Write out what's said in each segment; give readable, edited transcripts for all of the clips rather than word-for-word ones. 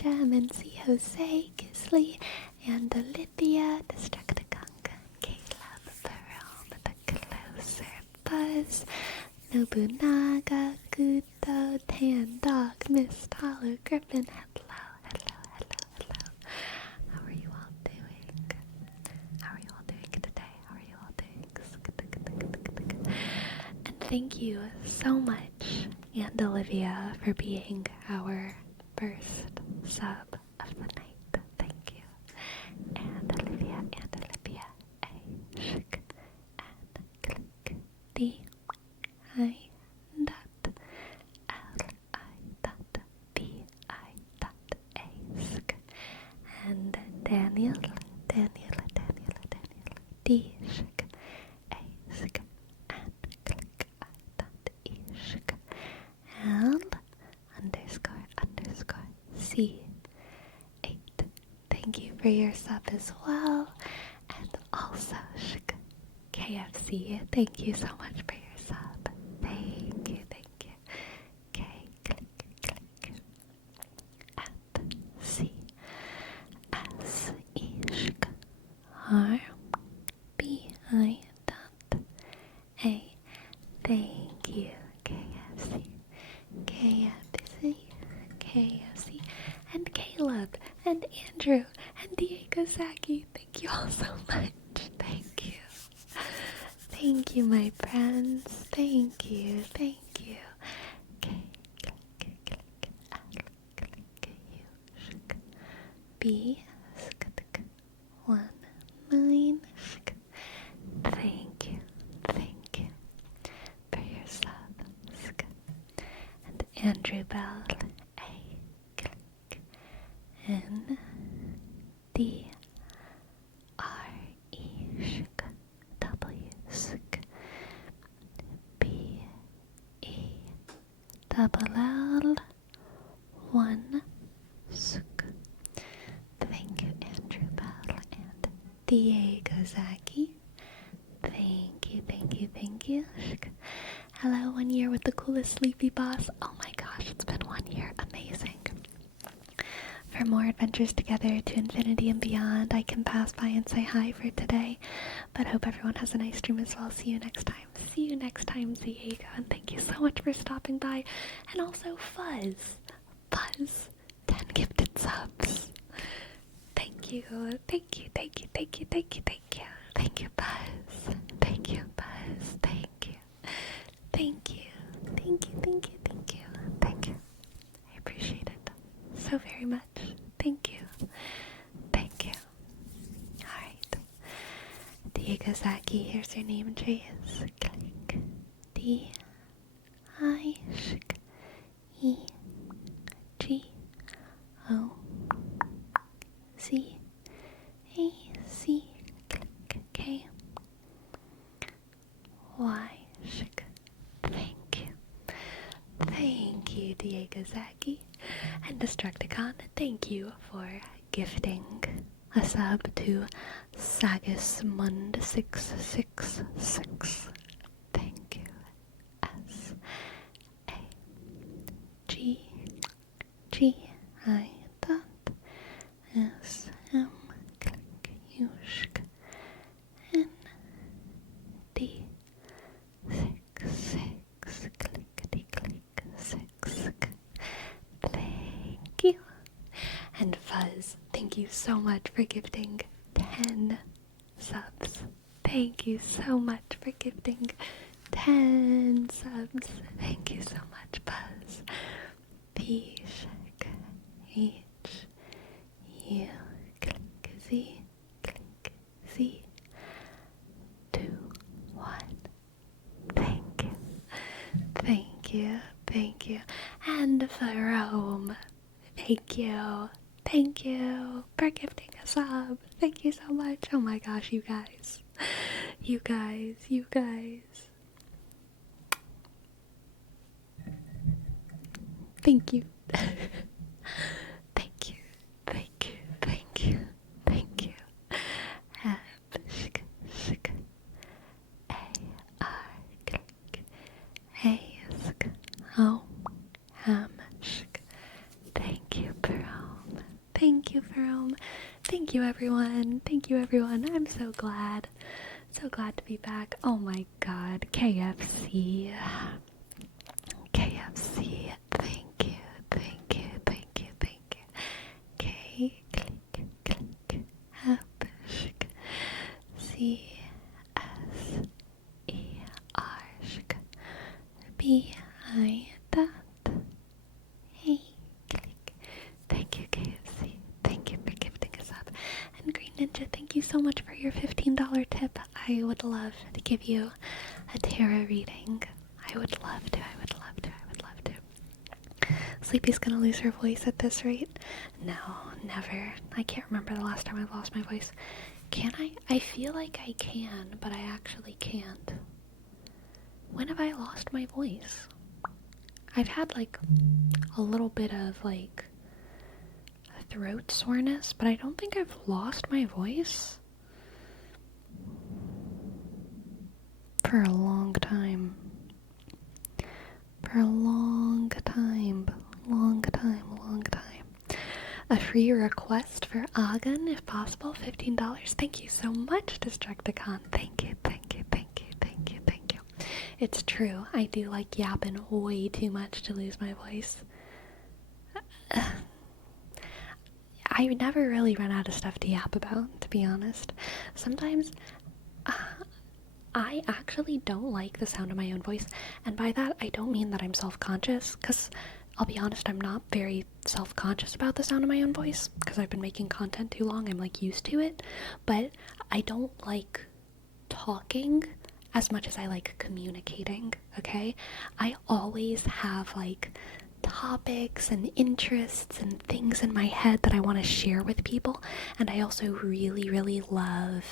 Jam, and C. Jose, Gisley, and Olivia, Destructiconga, Caleb, Fome, The Closer, Buzz, Nobunaga, Guto, Tan Dog, Miss Hollow, Griffin, hello. How are you all doing? How are you all doing today? How are you all doing? And thank you so much, and Olivia, for being our first sub of the night. Thank you. And Olivia, A, shk, and click, D, I, dot, L, I, dot, B, I, dot, A, sk, and Daniel, D, shk, A, sk, and click, I, dot, E, shk, and underscore, C, 8. Thank you for your sub as well. And also, shk, KFC, thank you so much for your sub. Thank you. K, click, at C, S, E, shk, R, B, I, dot, A. Thank you, KFC, and Caleb, and Andrew, and Diego Zaki. Thank you all so much. Thank you. Thank you, my friends. Thank you. K, click, L, click, U, shk, B, sk, 1, 9, shk. Thank you for your sub, sk. And Andrew Bell, A, click, N, D, R, E, shk, W, sk, B, E, double L, 1, sk. Thank you, Andrew Bell and Diego Zaki. Thank you. Hello, 1 year with the coolest sleepy boss. Oh my gosh, it's been 1 year. Amazing. For more adventures together to infinity and beyond, I can pass by and say hi for today. But hope everyone has a nice stream as well. See you next time, Diego. And thank you so much for stopping by. And also Fuzz, 10 gifted subs. Thank you, Buzz. Thank you. I appreciate it so very much. Thank you. Alright. Diego Zaki, here's your name, Trace. Click. D, I, shk, E, G, O, Z, A, C, click, K, Y, shk. Thank you, Diego Zaki. And Destructicon, thank you for gifting a sub to Sagismund666. Thank you. S, A, G, I, dot, S, M, click, U, shk, N, D, 6, clickety click, 6. Thank you. And Fuzz, thank you so much for gifting 10 subs. Thank you so much for gifting 10 subs. Thank you so much, Buzz. P, shk, H, U, click, Z, 2, 1. Thank you. And Fome, thank you for gifting a sub. Thank you so much. Oh my gosh, you guys. Thank you. Thank you. Shk, A, R, click, A, sk, O, ham, shk. Thank you, Fome. Thank you, everyone. Thank you, everyone. I'm so glad. So glad to be back. Oh my god. KFC. KFC. Thank you. Thank you. Thank you. Thank you. K. Click. Click. Hapshk. C. S. E. R. Shk. B. I. Dot. Hey. Click. Thank you, KFC. Thank you for gifting us up. And Green Ninja, thank you so much for your $15 tip. I would love to give you a tarot reading. I would love to. I would love to. I would love to. Sleepy's gonna lose her voice at this rate? No, never. I can't remember the last time I lost my voice. Can I? I feel like I can, but I actually can't. When have I lost my voice? I've had like a little bit of like throat soreness, but I don't think I've lost my voice for a long time. For a long time. Long time. Long time. A free request for Agan, if possible, $15. Thank you so much, Destructicon. Thank you, thank you, thank you, thank you, thank you. It's true, I do like yapping way too much to lose my voice. I never really run out of stuff to yap about, to be honest. Sometimes I actually don't like the sound of my own voice, and by that I don't mean that I'm self-conscious, because I'll be honest, I'm not very self-conscious about the sound of my own voice, because I've been making content too long, I'm like used to it, but I don't like talking as much as I like communicating, okay? I always have like topics and interests and things in my head that I want to share with people, and I also really, really love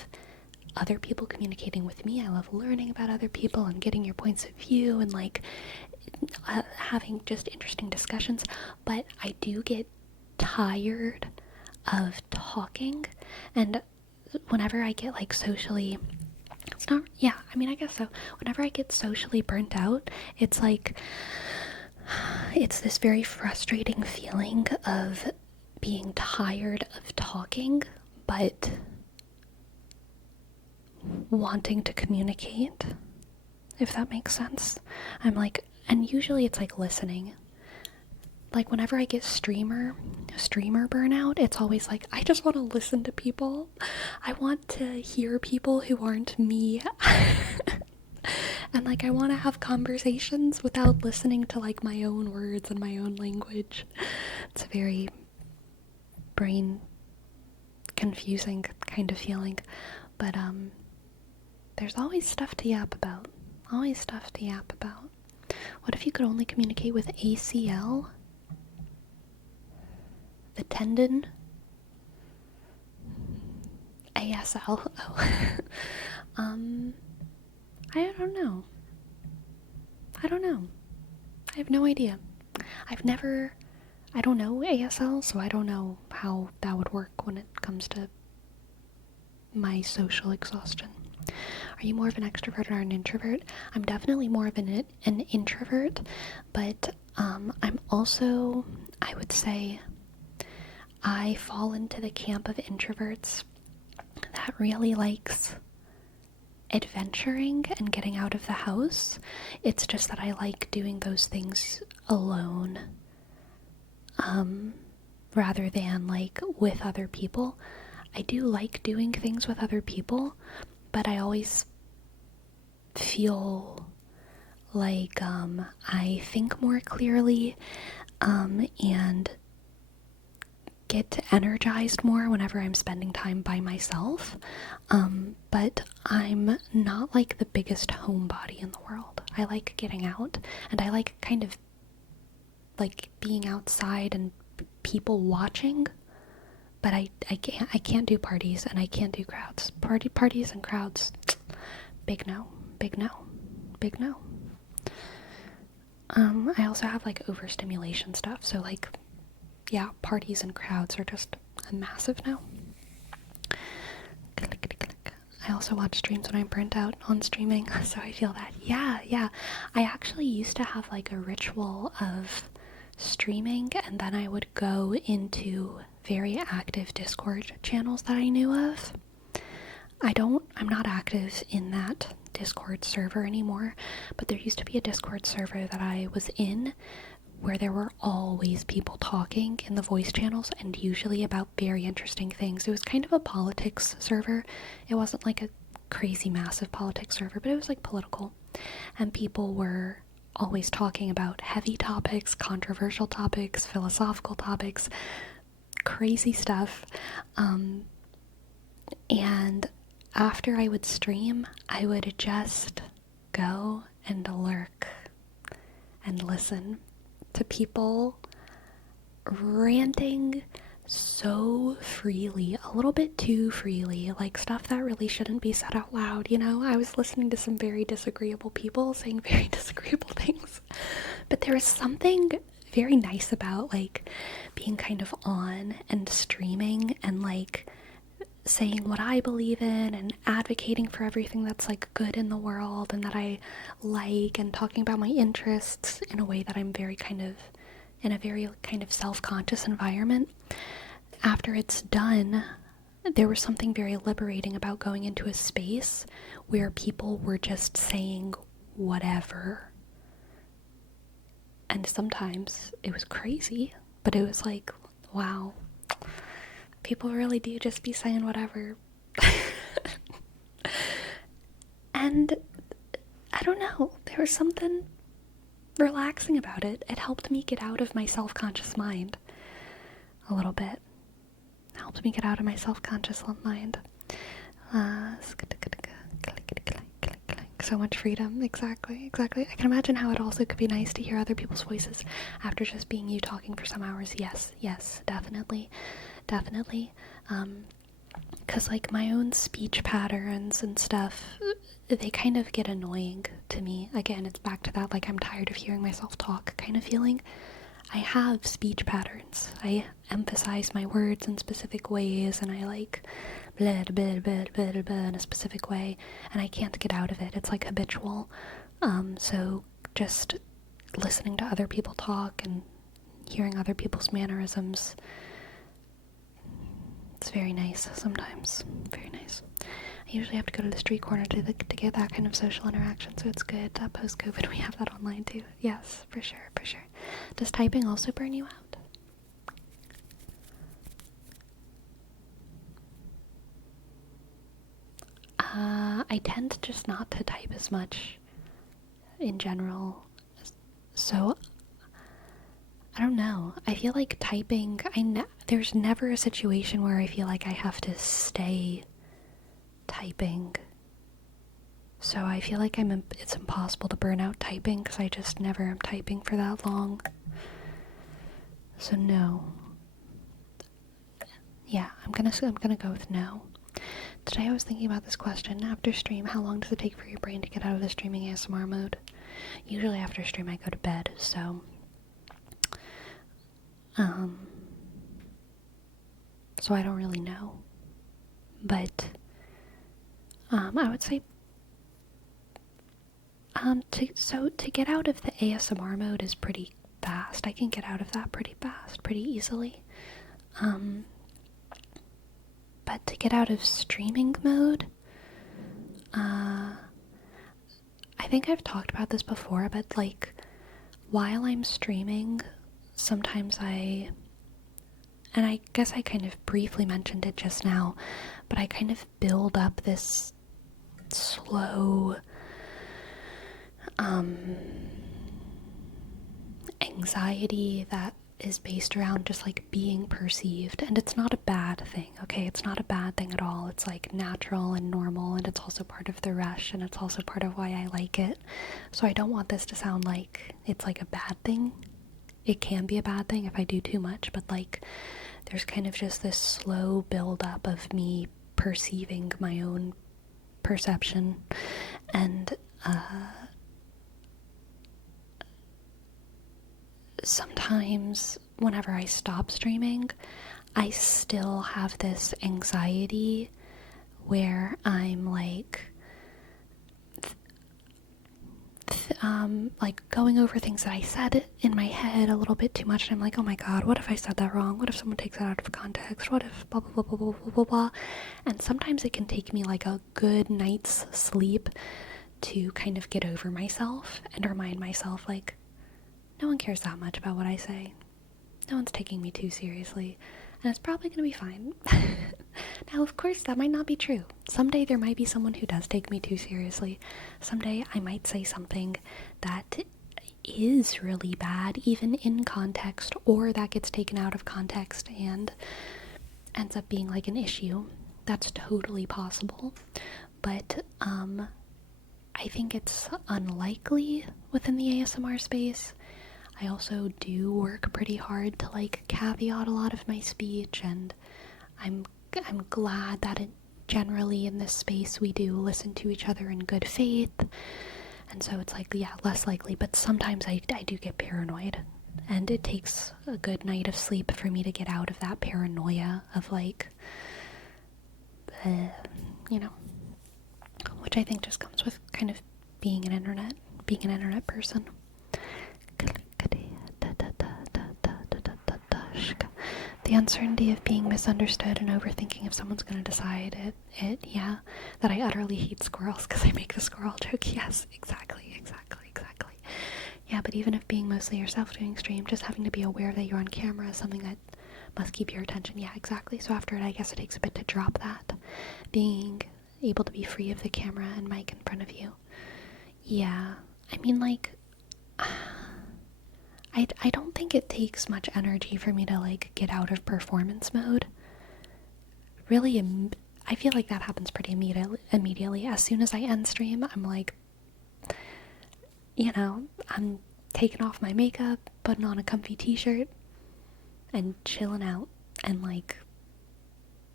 other people communicating with me. I love learning about other people and getting your points of view and like having just interesting discussions, but I do get tired of talking, and whenever I get like socially, it's not, yeah, I mean, I guess so, whenever I get socially burnt out, it's like, it's this very frustrating feeling of being tired of talking, but wanting to communicate, if that makes sense. I'm like, and usually it's like listening. Like whenever I get streamer burnout, it's always like, I just want to listen to people. I want to hear people who aren't me. And like I want to have conversations without listening to like my own words and my own language. It's a very brain confusing kind of feeling. But there's always stuff to yap about. Always stuff to yap about. What if you could only communicate with ACL? The tendon? ASL? Oh. I don't know. I have no idea. I don't know ASL, so I don't know how that would work when it comes to my social exhaustion. Are you more of an extrovert or an introvert? I'm definitely more of an introvert, but I'm also, I would say, I fall into the camp of introverts that really likes adventuring and getting out of the house. It's just that I like doing those things alone, rather than like with other people. I do like doing things with other people, but I always feel like I think more clearly and get energized more whenever I'm spending time by myself, but I'm not like the biggest homebody in the world. I like getting out, and I like kind of like being outside and people watching, but I can't do parties, and I can't do crowds. Parties and crowds, big no, big no, big no. I also have like overstimulation stuff, so like, yeah, parties and crowds are just a massive no. I also watch streams when I'm burnt out on streaming, so I feel that. Yeah. I actually used to have like a ritual of streaming, and then I would go into very active Discord channels that I knew of. I'm not active in that Discord server anymore, but there used to be a Discord server that I was in where there were always people talking in the voice channels, and usually about very interesting things. It was kind of a politics server. It wasn't like a crazy massive politics server, but it was like political, and people were always talking about heavy topics, controversial topics, philosophical topics, crazy stuff. And after I would stream, I would just go and lurk and listen to people ranting so freely, a little bit too freely, like stuff that really shouldn't be said out loud, you know? I was listening to some very disagreeable people saying very disagreeable things, but there was something very nice about, like, being kind of on and streaming and, like, saying what I believe in and advocating for everything that's, like, good in the world and that I like, and talking about my interests in a way that I'm very kind of, in a very kind of self-conscious environment. After it's done, there was something very liberating about going into a space where people were just saying whatever. And sometimes it was crazy, but it was like, wow, people really do just be saying whatever. And I don't know, there was something relaxing about it. It helped me get out of my self-conscious mind a little bit. It helped me get out of my self-conscious mind. So much freedom. Exactly. I can imagine how it also could be nice to hear other people's voices after just being you talking for some hours. Yes, definitely. Because, like, my own speech patterns and stuff, they kind of get annoying to me. Again, it's back to that, like, I'm tired of hearing myself talk kind of feeling. I have speech patterns. I emphasize my words in specific ways, and I, like, blah, blah, blah, blah, blah, in a specific way, and I can't get out of it. It's, like, habitual. So just listening to other people talk and hearing other people's mannerisms, it's very nice sometimes. Very nice. I usually have to go to the street corner to get that kind of social interaction, so it's good that post-COVID we have that online too. Yes, for sure. Does typing also burn you out? I tend just not to type as much in general, so I don't know. I feel like typing, there's never a situation where I feel like I have to stay typing. So I feel like it's impossible to burn out typing because I just never am typing for that long. So no. Yeah, I'm gonna go with no. Today I was thinking about this question. After stream, how long does it take for your brain to get out of the streaming ASMR mode? Usually after stream I go to bed, so so I don't really know. But I would say to get out of the ASMR mode is pretty fast. I can get out of that pretty fast, pretty easily. But to get out of streaming mode, I think I've talked about this before, but, like, while I'm streaming, sometimes and I guess I kind of briefly mentioned it just now, but I kind of build up this slow anxiety that is based around just, like, being perceived. And it's not a bad thing, okay? It's not a bad thing at all. It's, like, natural and normal, and it's also part of the rush, and it's also part of why I like it. So I don't want this to sound like it's, like, a bad thing. It can be a bad thing if I do too much, but, like, there's kind of just this slow build up of me perceiving my own perception, and sometimes whenever I stop streaming, I still have this anxiety where I'm, like, like going over things that I said in my head a little bit too much, and I'm like, oh my god, what if I said that wrong? What if someone takes that out of context? What if blah blah blah blah blah blah blah? And sometimes it can take me like a good night's sleep to kind of get over myself and remind myself, like, no one cares that much about what I say. No one's taking me too seriously, and it's probably gonna be fine. Now, of course, that might not be true. Someday there might be someone who does take me too seriously. Someday I might say something that is really bad, even in context, or that gets taken out of context and ends up being like an issue. That's totally possible. But I think it's unlikely within the ASMR space. I also do work pretty hard to like caveat a lot of my speech, and I'm glad that generally in this space we do listen to each other in good faith, and so it's like, yeah, less likely. But sometimes I do get paranoid, and it takes a good night of sleep for me to get out of that paranoia of like, which I think just comes with kind of being an internet person. The uncertainty of being misunderstood and overthinking if someone's going to decide that I utterly hate squirrels because I make the squirrel joke. Yes, exactly. Yeah, but even if being mostly yourself doing stream, just having to be aware that you're on camera is something that must keep your attention. Yeah, exactly. So after it, I guess it takes a bit to drop that. Being able to be free of the camera and mic in front of you. Yeah, I mean, like, I don't think it takes much energy for me to like get out of performance mode. Really, I feel like that happens pretty immediately. As soon as I end stream, I'm like, I'm taking off my makeup, putting on a comfy t-shirt, and chilling out. And like,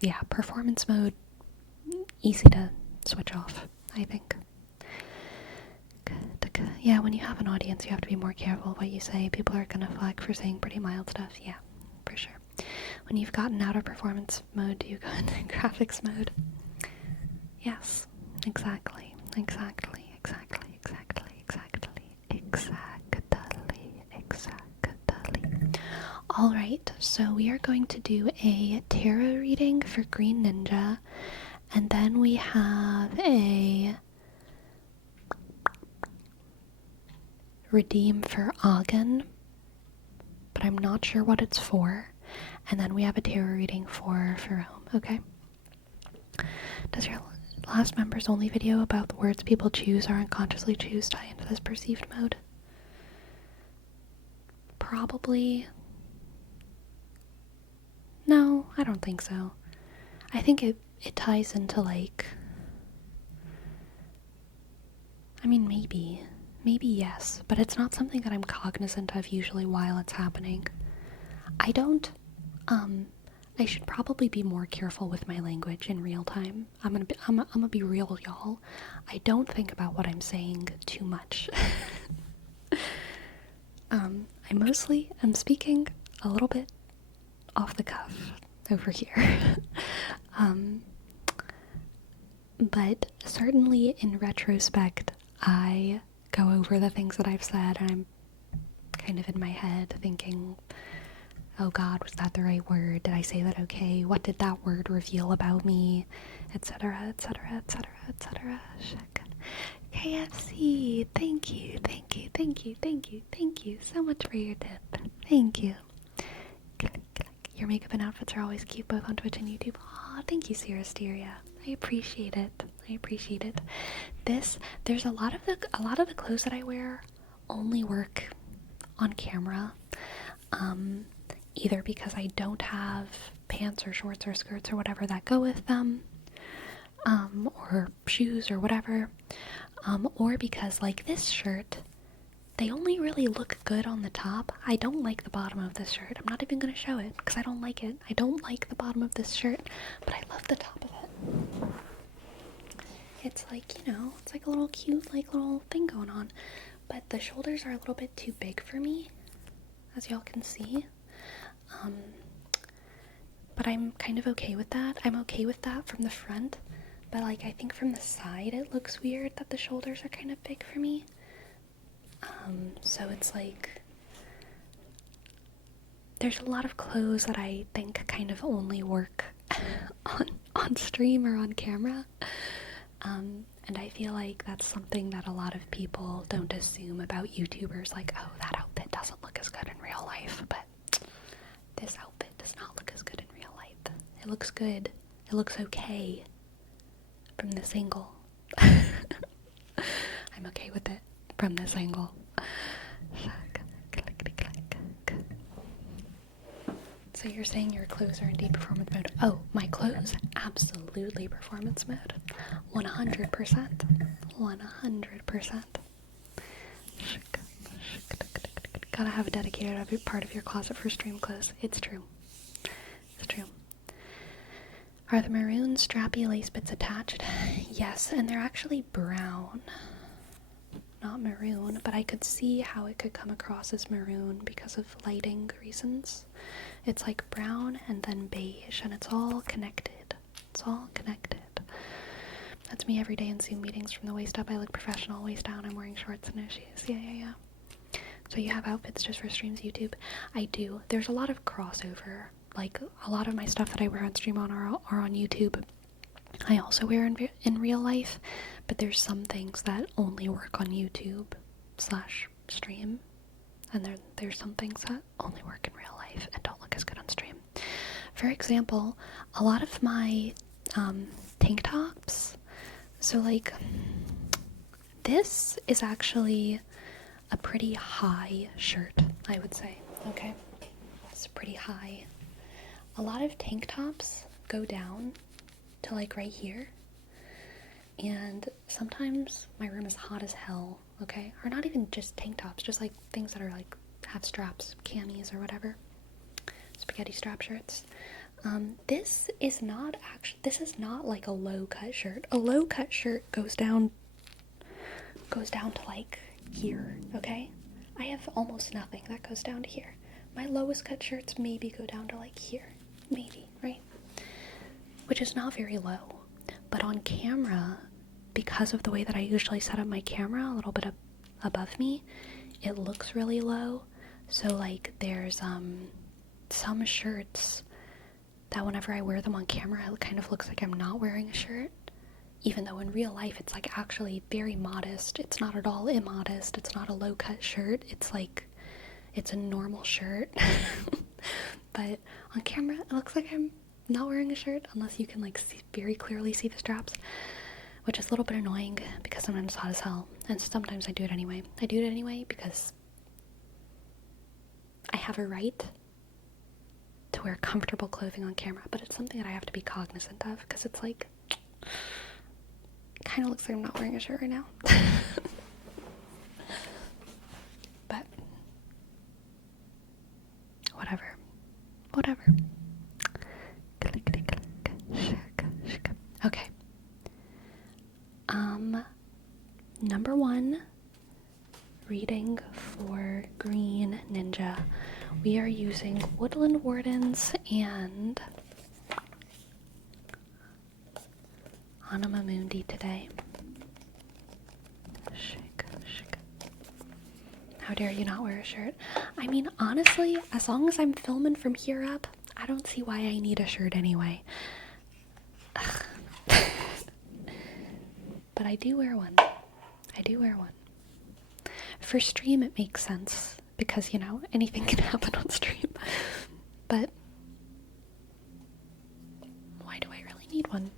yeah, performance mode, easy to switch off, I think. Yeah, when you have an audience, you have to be more careful what you say. People are gonna flag for saying pretty mild stuff. Yeah, for sure. When you've gotten out of performance mode, do you go into graphics mode? Yes, exactly. Alright, so we are going to do a tarot reading for Green Ninja, and then we have a redeem for Auden, but I'm not sure what it's for, and then we have a tarot reading for Fome, okay? Does your last members only video about the words people choose or unconsciously choose tie into this perceived mode? Probably. No, I don't think so. I think it ties into like, I mean, maybe yes, but it's not something that I'm cognizant of usually while it's happening. I should probably be more careful with my language in real time. I'm gonna be real, y'all. I don't think about what I'm saying too much. I mostly am speaking a little bit off the cuff over here. But certainly in retrospect, I go over the things that I've said, and I'm kind of in my head thinking, oh god, was that the right word? Did I say that okay? What did that word reveal about me? Etc, etc, etc, etc. KFC, thank you so much for your tip. Thank you. Your makeup and outfits are always cute, both on Twitch and YouTube. Aw, thank you, Sirasteria. I appreciate it. There's a lot of the clothes that I wear only work on camera. Either because I don't have pants or shorts or skirts or whatever that go with them, or shoes or whatever, or because like this shirt, they only really look good on the top. I don't like the bottom of this shirt. I'm not even going to show it because I don't like it. I don't like the bottom of this shirt, but I love the top of it. It's like, it's like a little cute, like little thing going on. But the shoulders are a little bit too big for me, as y'all can see. But I'm kind of okay with that. I'm okay with that from the front, but like I think from the side it looks weird that the shoulders are kind of big for me. So it's like, there's a lot of clothes that I think kind of only work on stream or on camera. And I feel like that's something that a lot of people don't assume about YouTubers, like, oh, that outfit doesn't look as good in real life, but this outfit does not look as good in real life. It looks good. It looks okay from this angle. I'm okay with it from this angle. So you're saying your clothes are in deep performance mode? Oh, my clothes? Absolutely performance mode. 100%. 100%. Gotta have a dedicated part of your closet for stream clothes. It's true. It's true. Are the maroon strappy lace bits attached? Yes, and they're actually brown. Not maroon, but I could see how it could come across as maroon because of lighting reasons. It's like brown and then beige, and it's all connected. It's all connected. That's me every day in Zoom meetings. From the waist up, I look professional. Waist down, I'm wearing shorts and no shoes. Yeah. So you have outfits just for streams, YouTube? I do. There's a lot of crossover. Like, a lot of my stuff that I wear on stream are on YouTube. I also wear in real life, but there's some things that only work on YouTube / stream, and there's some things that only work in real life and don't look as good on stream. For example, a lot of my tank tops, so like, this is actually a pretty high shirt, I would say, okay? It's pretty high. A lot of tank tops go down to like right here, and sometimes my room is hot as hell, okay? Or not even just tank tops, just like things that are like have straps, camis or whatever, spaghetti strap shirts. This is not like a low cut shirt. A low cut shirt goes down to like here, okay? I have almost nothing that goes down to here. My lowest cut shirts maybe go down to like here, maybe, right? Which is not very low. But on camera, because of the way that I usually set up my camera, a little bit above me, it looks really low. So like there's some shirts that whenever I wear them on camera, it kind of looks like I'm not wearing a shirt, even though in real life it's like actually very modest. It's not at all immodest. It's not a low cut shirt. It's like, it's a normal shirt. But on camera, it looks like I'm not wearing a shirt, unless you can like very clearly see the straps, which is a little bit annoying because sometimes it's hot as hell, and sometimes I do it anyway. I do it anyway because I have a right to wear comfortable clothing on camera, but it's something that I have to be cognizant of, because it's like, it kind of looks like I'm not wearing a shirt right now. But whatever. Okay. Number 1, reading for Green Ninja. We are using Woodland Wardens and Anamamundi today. Shake. How dare you not wear a shirt? I mean, honestly, as long as I'm filming from here up, I don't see why I need a shirt anyway. But I do wear one. For stream, it makes sense, because, you know, anything can happen on stream. But why do I really need one?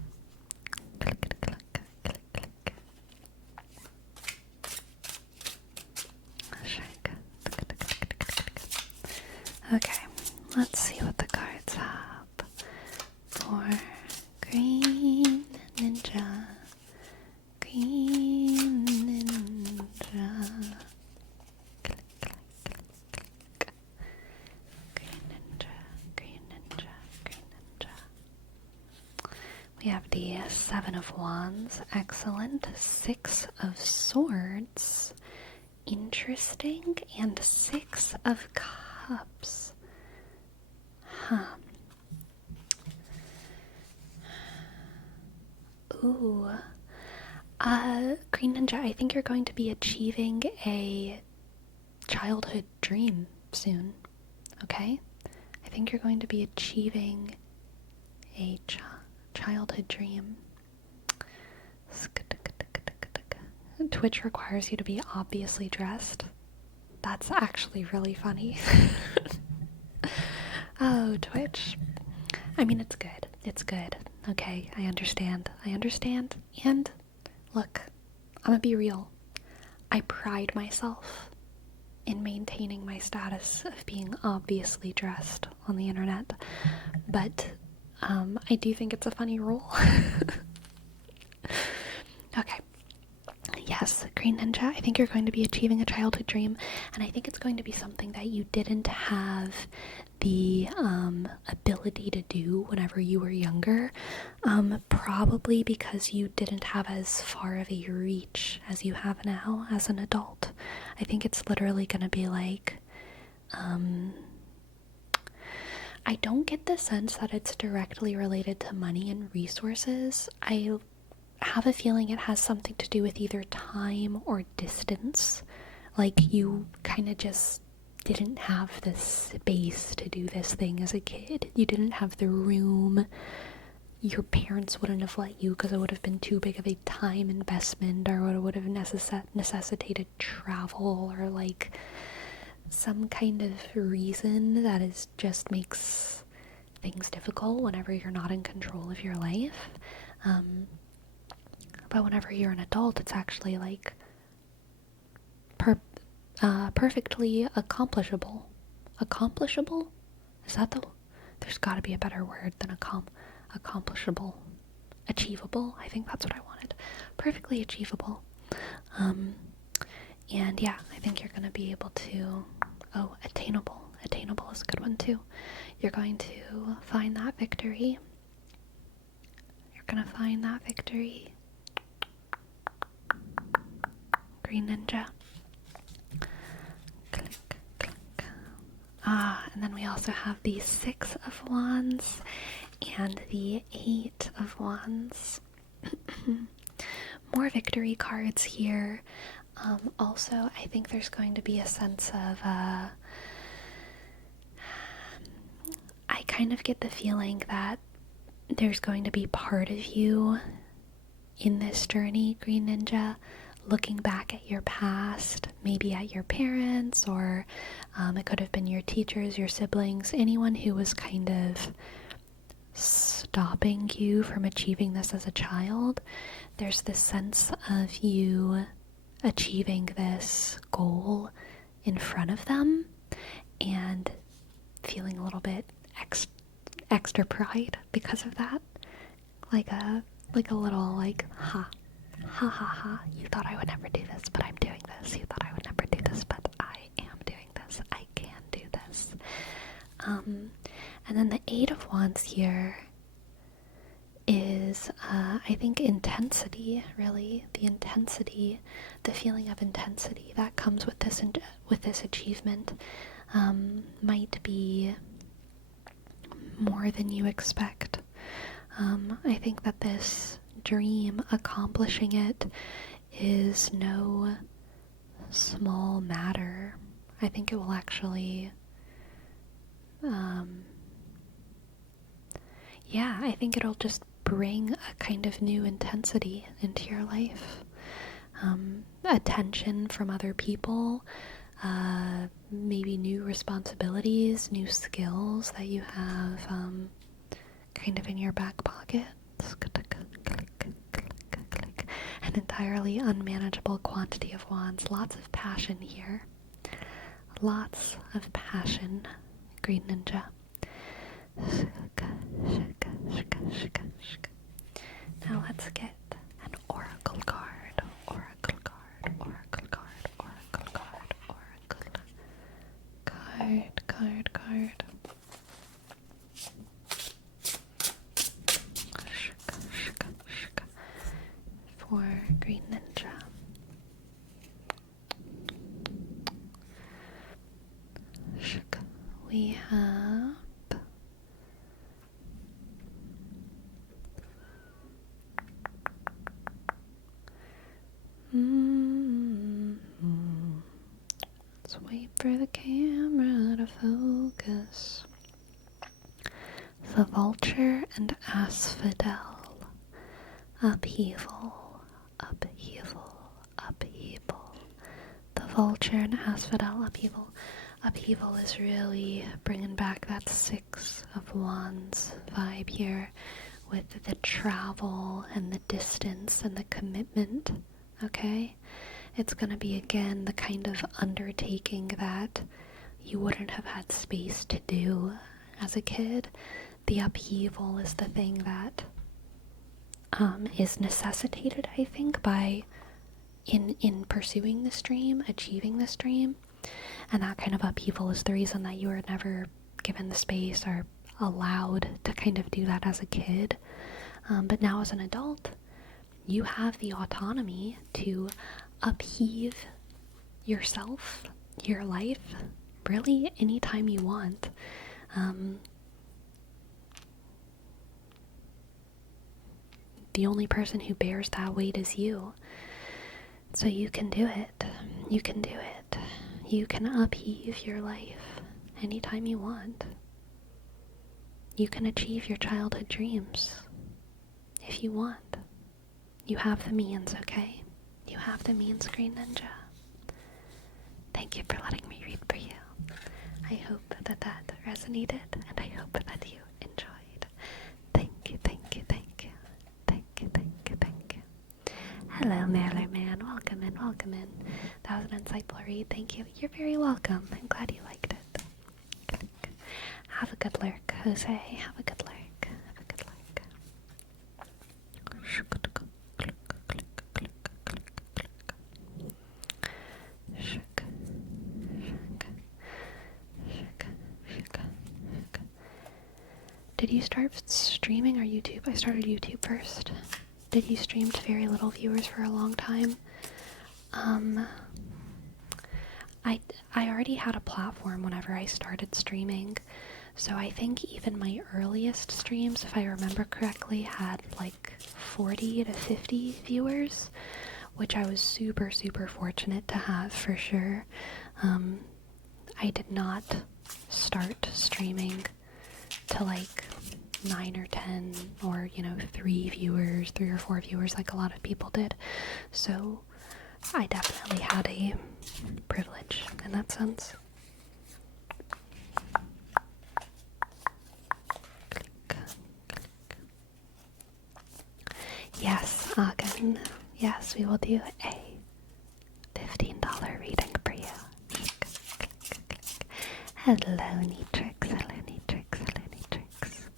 Okay, let's see what the cards have for Green Ninja. Green Ninja. Green Ninja. We have the 7 of Wands, excellent. 6 of Swords, interesting, and 6 of Cups. Ooh. Green Ninja, I think you're going to be achieving a childhood dream soon, okay? I think you're going to be achieving a childhood dream. Twitch requires you to be obviously dressed. That's actually really funny. Oh, Twitch. I mean, it's good. It's good. Okay, I understand. And look, I'm gonna be real. I pride myself in maintaining my status of being obviously dressed on the internet, but I do think it's a funny rule. Okay. Yes, Green Ninja, I think you're going to be achieving a childhood dream, and I think it's going to be something that you didn't have the ability to do whenever you were younger, probably because you didn't have as far of a reach as you have now as an adult. I think it's literally going to be like, I don't get the sense that it's directly related to money and resources. I have a feeling it has something to do with either time or distance. Like, you kind of just didn't have the space to do this thing as a kid. You didn't have the room. Your parents wouldn't have let you because it would have been too big of a time investment, or it would have necessitated travel, or like some kind of reason that is just makes things difficult whenever you're not in control of your life. But whenever you're an adult, it's actually like perfectly accomplishable. Accomplishable? Is that there's gotta be a better word than accomplishable. Achievable? I think that's what I wanted. Perfectly achievable. And yeah, I think you're gonna be able to, attainable. Attainable is a good one too. You're going to find that victory. Green Ninja. Click, click. And then we also have the 6 of Wands and the 8 of Wands. More victory cards here. Also, I think there's going to be a sense of, I kind of get the feeling that there's going to be part of you in this journey, Green Ninja, looking back at your past, maybe at your parents, or it could have been your teachers, your siblings, anyone who was kind of stopping you from achieving this as a child. There's this sense of you achieving this goal in front of them and feeling a little bit extra pride because of that. Like a little like, ha ha ha, you thought I would never do this, but I'm doing this. You thought I would never do this, but I am doing this. I can do this. And then the 8 of Wands here is, I think, intensity, really. The feeling of intensity that comes with this achievement might be more than you expect. I think that this dream, accomplishing it, is no small matter. I think it will actually, I think it'll just bring a kind of new intensity into your life. Attention from other people, maybe new responsibilities, new skills that you have kind of in your back pocket. An entirely unmanageable quantity of wands. Lots of passion here. Lots of passion, Green Ninja. Now let's get an oracle card. Oracle card. Oracle card. Oracle card. Oracle card. For Green Ninja. We have for the camera to focus. The vulture and asphodel. Upheaval, upheaval, upheaval. The vulture and asphodel upheaval. Upheaval is really bringing back that Six of Wands vibe here with the travel and the distance and the commitment, okay? It's going to be, again, the kind of undertaking that you wouldn't have had space to do as a kid. The upheaval is the thing that is necessitated, I think, by in pursuing this dream, achieving this dream. And that kind of upheaval is the reason that you were never given the space or allowed to kind of do that as a kid. But now as an adult, you have the autonomy to upheave yourself, your life, really anytime you want. The only person who bears that weight is you. So you can do it. You can do it. You can upheave your life anytime you want. You can achieve your childhood dreams if you want. You have the means, okay? You have the means, Green Ninja. Thank you for letting me read for you. I hope that that resonated, and I hope that you enjoyed. Thank you, thank you, thank you. Thank you, thank you, thank you. Hello, Mailer Man. Welcome in, welcome in. That was an insightful read. Thank you. You're very welcome. I'm glad you liked it. Have a good lurk, Jose. Have a good lurk. Have a good lurk. Did you start streaming or YouTube? I started YouTube first. Did you stream to very little viewers for a long time? I already had a platform whenever I started streaming, so I think even my earliest streams, if I remember correctly, had like 40 to 50 viewers, which I was super, super fortunate to have for sure. I did not start streaming to like 9 or 10 or, 3 or 4 viewers like a lot of people did. So I definitely had a privilege in that sense. Click, click. Yes, Agen. Yes, we will do a $15 reading for you. Click, click, click. Hello, Neatrix. Hello, Neatrix. Hello, Neatrix.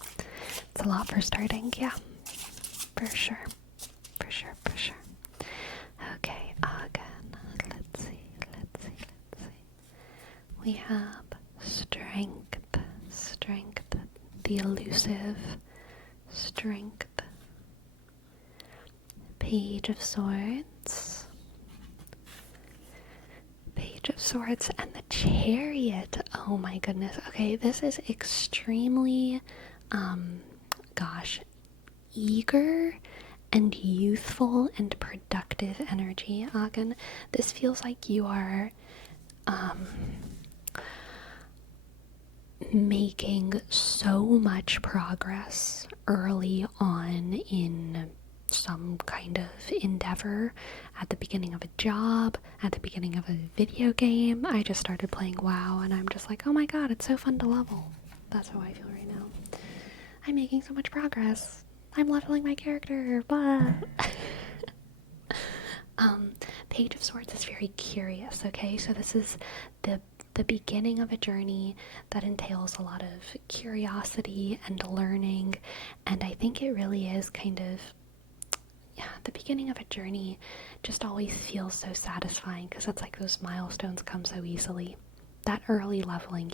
It's a lot for starting, yeah. For sure. For sure, for sure. Okay, again, let's see. We have strength, the elusive strength. Page of Swords, and the Chariot. Oh my goodness. Okay, this is extremely, eager and youthful and productive energy, Agen. This feels like you are making so much progress early on in some kind of endeavor, at the beginning of a job, at the beginning of a video game. I just started playing WoW and I'm just like, oh my god, it's so fun to level. That's how I feel right now. I'm making so much progress. I'm leveling my character, blah. Page of Swords is very curious, okay? So this is the beginning of a journey that entails a lot of curiosity and learning, and I think it really is kind of, the beginning of a journey just always feels so satisfying because it's like those milestones come so easily. That early leveling,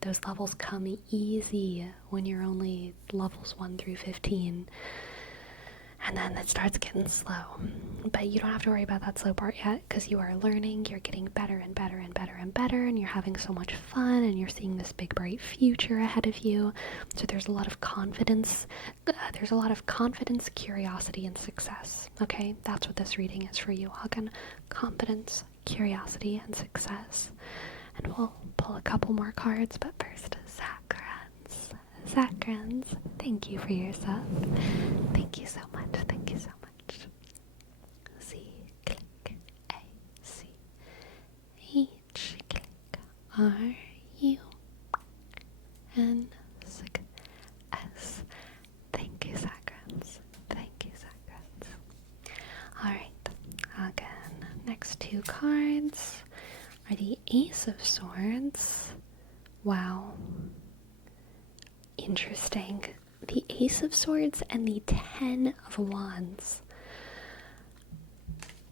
those levels come easy when you're only levels 1 through 15. And then it starts getting slow. But you don't have to worry about that slow part yet because you are learning, you're getting better and better and better and better, and you're having so much fun, and you're seeing this big bright future ahead of you. So there's a lot of confidence. Curiosity, and success. Okay? That's what this reading is for you, Hagen. Confidence, curiosity, and success. And we'll pull a couple more cards, but first, Saccharins. Saccharins, thank you for your sub. Thank you so much, thank you so much. C, click, A, C, H, click, R, U, N, S. Thank you, Saccharins. Thank you, Saccharins. Alright, again, next two cards are the Ace of Swords. Wow. Interesting. The Ace of Swords and the Ten of Wands.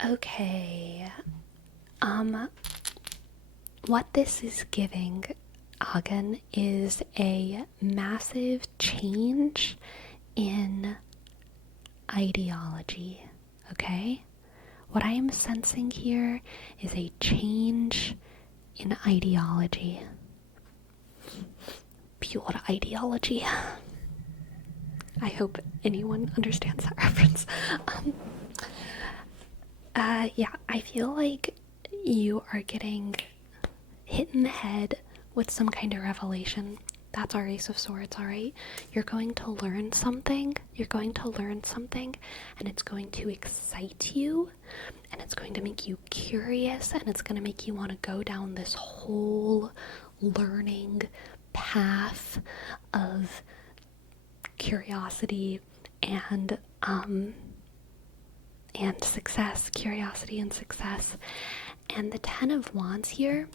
Okay. What this is giving, Agen, is a massive change in ideology. Okay? What I am sensing here is a change in ideology. Pure ideology. I hope anyone understands that reference. Yeah, I feel like you are getting hit in the head with some kind of revelation. That's our Ace of Swords, alright? You're going to learn something. You're going to learn something, and it's going to excite you, and it's going to make you curious, and it's going to make you want to go down this whole learning path of curiosity and success. Curiosity and success. And the Ten of Wands here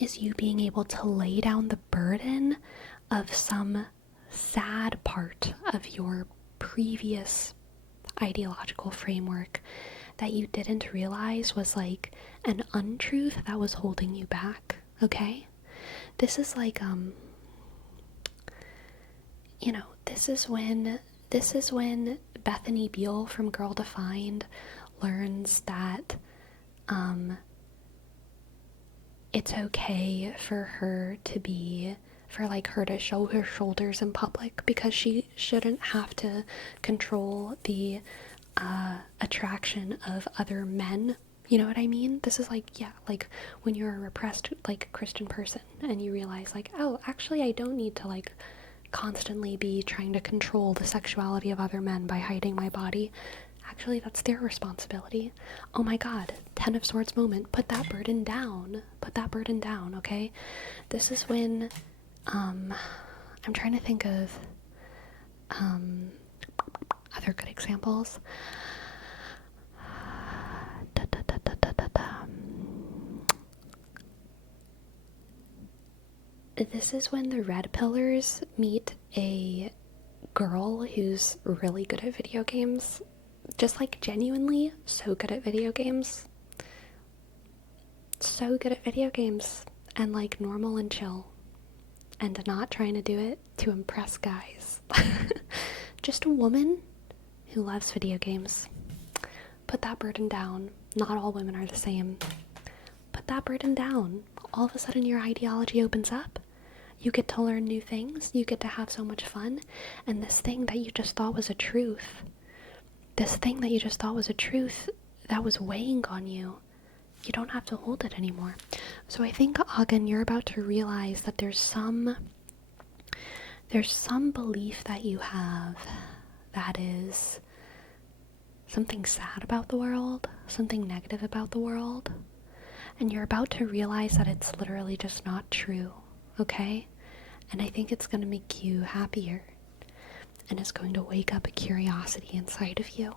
is you being able to lay down the burden of some sad part of your previous ideological framework that you didn't realize was like an untruth that was holding you back. Okay? This is like this is when Bethany Beal from Girl Defined learns that it's okay for her to show her shoulders in public, because she shouldn't have to control the attraction of other men. You know what I mean? This is like when you're a repressed Christian person and you realize oh, actually I don't need to constantly be trying to control the sexuality of other men by hiding my body. Actually, that's their responsibility. Oh my god, Ten of Swords moment. Put that burden down. Put that burden down, okay? This is when, I'm trying to think of, other good examples. This is when the red pillars meet a girl who's really good at video games. Just genuinely so good at video games. So good at video games. And normal and chill. And not trying to do it to impress guys. Just a woman who loves video games. Put that burden down. Not all women are the same. Put that burden down. All of a sudden your ideology opens up. You get to learn new things. You get to have so much fun. And this thing that you just thought was a truth, that was weighing on you, you don't have to hold it anymore. So I think, Agen, you're about to realize that there's some belief that you have that is something sad about the world, something negative about the world, and you're about to realize that it's literally just not true, okay? And I think it's going to make you happier, and it's going to wake up a curiosity inside of you,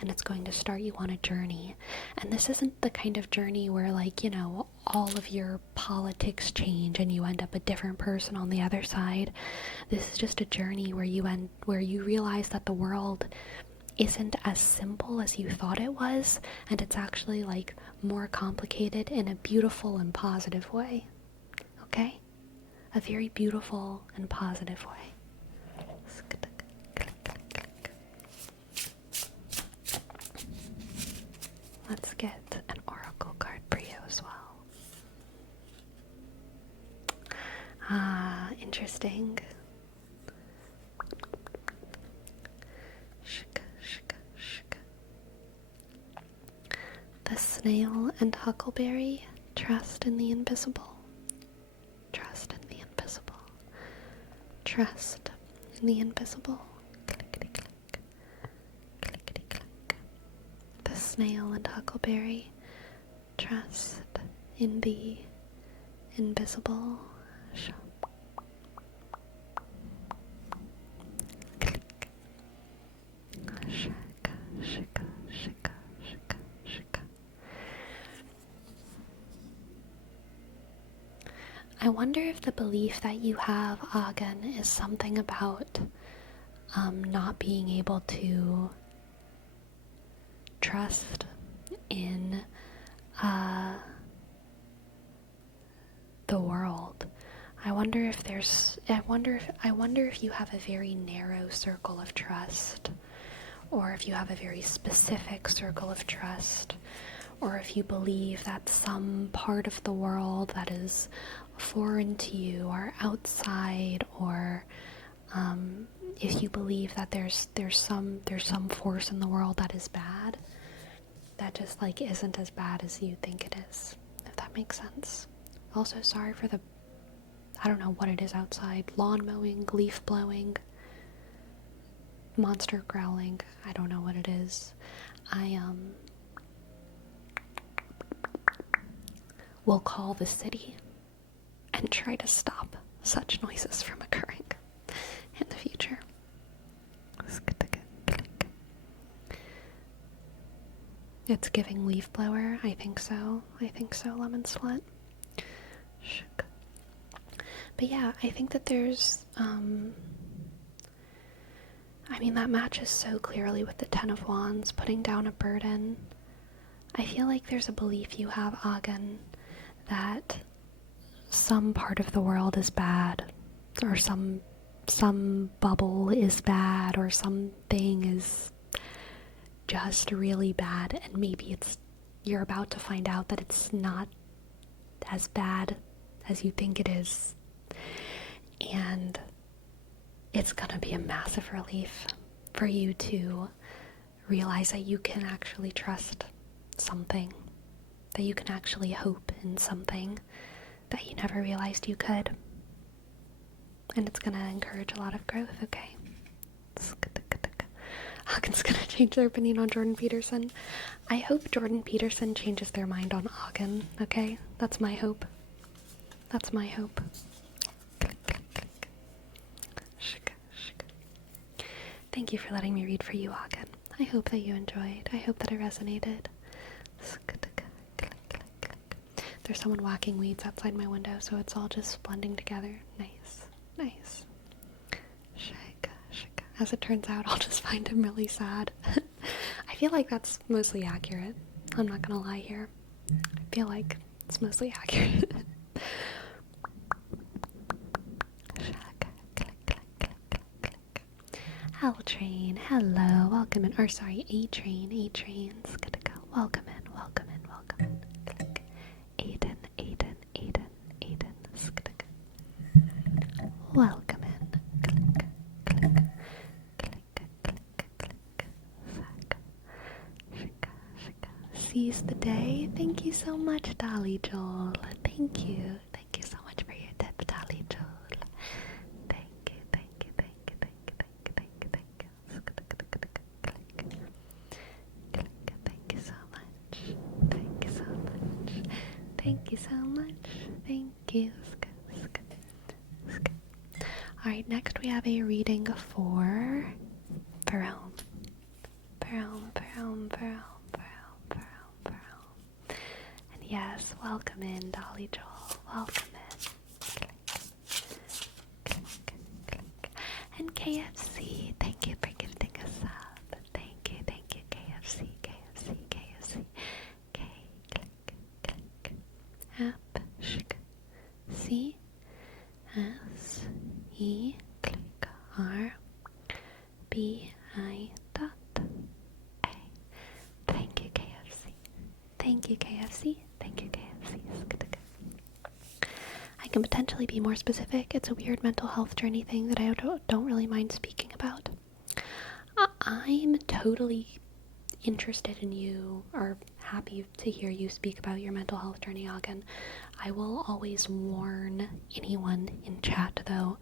and it's going to start you on a journey. And this isn't the kind of journey where all of your politics change and you end up a different person on the other side. This is just a journey where you realize that the world isn't as simple as you thought it was, and it's actually more complicated in a beautiful and positive way. Okay? A very beautiful and positive way. Let's get an oracle card for you as well. Interesting. The snail and huckleberry, trust in the invisible. Trust in the invisible. Trust in the invisible. Clickety click. Clickety click. The snail and huckleberry, trust in the invisible. Click. Shaka, shaka, shaka, shaka, shaka. I wonder if the belief that you have, Agen, is something about not being able to trust in the world. I wonder if you have a very narrow circle of trust, or if you have a very specific circle of trust, or if you believe that some part of the world that is foreign to you or outside, or if you believe that there's some force in the world that is bad, that just like isn't as bad as you think it is, if that makes sense. Also, sorry for the, I don't know what it is outside, lawn mowing, leaf blowing, monster growling, I don't know what it is. I will call the city and try to stop such noises from occurring in the future. It's giving leaf blower. I think so, lemon slut. But yeah, I think that there's, that matches so clearly with the Ten of Wands, putting down a burden. I feel like there's a belief you have, Agen, that some part of the world is bad, or some bubble is bad, or something is just really bad, and maybe you're about to find out that it's not as bad as you think it is, and it's gonna be a massive relief for you to realize that you can actually trust something, that you can actually hope in something that you never realized you could. And it's gonna encourage a lot of growth, okay? Agen's gonna change their opinion on Jordan Peterson. I hope Jordan Peterson changes their mind on Agen, okay? That's my hope. That's my hope. Thank you for letting me read for you, Agen. I hope that you enjoyed. I hope that it resonated. There's someone whacking weeds outside my window, so it's all just blending together. Nice. Nice. Shaka, shaka. As it turns out, I'll just find him really sad. I feel like that's mostly accurate. I'm not gonna lie here. I feel like it's mostly accurate. Shaka, click, click, click, click, click. L train, hello, welcome in. Or sorry, A train's gonna go. Welcome in, welcome in, welcome in. Click. Aiden, Aiden, Aiden, Aiden. Click. Welcome in. Click, click, click, click, click. Sack. Shika, shika. Seize the day. Thank you so much, Dolly Joel. Thank you. Thank you so much for your tip, Dolly Joel. Thank you, thank you, thank you, thank you, thank you, thank you, thank you. Click. Click. Thank you so much. Thank you so much. Thank you so much. Thank you. Alright, next we have a reading for Fome. And yes, welcome in, Dolly Joel. Welcome in. Click, click. And KFC, thank you for gifting a sub. Thank you, KFC. K, click. App, shk. C, S, E, click. R, B, I, dot, A. Thank you, KFC. Thank you, KFC. I can potentially be more specific. It's a weird mental health journey thing that I don't really mind speaking about. I'm totally interested in you, or happy to hear you speak about your mental health journey, Agen. I will always warn anyone in chat, though,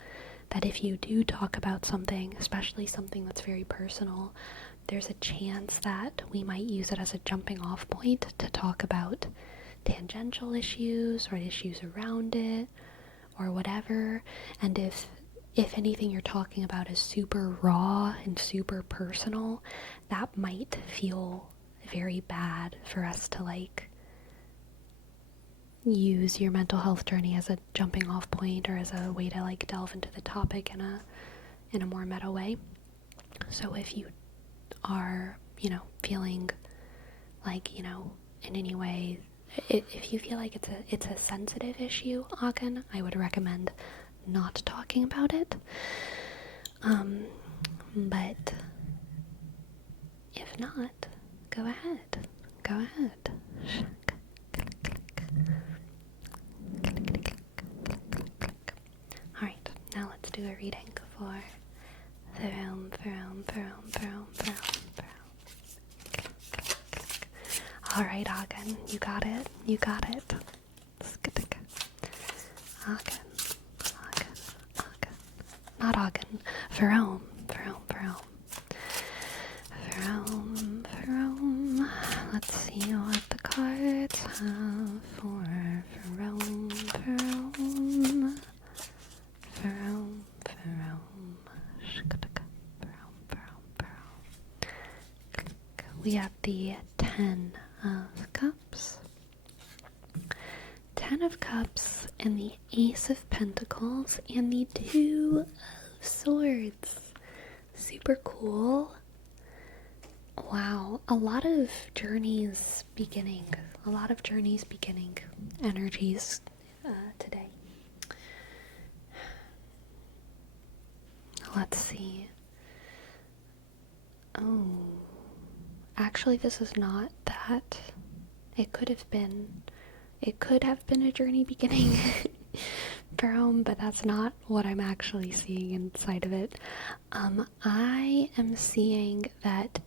that if you do talk about something, especially something that's very personal, there's a chance that we might use it as a jumping off point to talk about tangential issues or issues around it or whatever. And if anything you're talking about is super raw and super personal, that might feel very bad for us to like use your mental health journey as a jumping off point or as a way to like delve into the topic in a more meta way. So if you are, feeling like, in any way, if you feel like it's a sensitive issue, Agen, I would recommend not talking about it. But if not, go ahead. Alright, now let's do a reading for Fome. Alright, Agen, you got it. Agen. Not Agen. Fome. Let's see what the cards have for Fome. We have the 10 of Cups. 10 of Cups and the Ace of Pentacles and the 2 of Swords. Super cool. Wow, a lot of journeys beginning energies today. Let's see. Oh, actually this is not that. It could have been a journey beginning but that's not what I'm actually seeing inside of it. I am seeing that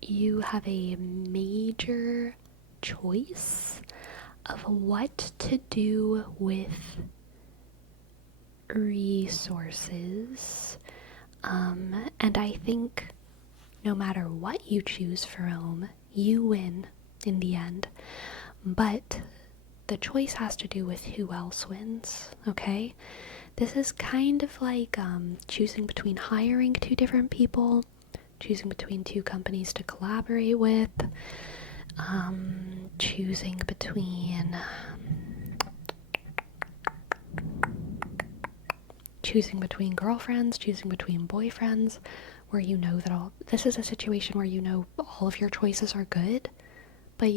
you have a major choice of what to do with resources. And I think no matter what you choose, Fome, you win in the end. But the choice has to do with who else wins, okay? This is kind of like choosing between hiring 2 different people, choosing between 2 companies to collaborate with, choosing between girlfriends, choosing between boyfriends, where you know that this is a situation where you know all of your choices are good, but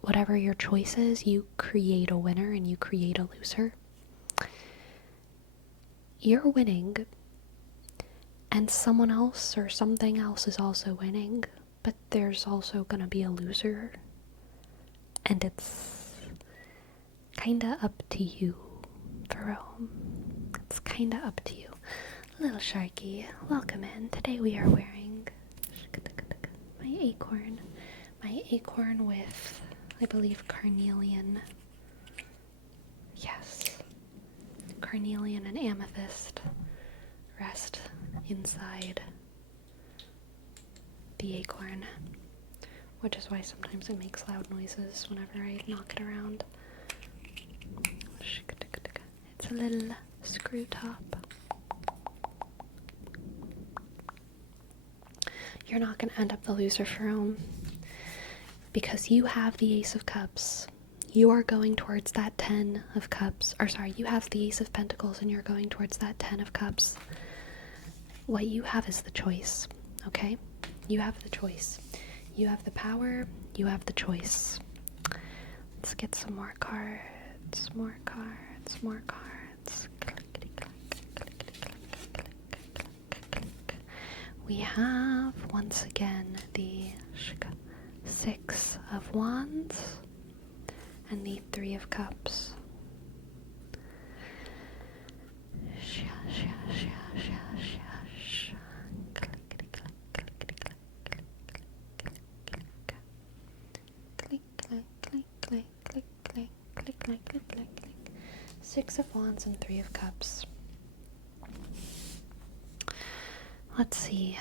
whatever your choice is, you create a winner and you create a loser. You're winning, and someone else or something else is also winning, but there's also gonna be a loser, and it's kinda up to you, Fome. It's kinda up to you. Little Sharky, welcome in. Today we are wearing my acorn with, I believe, carnelian. Yes. Carnelian and amethyst rest inside the acorn, which is why sometimes it makes loud noises whenever I knock it around. It's a little screw top. You're not going to end up the loser, Fome, because you have the Ace of Cups. You are going towards that 10 of Cups. You have the Ace of Pentacles and you're going towards that 10 of Cups. What you have is the choice, okay? You have the choice. You have the power. You have the choice. Let's get some more cards. More cards. We have, once again, the 6 of Wands and the 3 of Cups. Wands and Three of Cups. Let's see.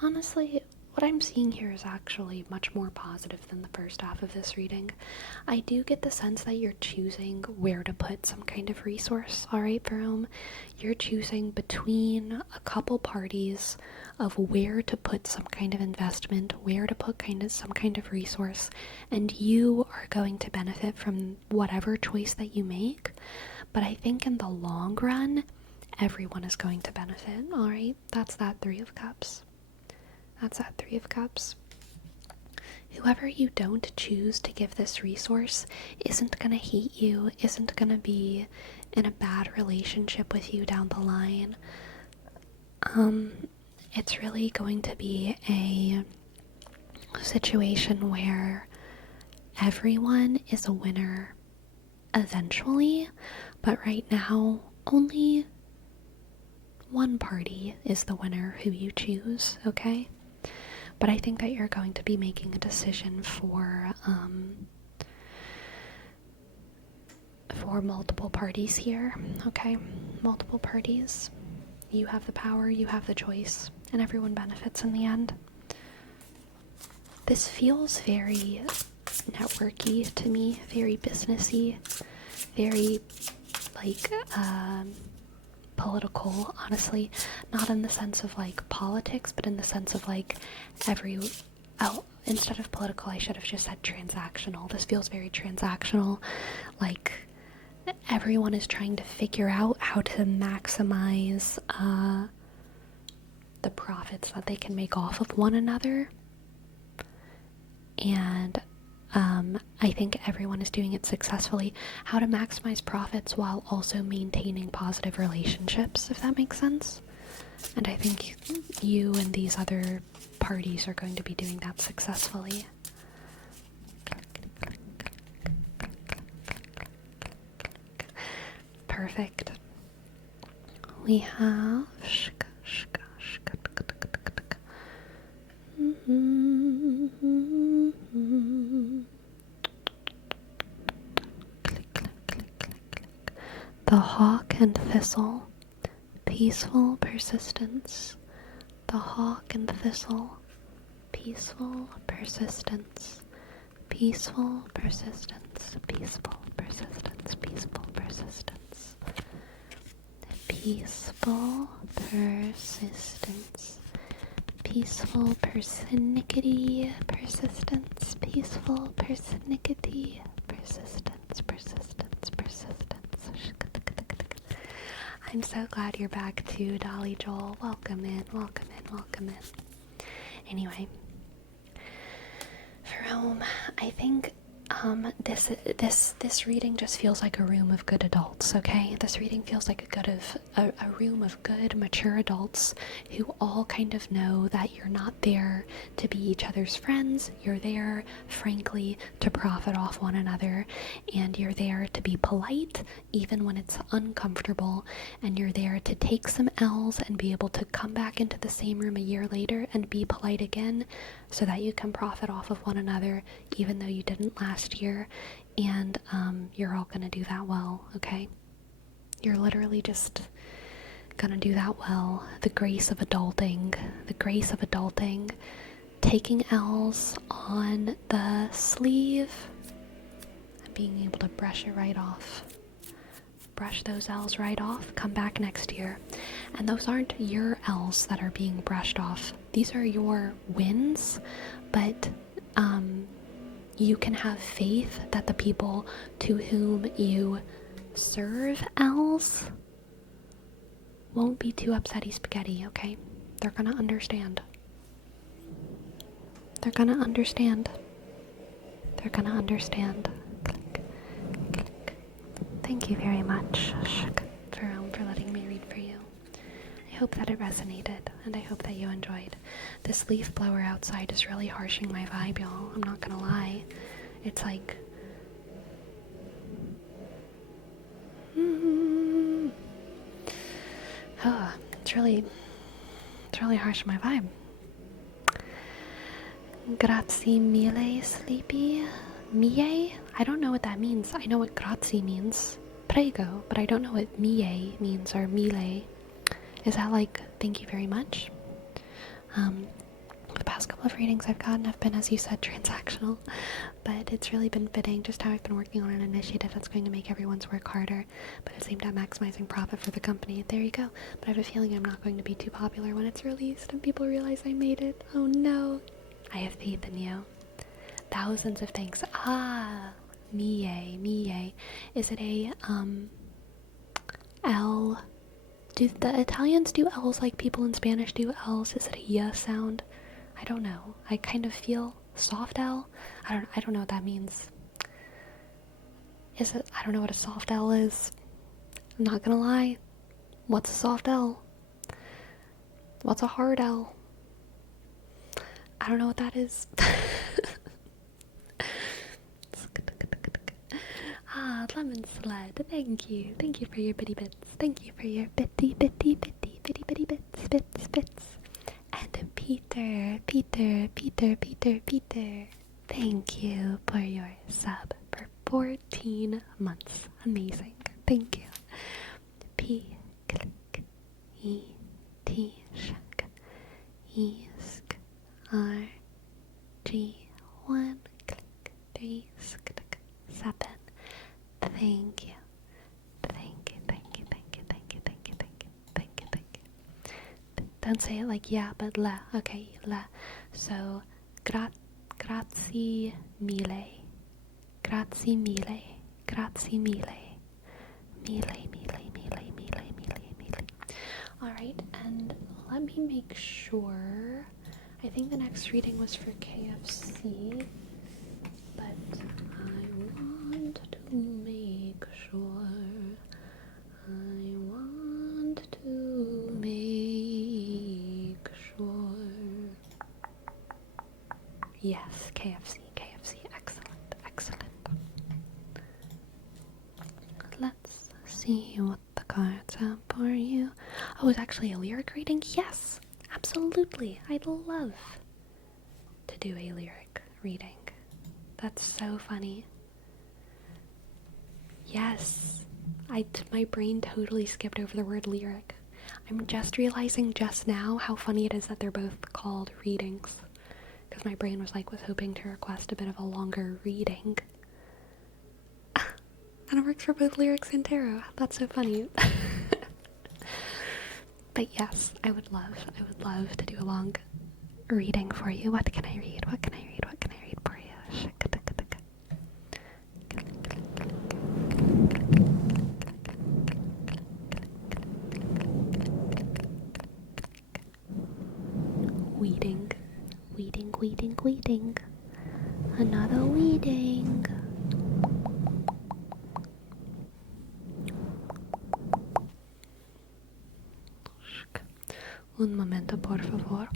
Honestly, what I'm seeing here is actually much more positive than the first half of this reading. I do get the sense that you're choosing where to put some kind of resource, alright, Fome? You're choosing between a couple parties of where to put some kind of investment, where to put some kind of resource, and you are going to benefit from whatever choice that you make. But I think in the long run, everyone is going to benefit, alright? That's that Three of Cups. That's that Three of Cups. Whoever you don't choose to give this resource isn't going to hate you, isn't going to be in a bad relationship with you down the line. It's really going to be a situation where everyone is a winner eventually, but right now only one party is the winner who you choose, okay? But I think that you're going to be making a decision for multiple parties here, okay? Multiple parties. You have the power, you have the choice, and everyone benefits in the end. This feels very networky to me, very businessy, very like political, honestly. Not in the sense of like politics, but in the sense of like instead of political, I should have just said transactional. This feels very transactional, like everyone is trying to figure out how to maximize the profits that they can make off of one another. And I think everyone is doing it successfully. How to maximize profits while also maintaining positive relationships, if that makes sense. And I think you and these other parties are going to be doing that successfully. Perfect. We have the hawk and thistle, peaceful persistence. The hawk and thistle, peaceful persistence. Peaceful persistence, peaceful persistence, peaceful persistence. Peaceful persistence. Peaceful persnickety persistence. Peaceful persnickety persistence, persistence, persistence. I'm so glad you're back too, Dolly Joel. Welcome in, welcome in, welcome in. Anyway, Fome, I think this reading just feels like a room of good adults, okay? This reading feels like a room of good, mature adults who all kind of know that you're not there to be each other's friends. You're there, frankly, to profit off one another, and you're there to be polite even when it's uncomfortable, and you're there to take some L's and be able to come back into the same room a year later and be polite again so that you can profit off of one another even though you didn't last year. And you're all gonna do that well, okay? You're literally just gonna do that well. The grace of adulting, taking L's on the sleeve and being able to brush it right off. Brush those L's right off, come back next year. And those aren't your L's that are being brushed off. These are your wins, but you can have faith that the people to whom you serve L's won't be too upsetty spaghetti, okay? They're gonna understand. They're gonna understand. They're gonna understand. Click, click. Thank you very much, for letting me read for you. I hope that it resonated, and I hope that you enjoyed. This leaf blower outside is really harshing my vibe, y'all. I'm not gonna lie. It's like... it's really harshing my vibe. Grazie mille, sleepy. Mie? I don't know what that means. I know what grazie means. Prego, but I don't know what mie means or mille. Is that like thank you very much? The past couple of readings I've gotten have been, as you said, transactional, but it's really been fitting just how I've been working on an initiative that's going to make everyone's work harder, but at the same time maximizing profit for the company. There you go. But I have a feeling I'm not going to be too popular when it's released and people realize I made it. Oh no. I have faith in you. Thousands of thanks. Mie. Is it a, L? Do the Italians do L's like people in Spanish do L's? Is it a y sound? I don't know. I kind of feel soft L. I don't know what that means. Is it? I don't know what a soft L is. I'm not gonna lie. What's a soft L? What's a hard L? I don't know what that is. Lemon sled. Thank you. Thank you for your bitty bits. Thank you for your bitty bits. And Peter. Thank you for your sub for 14 months. Amazing. Thank you. P click E T shak Esk R G 1 click 3 sk 7. Thank you. Don't say it like yeah, but la. Okay, la. So, grazie mille. Grazie mille. Grazie mille. Mille. Alright, and let me make sure. I think the next reading was for KFC, but I want to make sure. Yes, KFC, excellent. Let's see what the cards have for you. Oh, it's actually a lyric reading? Yes, absolutely. I'd love to do a lyric reading. That's so funny. Yes, my brain totally skipped over the word lyric. I'm just realizing just now how funny it is that they're both called readings. Because my brain was hoping to request a bit of a longer reading. And it works for both lyrics and tarot. That's so funny. But yes, I would love to do a long reading for you. What can I read for you? Weeding. Another weeding. Un momento, por favor.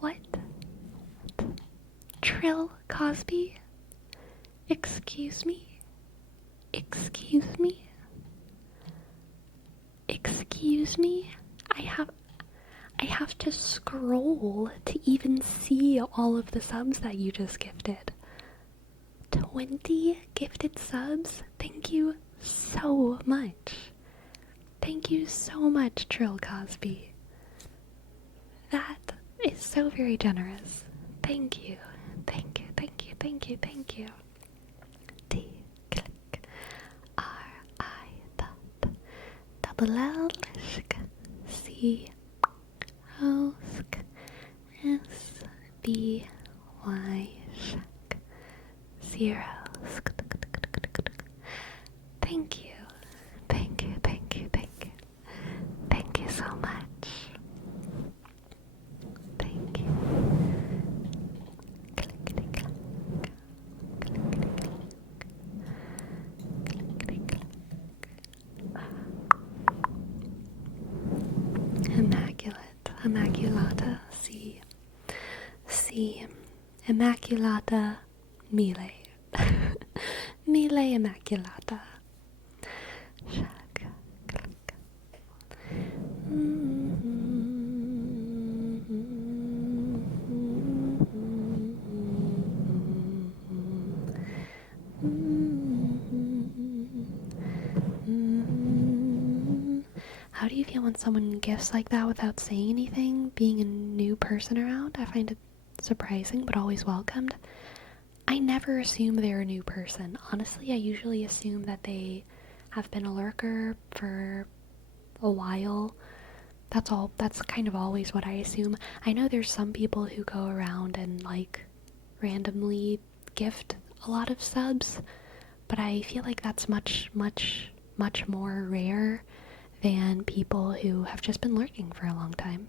What? Trill Cosby? Excuse me? I have to scroll to even see all of the subs that you just gifted. 20 gifted subs? Thank you so much. Thank you so much, Trill Cosby. That is so very generous. Thank you. T click R-I double L C O S B Y 0. Thank you so much. Thank you. Immaculata, Immaculata, Mille. Mille Immaculata. How do you feel when someone gifts like that without saying anything? Being a new person around, I find it surprising but always welcomed. I never assume they're a new person. Honestly, I usually assume that they have been a lurker for a while. That's all. That's kind of always what I assume. I know there's some people who go around and like randomly gift a lot of subs, but I feel like that's much more rare than people who have just been lurking for a long time.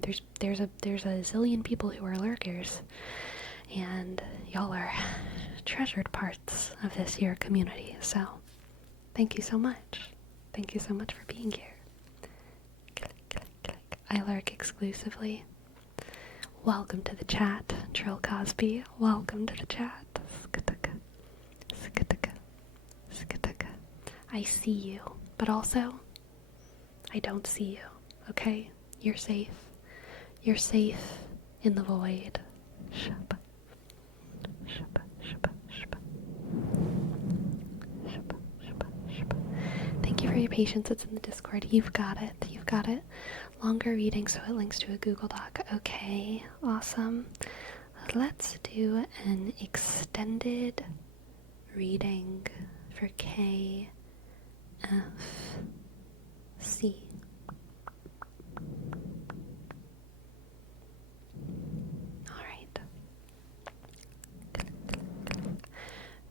There's a zillion people who are lurkers, and y'all are treasured parts of this here community. So thank you so much. Thank you so much for being here. I lurk exclusively. Welcome to the chat, Trill Cosby. Welcome to the chat. I see you, but also, I don't see you, okay? You're safe. You're safe in the void. Shup. Thank you for your patience. It's in the Discord. You've got it. You've got it. Longer reading, so it links to a Google Doc. Okay, awesome. Let's do an extended reading for KFC. Alright.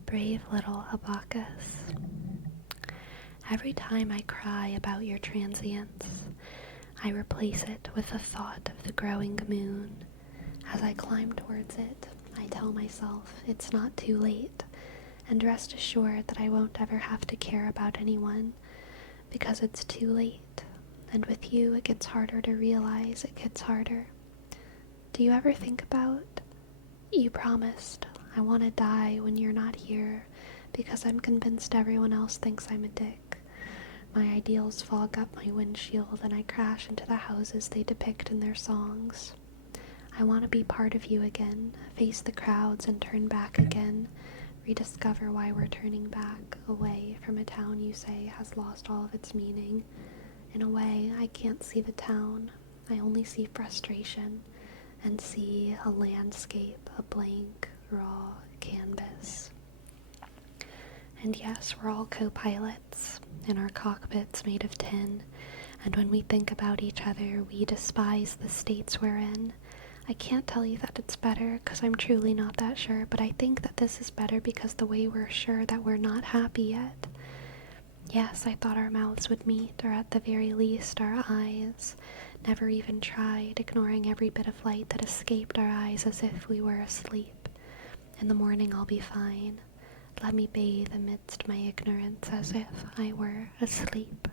Brave little Abacus. Every time I cry about your transience, I replace it with the thought of the growing moon. As I climb towards it, I tell myself it's not too late, and rest assured that I won't ever have to care about anyone, because it's too late, and with you it gets harder to realize it gets harder. Do you ever think about, you promised, I want to die when you're not here, because I'm convinced everyone else thinks I'm a dick. My ideals fog up my windshield and I crash into the houses they depict in their songs. I want to be part of you again, face the crowds and turn back again, rediscover why we're turning back, away from a town you say has lost all of its meaning. In a way, I can't see the town. I only see frustration and see a landscape, a blank, raw canvas. And yes, we're all co-pilots in our cockpits made of tin, and when we think about each other, we despise the states we're in. I can't tell you that it's better, because I'm truly not that sure, but I think that this is better because the way we're sure that we're not happy yet. Yes, I thought our mouths would meet, or at the very least our eyes. Never even tried, ignoring every bit of light that escaped our eyes as if we were asleep. In the morning I'll be fine. Let me bathe amidst my ignorance as if I were asleep.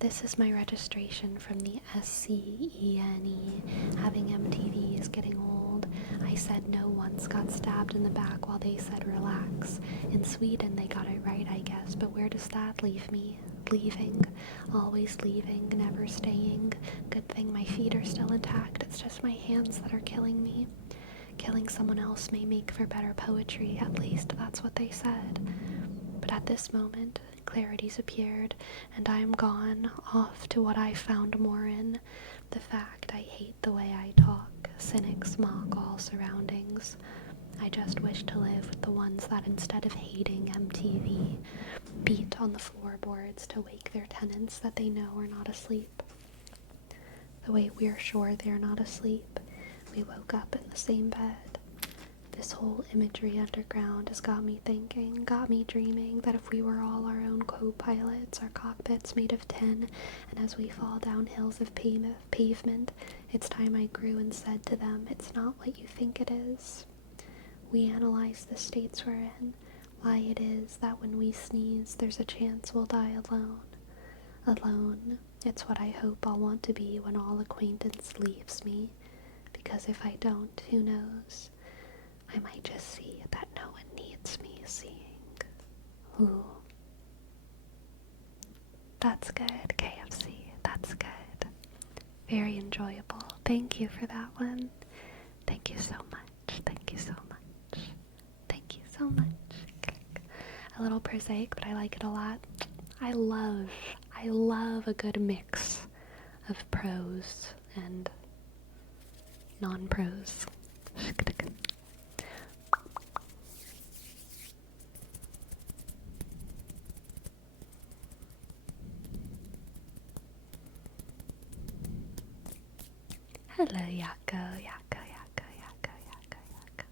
This is my registration from the SCENE. Having MTV is getting old. I said no once, got stabbed in the back while they said relax. In Sweden they got it right, I guess, but where does that leave me? Leaving. Always leaving, never staying. Good thing my feet are still intact, it's just my hands that are killing me. Killing someone else may make for better poetry, at least that's what they said. But at this moment, clarity's appeared, and I am gone, off to what I found more in. The fact I hate the way I talk, cynics mock all surroundings. I just wish to live with the ones that instead of hating MTV, beat on the floorboards to wake their tenants that they know are not asleep. The way we're sure they're not asleep. We woke up in the same bed. This whole imagery underground has got me thinking, got me dreaming that if we were all our own co-pilots, our cockpits made of tin, and as we fall down hills of pavement, it's time I grew and said to them, it's not what you think it is. We analyze the states we're in, why it is that when we sneeze, there's a chance we'll die alone. Alone, it's what I hope I'll want to be when all acquaintance leaves me. Because if I don't, who knows? I might just see that no one needs me seeing. Ooh. That's good, KFC. That's good. Very enjoyable. Thank you for that one. Thank you so much. Thank you so much. Thank you so much. A little prosaic, but I like it a lot. I love I love a good mix of prose and non-prose. Hello, Yako, Yako, Yako, Yako, Yako, Yako.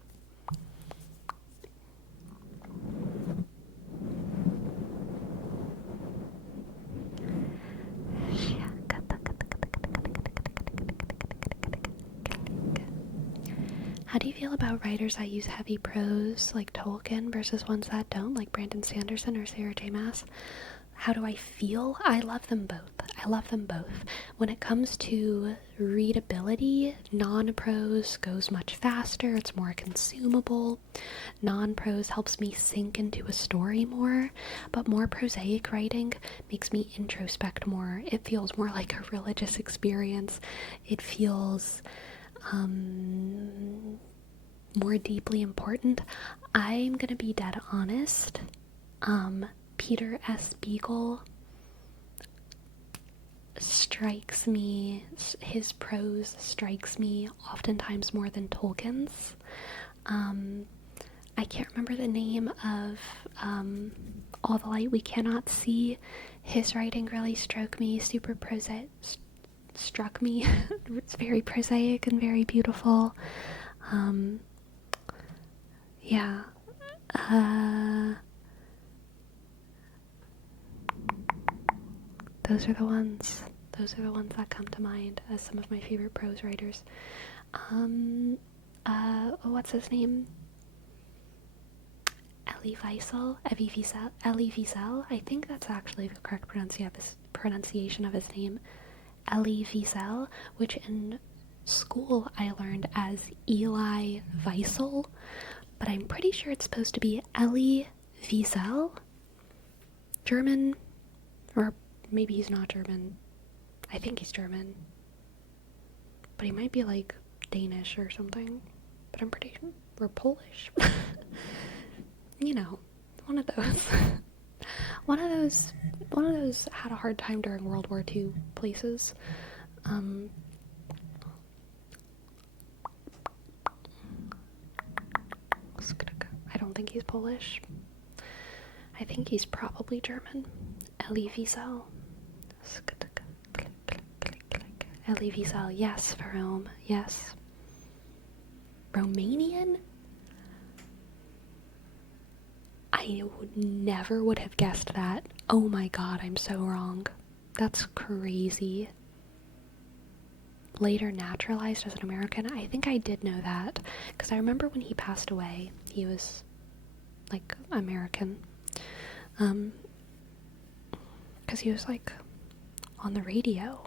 How do you feel about writers that use heavy prose, like Tolkien, versus ones that don't, like Brandon Sanderson or Sarah J. Maas? How do I feel? I love them both. I love them both. When it comes to readability, non-prose goes much faster. It's more consumable. Non-prose helps me sink into a story more, but more prosaic writing makes me introspect more. It feels more like a religious experience. It feels more deeply important. I'm gonna be dead honest. Peter S. Beagle strikes me, his prose strikes me oftentimes more than Tolkien's. I can't remember the name of All the Light We Cannot See. His writing really struck me, struck me. It's very prosaic and very beautiful. Yeah. Those are the ones that come to mind as some of my favorite prose writers. What's his name? Elie Wiesel. I think that's actually the correct pronunciation of his name. Elie Wiesel, which in school I learned as Eli Wiesel, but I'm pretty sure it's supposed to be Elie Wiesel. German, or maybe he's not German. I think he's German. But he might be like Danish or something. But I'm pretty sure. Or Polish. You know, one of those. one of those had a hard time during World War II places. I don't think he's Polish. I think he's probably German. Elie Wiesel. Elie Wiesel, yes, Fome, yes. Romanian? I never would have guessed that. Oh my god, I'm so wrong. That's crazy. Later naturalized as an American? I think I did know that. Because I remember when he passed away, he was, like, American. Because he was, like, on the radio.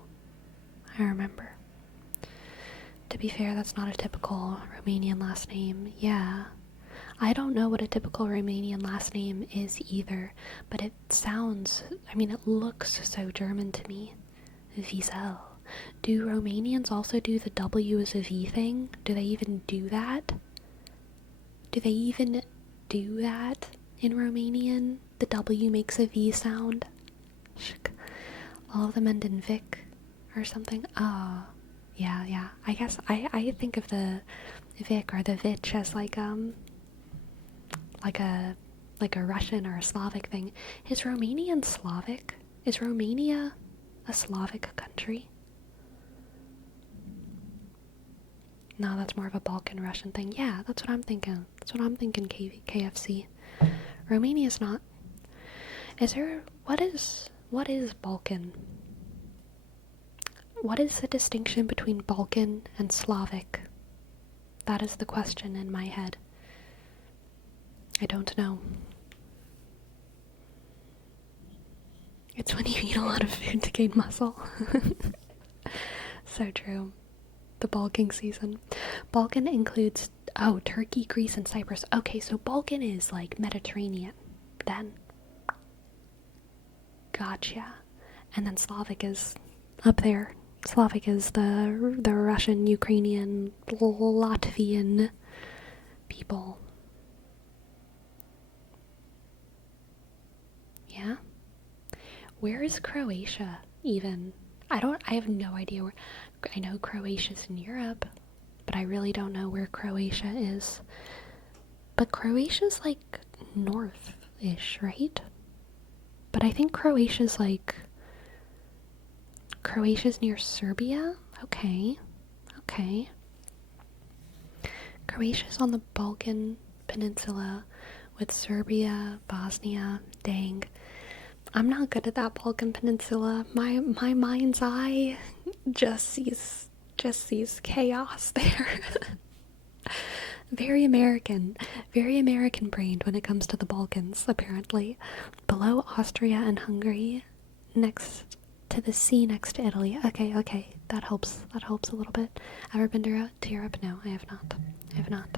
I remember. To be fair, that's not a typical Romanian last name. Yeah. I don't know what a typical Romanian last name is either, but it sounds, it looks so German to me. Wiesel. Do Romanians also do the W as a V thing? Do they even do that? Do they even do that in Romanian? The W makes a V sound? All of them end in Vic or something? Oh, yeah. I guess I think of the Vic or the Vich as like a Russian or a Slavic thing. Is Romanian Slavic? Is Romania a Slavic country? No, that's more of a Balkan Russian thing. Yeah, that's what I'm thinking. KFC. Romania's not. Is there, what is Balkan? What is the distinction between Balkan and Slavic? That is the question in my head. I don't know. It's when you eat a lot of food to gain muscle. So true. The Balkan season. Balkan includes, Turkey, Greece, and Cyprus. Okay, so Balkan is like Mediterranean, then. Gotcha. And then Slavic is up there. Slavic is the Russian, Ukrainian, Latvian people. Yeah? Where is Croatia even? I have no idea where. I know Croatia's in Europe, but I really don't know where Croatia is. But Croatia's like north-ish, right? But I think Croatia's near Serbia? Okay. Okay. Croatia's on the Balkan Peninsula with Serbia, Bosnia. Dang. I'm not good at that Balkan Peninsula. My mind's eye just sees chaos there. Very American brained when it comes to the Balkans, apparently. Below Austria and Hungary, next to the sea next to Italy. Okay, that helps a little bit. Ever been to Europe? No, I have not.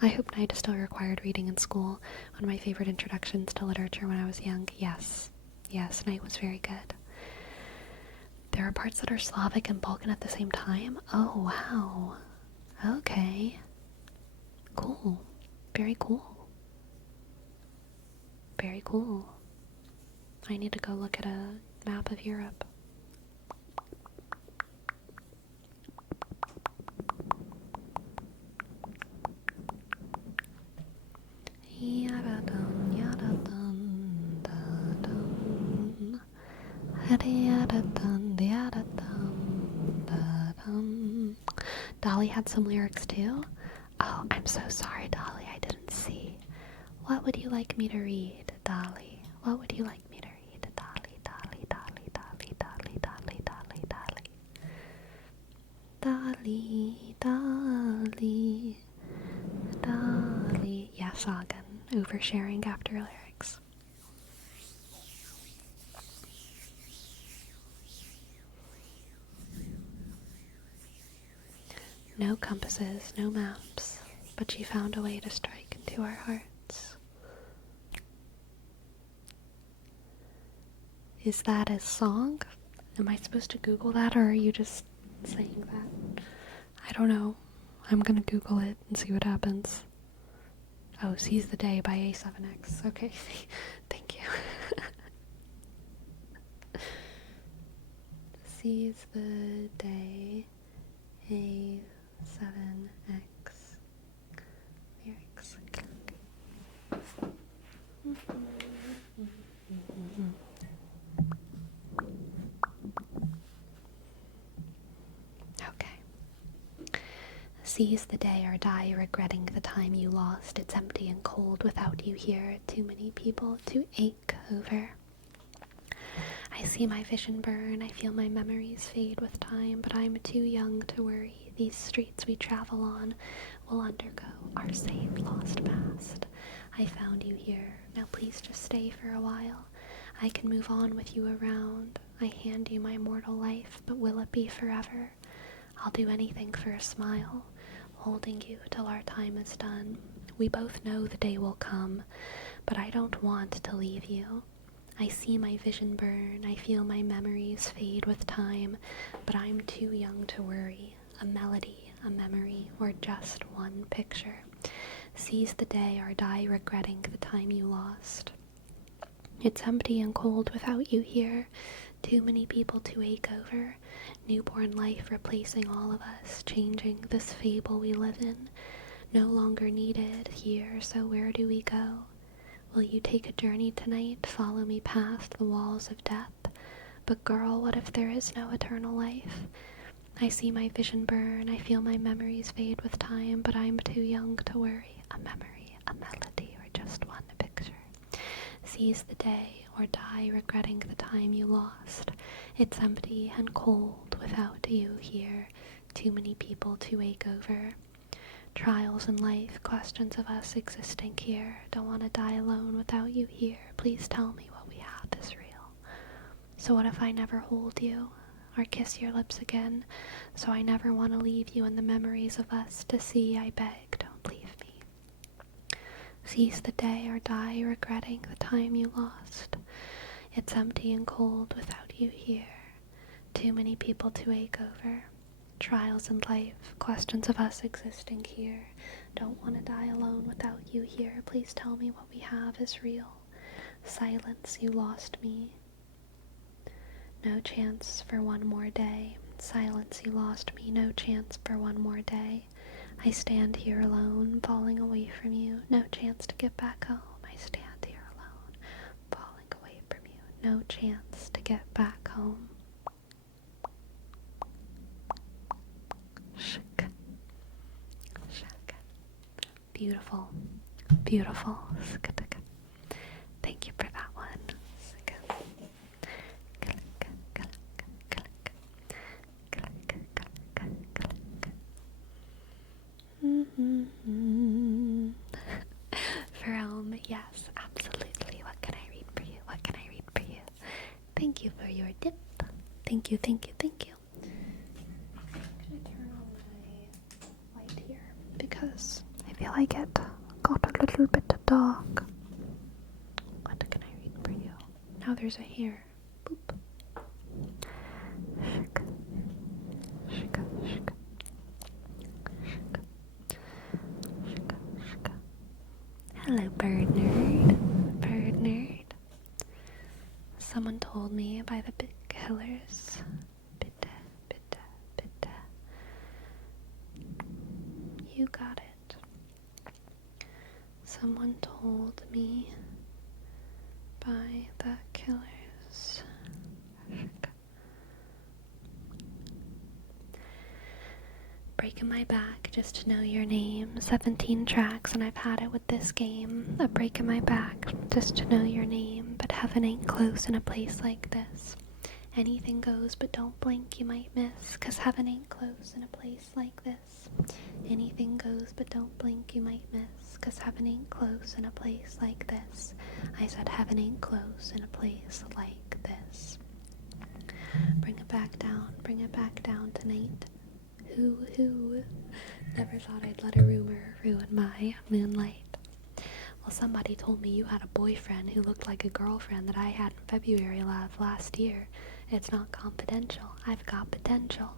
I hope night is still required reading in school. One of my favorite introductions to literature when I was young. Yes, night was very good. There are parts that are Slavic and Balkan at the same time? Oh, wow. Okay. Cool. Very cool. Very cool. I need to go look at a map of Europe. Dolly had some lyrics too? Oh, I'm so sorry, Dolly, I didn't see. What would you like me to read, Dolly? What would you like me to read, Dolly, Dolly, Dolly, Dolly, Dolly, Dolly, Dolly, Dolly. Dolly, Dolly, Dolly. Yes, Auden, oversharing after lyrics. No compasses, no maps, but she found a way to strike into our hearts. Is that a song? Am I supposed to Google that, or are you just saying that? I don't know. I'm gonna Google it and see what happens. Oh, Seize the Day by A7X. Okay, thank you. Seize the Day, A7X lyrics. Okay. Seize the day or die regretting the time you lost. It's empty and cold without you here. Too many people to ache over. I see my vision burn, I feel my memories fade with time, but I'm too young to worry. These streets we travel on will undergo our saved lost past. I found you here, now please just stay for a while. I can move on with you around. I hand you my mortal life, but will it be forever? I'll do anything for a smile, holding you till our time is done. We both know the day will come, but I don't want to leave you. I see my vision burn, I feel my memories fade with time, but I'm too young to worry. A melody, a memory, or just one picture. Seize the day or die regretting the time you lost. It's empty and cold without you here. Too many people to ache over. Newborn life replacing all of us, changing this fable we live in. No longer needed here, so where do we go? Will you take a journey tonight, follow me past the walls of death? But girl, what if there is no eternal life? I see my vision burn, I feel my memories fade with time, but I'm too young to worry. A memory, a melody, or just one picture. Seize the day or die regretting the time you lost. It's empty and cold without you here. Too many people to ache over. Trials in life, questions of us existing here. Don't want to die alone without you here. Please tell me what we have is real. So what if I never hold you or kiss your lips again? So I never want to leave you in the memories of us to see. I beg, don't leave me. Seize the day or die regretting the time you lost. It's empty and cold without you here. Too many people to ache over. Trials in life, questions of us existing here. Don't want to die alone without you here. Please tell me what we have is real. Silence, you lost me. No chance for one more day. Silence, you lost me. No chance for one more day. I stand here alone, falling away from you. No chance to get back home. I stand here alone, falling away from you. No chance to get back home. Shuk. Shuk. Beautiful. Beautiful. Thank you for that one. Fome, yes, absolutely. What can I read for you? What can I read for you? Thank you for your dip. Thank you, thank you, thank you. I'm gonna turn on my light here because I feel like it got a little bit dark. What can I read for you? Now there's a hair. Boop. Shika. Shika, shika. Shika. Shika, shika. Hello, bird nerd. Bird nerd. Someone told me by the big killers. Bitte, bitte, bitte. You got it. Someone told me by the killers. Breaking my back just to know your name. 17 tracks and I've had it with this game. A break in my back just to know your name. But heaven ain't close in a place like this. Anything goes but don't blink, you might miss. 'Cause heaven ain't close in a place like this. Anything goes but don't blink, you might miss. 'Cause heaven ain't close in a place like this. I said heaven ain't close in a place like this. Bring it back down tonight. Who never thought I'd let a rumor ruin my moonlight. Well, somebody told me you had a boyfriend who looked like a girlfriend that I had in February of last year. It's not confidential. I've got potential.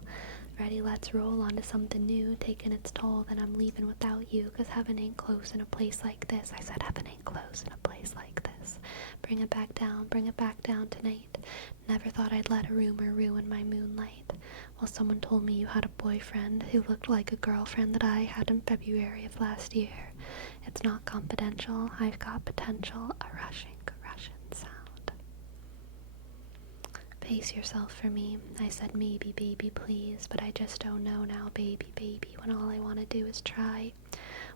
Ready, let's roll onto something new, taking its toll, then I'm leaving without you, 'cause heaven ain't close in a place like this. I said heaven ain't close in a place like this. Bring it back down tonight. Never thought I'd let a rumor ruin my moonlight. Well, someone told me you had a boyfriend who looked like a girlfriend that I had in February of last year. It's not confidential. I've got potential. A rushing sound. Pace yourself for me. I said maybe, baby, please, but I just don't know now, baby, when all I want to do is try.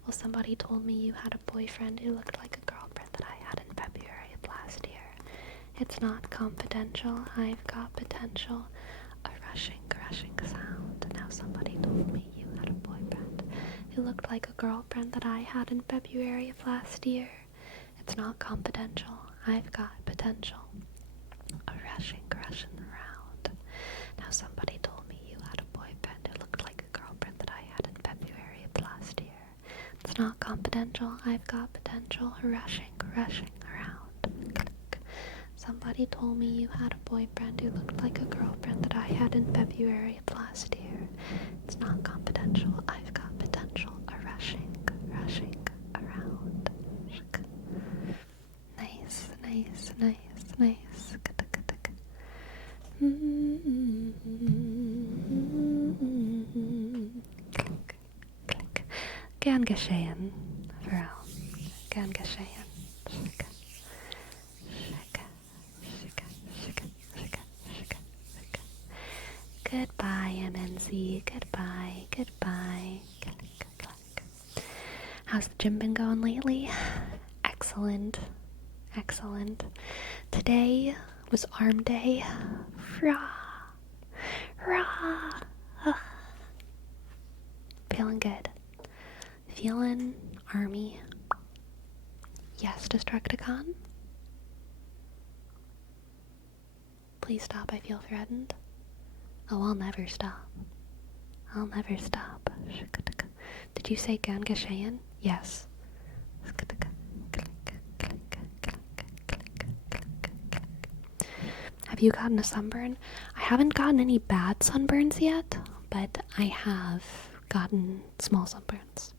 Well, somebody told me you had a boyfriend who looked like a girlfriend that I had in February of last year. It's not confidential. I've got potential. A rushing sound. Now somebody told me you had a boyfriend who looked like a girlfriend that I had in February of last year. It's not confidential. I've got potential. A rushing around. Now somebody told me you had a boyfriend who looked like a girlfriend that I had in February of last year. It's not confidential. I've got potential. A rushing around. Click. Somebody told me you had a boyfriend who looked like a girlfriend that I had in February of last year. It's not confidential. I've got potential. A rushing around. Nice. Click. Gern geschehen, Frau. Gern geschehen. Goodbye, MNZ. Goodbye. Click. How's the gym been going lately? Excellent. Today was arm day. Rah. Feeling good. Feeling army. Yes, Destructicon. Please stop, I feel threatened. Oh, I'll never stop. Did you say Gern geschehen? Yes. Have you gotten a sunburn? I haven't gotten any bad sunburns yet, but I have gotten small sunburns.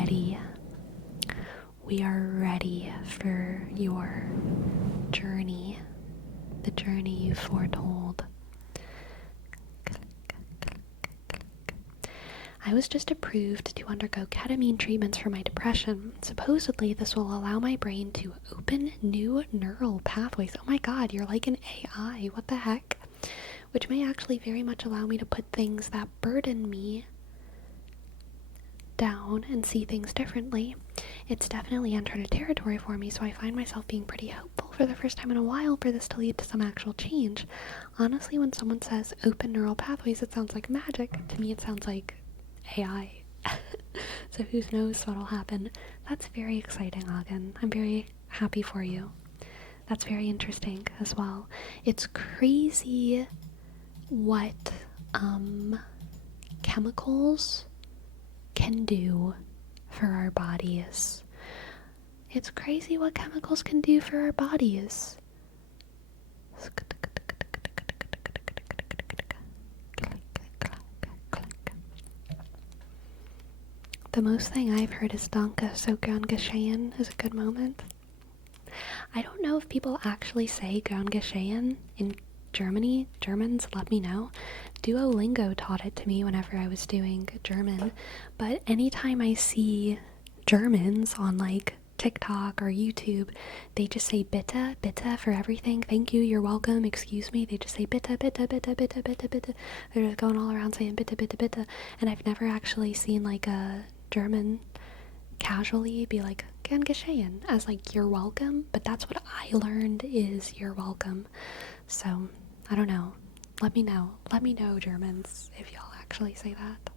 ready. We are ready for your journey, the journey you foretold. I was just approved to undergo ketamine treatments for my depression. Supposedly, this will allow my brain to open new neural pathways. Oh my god, you're like an AI. What the heck? Which may actually very much allow me to put things that burden me down and see things differently. It's definitely entered a territory for me, so I find myself being pretty hopeful for the first time in a while for this to lead to some actual change. Honestly, when someone says open neural pathways, it sounds like magic. To me, it sounds like AI. So who knows what'll happen. That's very exciting, Agen. I'm very happy for you. That's very interesting as well. It's crazy what chemicals can do for our bodies. It's crazy what chemicals can do for our bodies. The most thing I've heard is Danke, so Gern geschehen is a good moment. I don't know if people actually say Gern geschehen in Germany. Germans, let me know. Duolingo taught it to me whenever I was doing German, but anytime I see Germans on like TikTok or YouTube, they just say bitte, bitte for everything. Thank you, you're welcome, excuse me. They just say bitte, bitte, bitte, bitte, bitte, bitte. They're just going all around saying bitte, bitte, bitte. And I've never actually seen like a German casually be like gern geschehen as like you're welcome, but that's what I learned is you're welcome. So I don't know. Let me know, Germans, if y'all actually say that.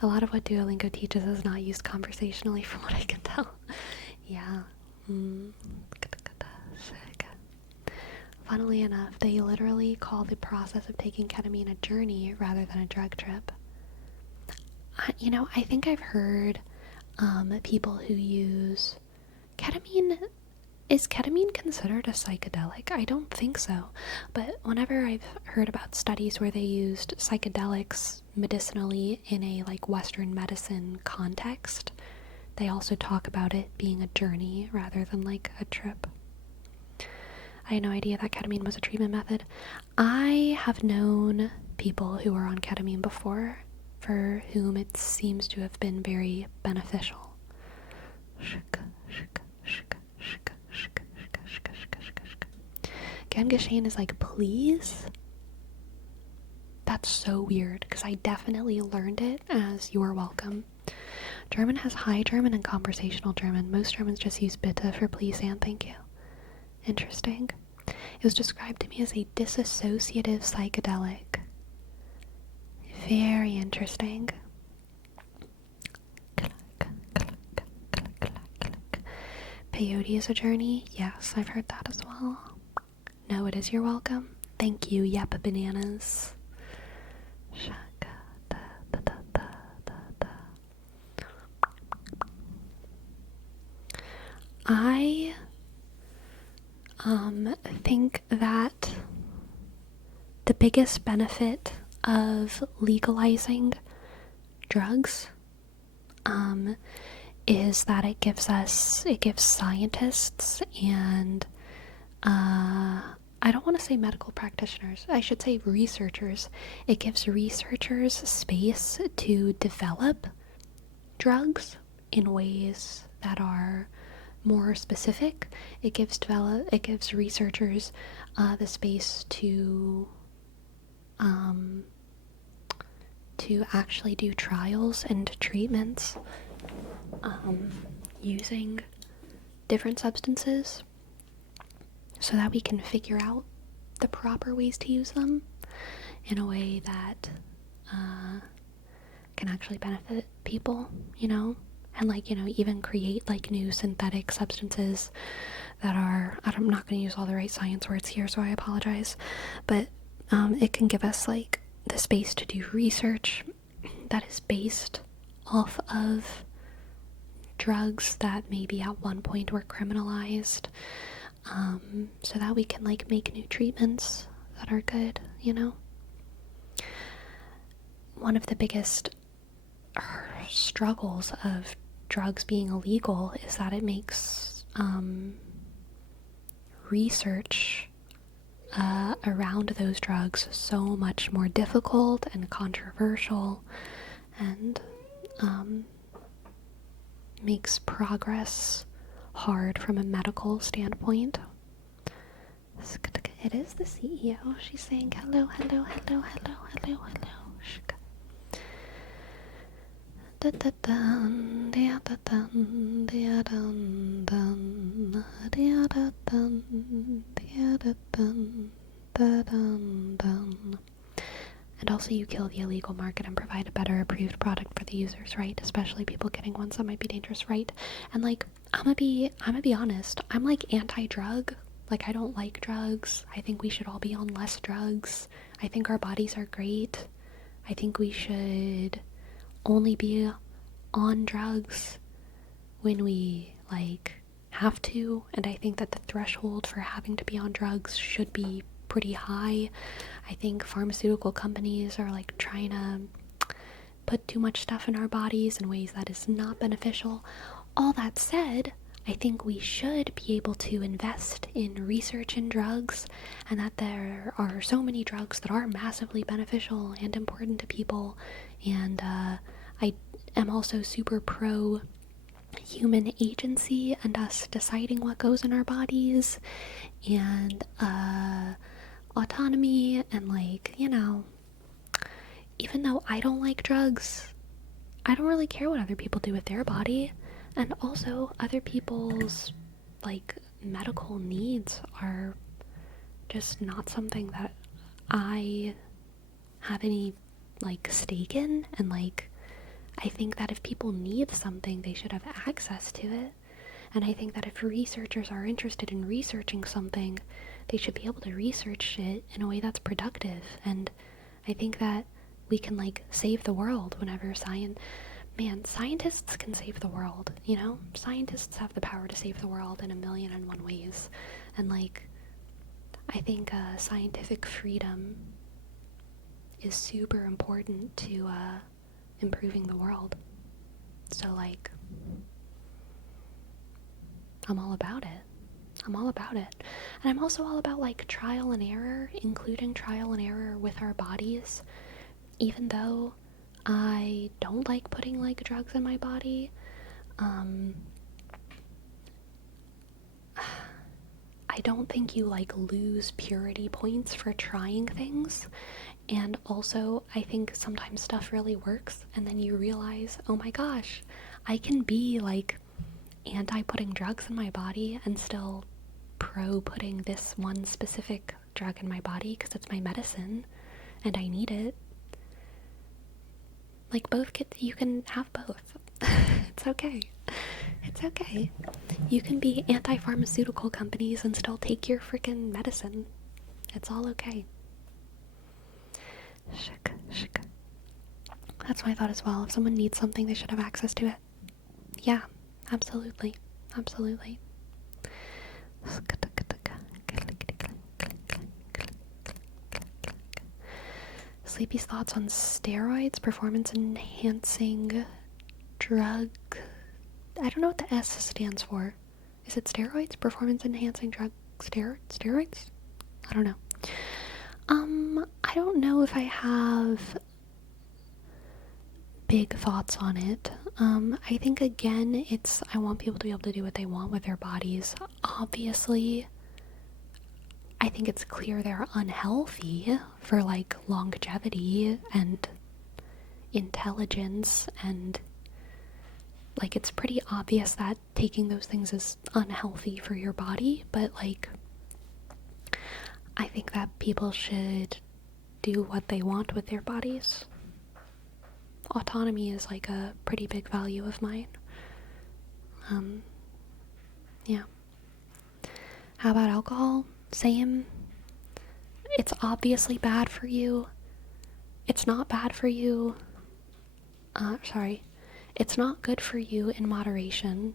A lot of what Duolingo teaches is not used conversationally from what I can tell. Yeah. Funnily enough, they literally call the process of taking ketamine a journey rather than a drug trip. I think I've heard people who use ketamine. Is ketamine considered a psychedelic? I don't think so. But whenever I've heard about studies where they used psychedelics medicinally in a like Western medicine context, they also talk about it being a journey rather than like a trip. I had no idea that ketamine was a treatment method. I have known people who were on ketamine before for whom it seems to have been very beneficial. Gern geschehen is like, please? That's so weird, because I definitely learned it as you're welcome. German has High German and Conversational German. Most Germans just use bitte for please and thank you. Interesting. It was described to me as a dissociative psychedelic. Very interesting. Peyote is a journey? Yes, I've heard that as well. No, it is you're welcome. Thank you, yep, bananas. I think that the biggest benefit of legalizing drugs is that it gives scientists and I don't want to say medical practitioners, I should say researchers. It gives researchers space to develop drugs in ways that are more specific. It gives researchers the space to actually do trials and treatments using different substances so that we can figure out the proper ways to use them in a way that can actually benefit people, and even create new synthetic substances that are, I'm not going to use all the right science words here, so I apologize, but it can give us the space to do research that is based off of drugs that maybe at one point were criminalized, so that we can make new treatments that are good. One of the biggest struggles of drugs being illegal is that it makes research around those drugs so much more difficult and controversial, and makes progress hard from a medical standpoint. It is the CEO. She's saying hello, hello, hello, hello, hello, hello. And also, you kill the illegal market and provide a better approved product for the users, right? Especially people getting ones that might be dangerous, right? And like, I'm gonna be honest, I'm like anti-drug. Like, I don't like drugs. I think we should all be on less drugs. I think our bodies are great. I think we should only be on drugs when we like have to, and I think that the threshold for having to be on drugs should be pretty high. I think pharmaceutical companies are like trying to put too much stuff in our bodies in ways that is not beneficial. All that said, I think we should be able to invest in research in drugs, and that there are so many drugs that are massively beneficial and important to people. And I am also super pro human agency and us deciding what goes in our bodies, and autonomy, and like, you know, even though I don't like drugs, I don't really care what other people do with their body. And also, other people's like medical needs are just not something that I have any like stake in. And like, I think that if people need something, they should have access to it. And I think that if researchers are interested in researching something, they should be able to research it in a way that's productive. And I think that we can like save the world whenever scientists can save the world, you know? Scientists have the power to save the world in 1,000,001 ways. And like, I think scientific freedom is super important to improving the world. So like, I'm all about it. I'm all about it. And I'm also all about like trial and error, including trial and error with our bodies. Even though I don't like putting like drugs in my body, I don't think you like lose purity points for trying things. And also, I think sometimes stuff really works, and then you realize, oh my gosh, I can be like anti-putting drugs in my body and still pro-putting this one specific drug in my body because it's my medicine and I need it. Like, you can have both. It's okay. It's okay. You can be anti-pharmaceutical companies and still take your freaking medicine. It's all okay. That's my thought as well. If someone needs something, they should have access to it. Yeah, absolutely. Absolutely. Sleepy's thoughts on steroids, performance enhancing drug. I don't know what the S stands for. Is it steroids? Performance enhancing drug steroids? I don't know. I don't know if I have big thoughts on it. I think again, I want people to be able to do what they want with their bodies. Obviously, I think it's clear they're unhealthy for like longevity and intelligence, and like it's pretty obvious that taking those things is unhealthy for your body, but like I think that people should do what they want with their bodies. Autonomy is like a pretty big value of mine. Yeah. How about alcohol? Same. It's obviously bad for you. It's not bad for you. It's not good for you in moderation.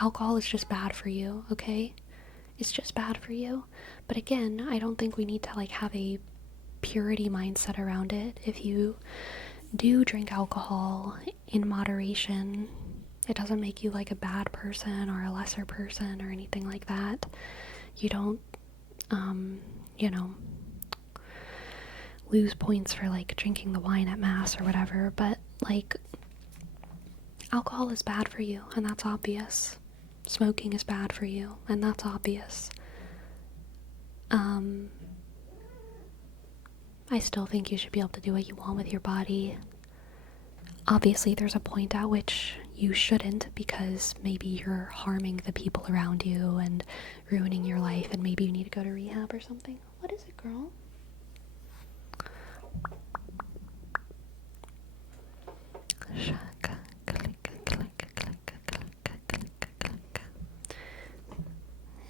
Alcohol is just bad for you, okay? It's just bad for you. But again, I don't think we need to like have a purity mindset around it. If you do drink alcohol in moderation. It doesn't make you like a bad person or a lesser person or anything like that. You don't, you know, lose points for like drinking the wine at mass or whatever, but like alcohol is bad for you, and that's obvious. Smoking is bad for you, and that's obvious. I still think you should be able to do what you want with your body. Obviously, there's a point at which you shouldn't, because maybe you're harming the people around you and ruining your life, and maybe you need to go to rehab or something. What is it, girl?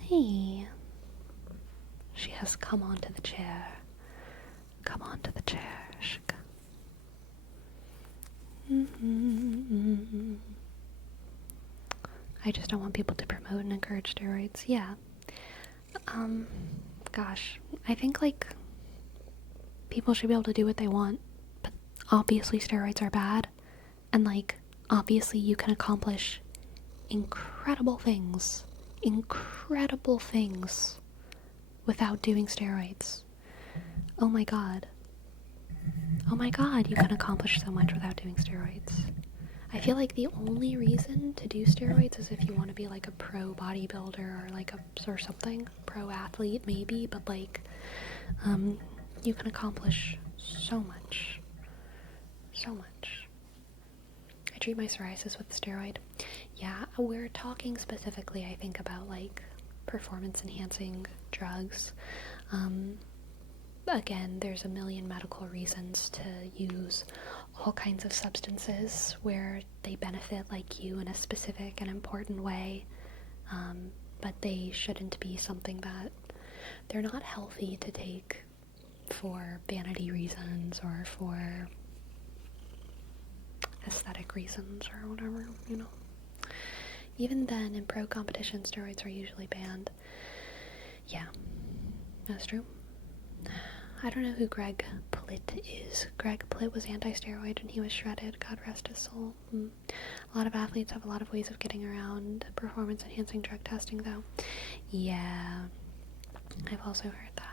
Hey. She has come onto the chair. Come onto the chair. I just don't want people to promote and encourage steroids. Yeah. Gosh, I think like people should be able to do what they want, but obviously steroids are bad, and like obviously you can accomplish incredible things without doing steroids. Oh my god, you can accomplish so much without doing steroids. I feel like the only reason to do steroids is if you want to be like a pro bodybuilder or like or something, pro athlete maybe, but like you can accomplish so much. I treat my psoriasis with a steroid. Yeah, we're talking specifically, I think, about like performance enhancing drugs. Again, there's a million medical reasons to use all kinds of substances where they benefit like you in a specific and important way, but they shouldn't be something that they're not healthy to take for vanity reasons or for aesthetic reasons or whatever, you know. Even then, in pro competition, steroids are usually banned. Yeah, that's true. I don't know who Greg Plitt is. Greg Plitt was anti-steroid and he was shredded. God rest his soul. A lot of athletes have a lot of ways of getting around performance-enhancing drug testing, though. Yeah, I've also heard that.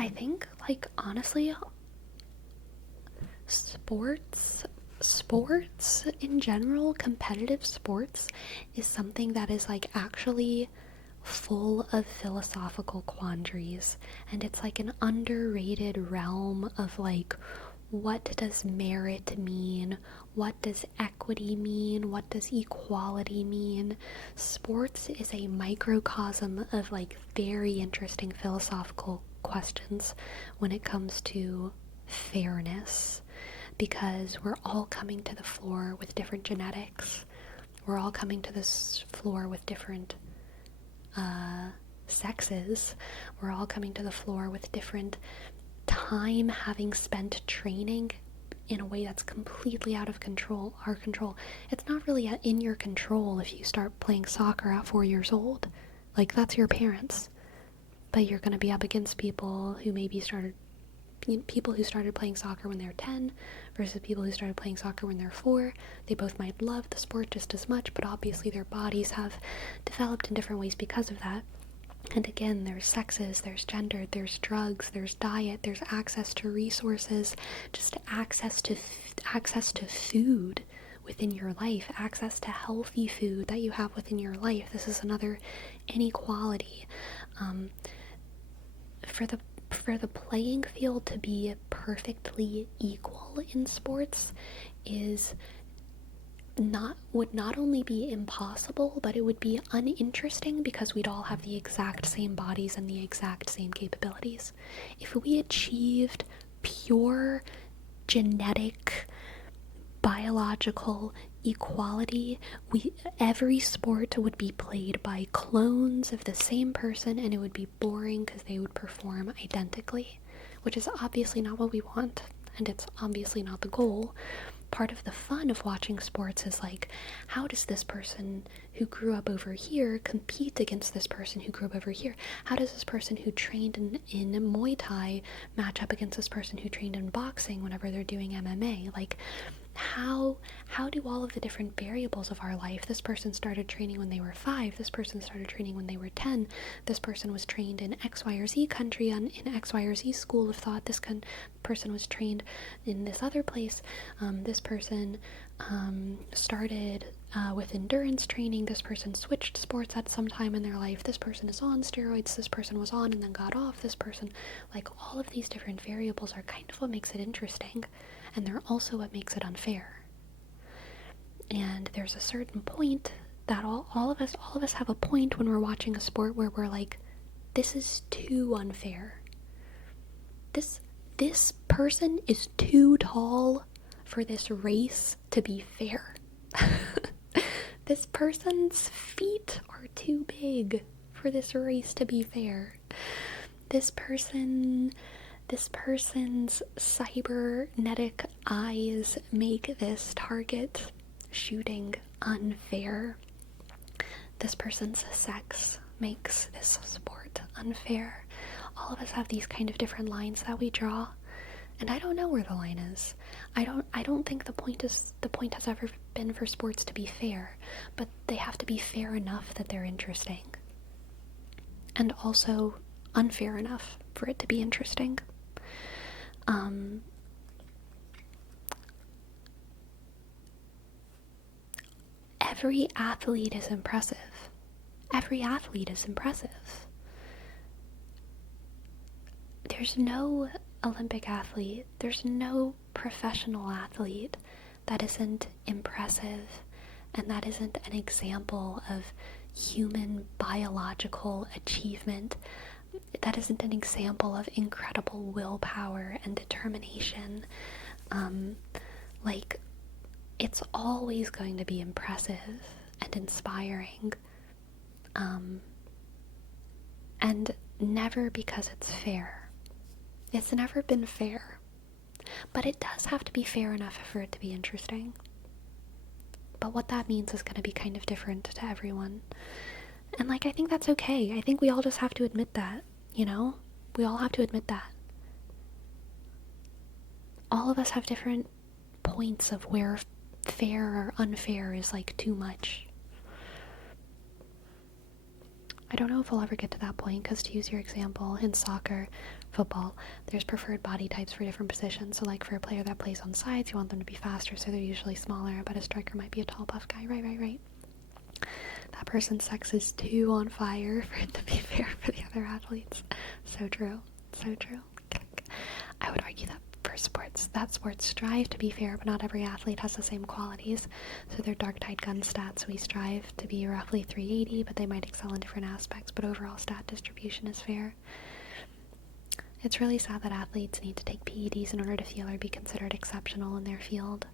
I think, like, honestly, sports in general, competitive sports, is something that is like actually full of philosophical quandaries, and it's like an underrated realm of like, what does merit mean? What does equity mean? What does equality mean? Sports is a microcosm of like very interesting philosophical questions when it comes to fairness, because we're all coming to the floor with different genetics. We're all coming to this floor with different sexes. We're all coming to the floor with different time having spent training in a way that's completely out of our control. It's not really in your control if you start playing soccer at 4 years old. Like, that's your parents. But you're going to be up against people who maybe started playing soccer when they're 10 versus people who started playing soccer when they're 4. They both might love the sport just as much, but obviously their bodies have developed in different ways because of that. And again, there's sexes, there's gender, there's drugs, there's diet, there's access to resources, just access to food within your life, access to healthy food that you have within your life. This is another inequality. For the playing field to be perfectly equal in sports would not only be impossible, but it would be uninteresting, because we'd all have the exact same bodies and the exact same capabilities. If we achieved pure genetic, biological equality, every sport would be played by clones of the same person, and it would be boring because they would perform identically, which is obviously not what we want, and it's obviously not the goal. part of the fun of watching sports is like, how does this person who grew up over here compete against this person who grew up over here? How does this person who trained in Muay Thai match up against this person who trained in boxing whenever they're doing MMA? Like, how do all of the different variables of our life, this person started training when they were 5, this person started training when they were 10, this person was trained in X, Y, or Z country, in X, Y, or Z school of thought, this person was trained in this other place, this person started with endurance training, this person switched sports at some time in their life, this person is on steroids, this person was on and then got off, this person, like, all of these different variables are kind of what makes it interesting. And they're also what makes it unfair. And there's a certain point that all of us have a point when we're watching a sport where we're like, this is too unfair. This person is too tall for this race to be fair. This person's feet are too big for this race to be fair. This person's cybernetic eyes make this target shooting unfair. This person's sex makes this sport unfair. All of us have these kind of different lines that we draw, and I don't know where the line is. I don't think the point has ever been for sports to be fair, but they have to be fair enough that they're interesting, and also unfair enough for it to be interesting. Every athlete is impressive. Every athlete is impressive. There's no Olympic athlete, there's no professional athlete that isn't impressive and that isn't an example of human biological achievement, that isn't an example of incredible willpower and determination. Like, it's always going to be impressive and inspiring, and never because it's fair. It's never been fair, but it does have to be fair enough for it to be interesting. But what that means is going to be kind of different to everyone. And, like, I think that's okay. I think we all just have to admit that, you know? We all have to admit that. All of us have different points of where fair or unfair is, like, too much. I don't know if we'll ever get to that point, because to use your example, in soccer, football, there's preferred body types for different positions. So, like, for a player that plays on sides, you want them to be faster, so they're usually smaller, but a striker might be a tall, buff guy. Right. That person's sex is too on fire for it to be fair for the other athletes. So true. I would argue that for sports, sports strive to be fair, but not every athlete has the same qualities. So they're dark-tide gun stats. We strive to be roughly 380, but they might excel in different aspects, but overall stat distribution is fair. It's really sad that athletes need to take PEDs in order to feel or be considered exceptional in their field.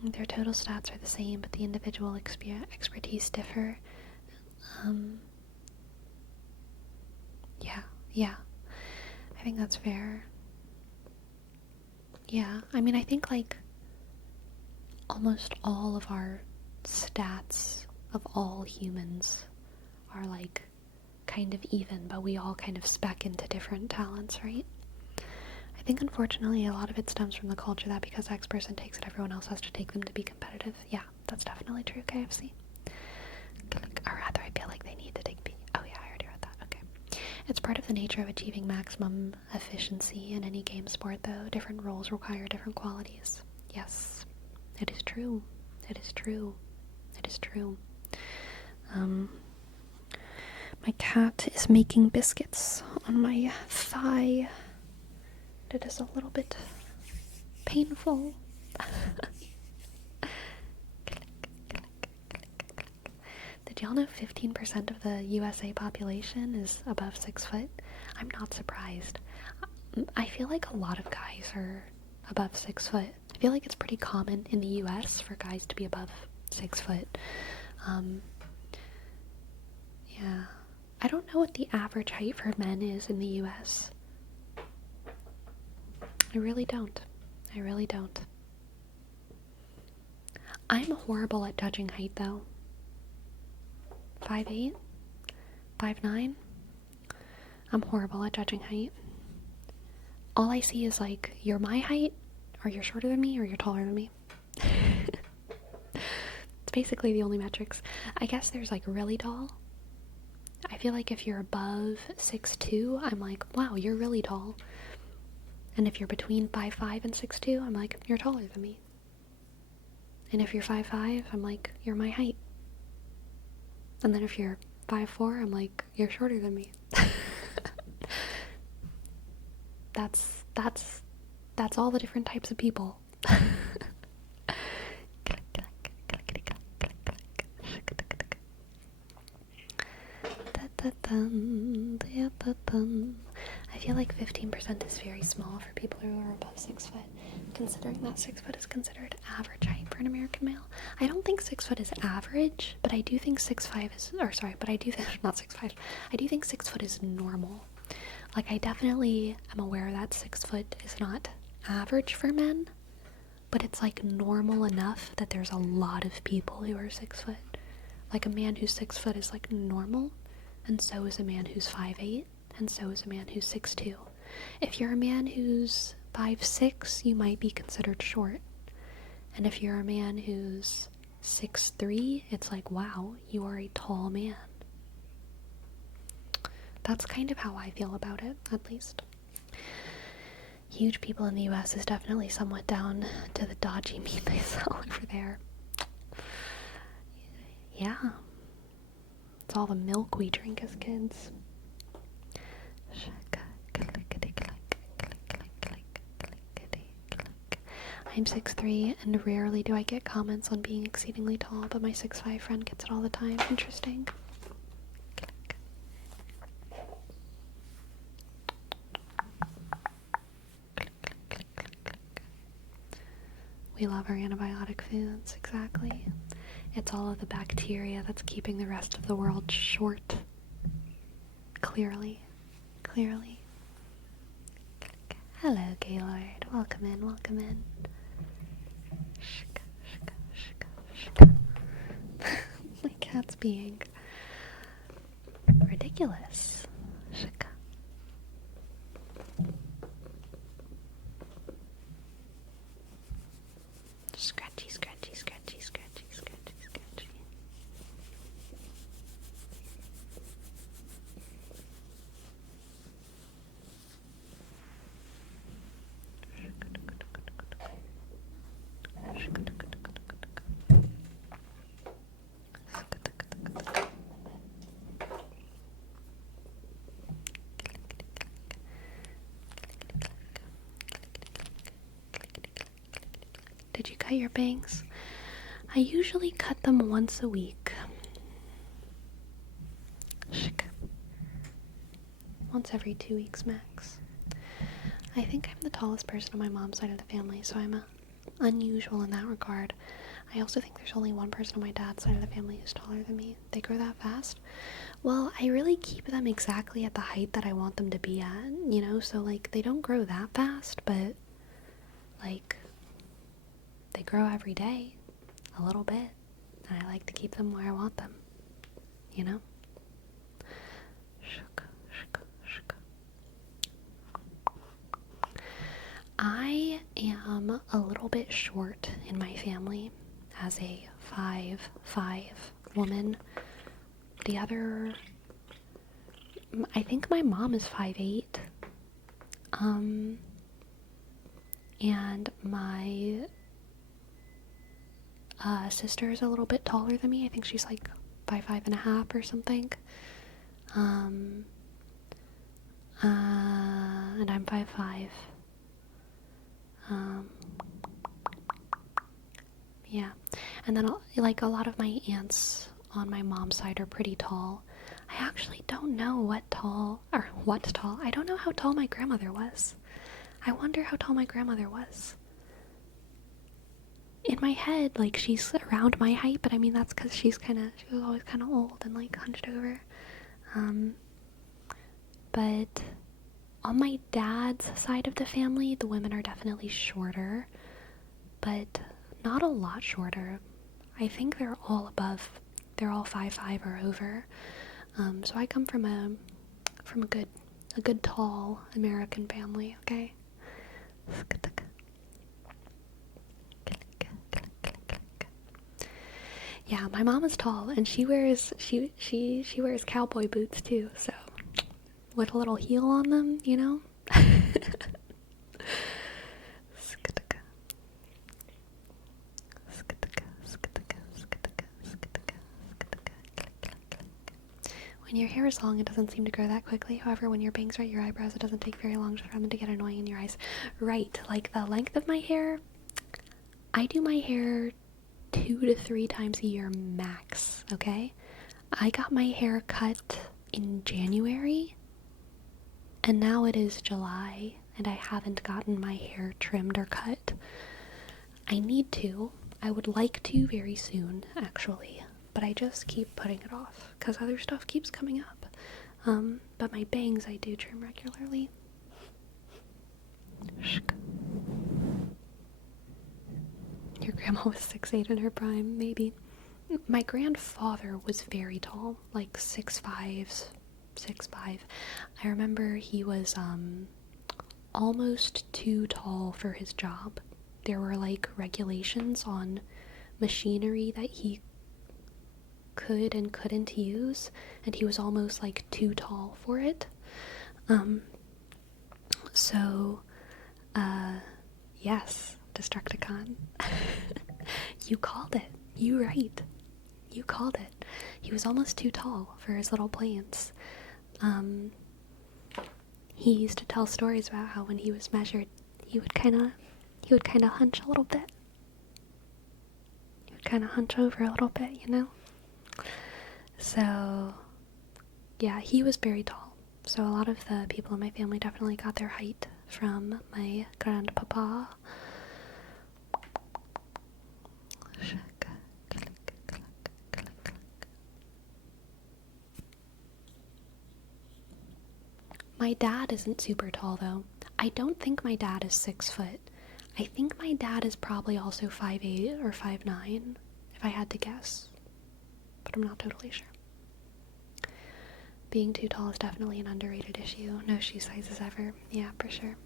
Their total stats are the same, but the individual expertise differ. Yeah. I think that's fair. Yeah, I mean, I think, like, almost all of our stats of all humans are, like, kind of even, but we all kind of spec into different talents, right? I think, unfortunately, a lot of it stems from the culture that because X person takes it, everyone else has to take them to be competitive. Yeah, that's definitely true, KFC. Or rather, I feel like they need to take P. Oh yeah, I already read that. Okay. It's part of the nature of achieving maximum efficiency in any game sport, though. Different roles require different qualities. Yes, it is true. My cat is making biscuits on my thigh. It is a little bit painful. Did y'all know 15% of the USA population is above 6 foot? I'm not surprised. I feel like a lot of guys are above 6 foot. I feel like it's pretty common in the US for guys to be above 6 foot. Yeah. I don't know what the average height for men is in the US. I really don't. I really don't. I'm horrible at judging height, though. 5'8"? 5'9"? I'm horrible at judging height. All I see is like, you're my height, or you're shorter than me, or you're taller than me. It's basically the only metrics. I guess there's like really tall. I feel like if you're above 6'2", I'm like, wow, you're really tall. And if you're between 5'5" and 6'2", I'm like, you're taller than me. And if you're 5'5", I'm like, you're my height. And then if you're 5'4", I'm like, you're shorter than me. That's all the different types of people. I feel like 15% is very small for people who are above 6 foot, considering that 6 foot is considered average height for an American male. I don't think 6 foot is average, but I do think 6'5" is, but I do think, not 6'5", I do think 6 foot is normal. Like, I definitely am aware that 6 foot is not average for men, but it's like normal enough that there's a lot of people who are 6 foot. Like, a man who's 6 foot is like normal, and so is a man who's 5'8", and so is a man who's 6'2". If you're a man who's 5'6", you might be considered short. And if you're a man who's 6'3", it's like, wow, you are a tall man. That's kind of how I feel about it, at least. Huge people in the US is definitely somewhat down to the dodgy meat they sell over there. Yeah. It's all the milk we drink as kids. I'm 6'3", and rarely do I get comments on being exceedingly tall, but my 6'5" friend gets it all the time. Interesting. We love our antibiotic foods, exactly. It's all of the bacteria that's keeping the rest of the world short. Clearly. Hello, Gaylord. Welcome in. My cat's being ridiculous. Scratchy. Did you cut your bangs? I usually cut them once a week. Once every 2 weeks max. I think I'm the tallest person on my mom's side of the family, so I'm unusual in that regard. I also think there's only one person on my dad's side of the family who's taller than me. They grow that fast. Well, I really keep them exactly at the height that I want them to be at, you know? So, like, they don't grow that fast, but, like, they grow every day a little bit, and I like to keep them where I want them, you know? I am a little bit short in my family as a 5'5" woman. I think my mom is 5'8", and my sister is a little bit taller than me. I think she's like 5'5.5" or something. And I'm 5'5". Yeah. And then, like, a lot of my aunts on my mom's side are pretty tall. I actually don't know what's tall. I don't know how tall my grandmother was. I wonder how tall my grandmother was. In my head, like, she's around my height, but I mean, that's because she was always kind of old and, like, hunched over. But On my dad's side of the family, the women are definitely shorter, but not a lot shorter. I think they're all 5'5" or over. So I come from a good tall American family, okay? Yeah, my mom is tall, and she wears cowboy boots too, so with a little heel on them, you know? When your hair is long, it doesn't seem to grow that quickly. However, when your bangs are at your eyebrows, it doesn't take very long for them to get annoying in your eyes. Right, like the length of my hair, I do my hair 2 to 3 times a year max, okay? I got my hair cut in January, and now it is July, and I haven't gotten my hair trimmed or cut. I need to. I would like to very soon, actually, but I just keep putting it off because other stuff keeps coming up. But my bangs I do trim regularly. Your grandma was 6'8" in her prime, maybe. My grandfather was very tall, like 6'5". I remember he was almost too tall for his job. There were like regulations on machinery that he could and couldn't use, and he was almost like too tall for it. Yes, Destructicon. You called it. You called it. He was almost too tall for his little planes. He used to tell stories about how when he was measured, he would kind of hunch a little bit. He would kind of hunch over a little bit, you know? So, yeah, he was very tall. So a lot of the people in my family definitely got their height from my grandpapa. My dad isn't super tall, though. I don't think my dad is 6 foot. I think my dad is probably also 5'8" or 5'9", if I had to guess. But I'm not totally sure. Being too tall is definitely an underrated issue. No shoe sizes ever. Yeah, for sure.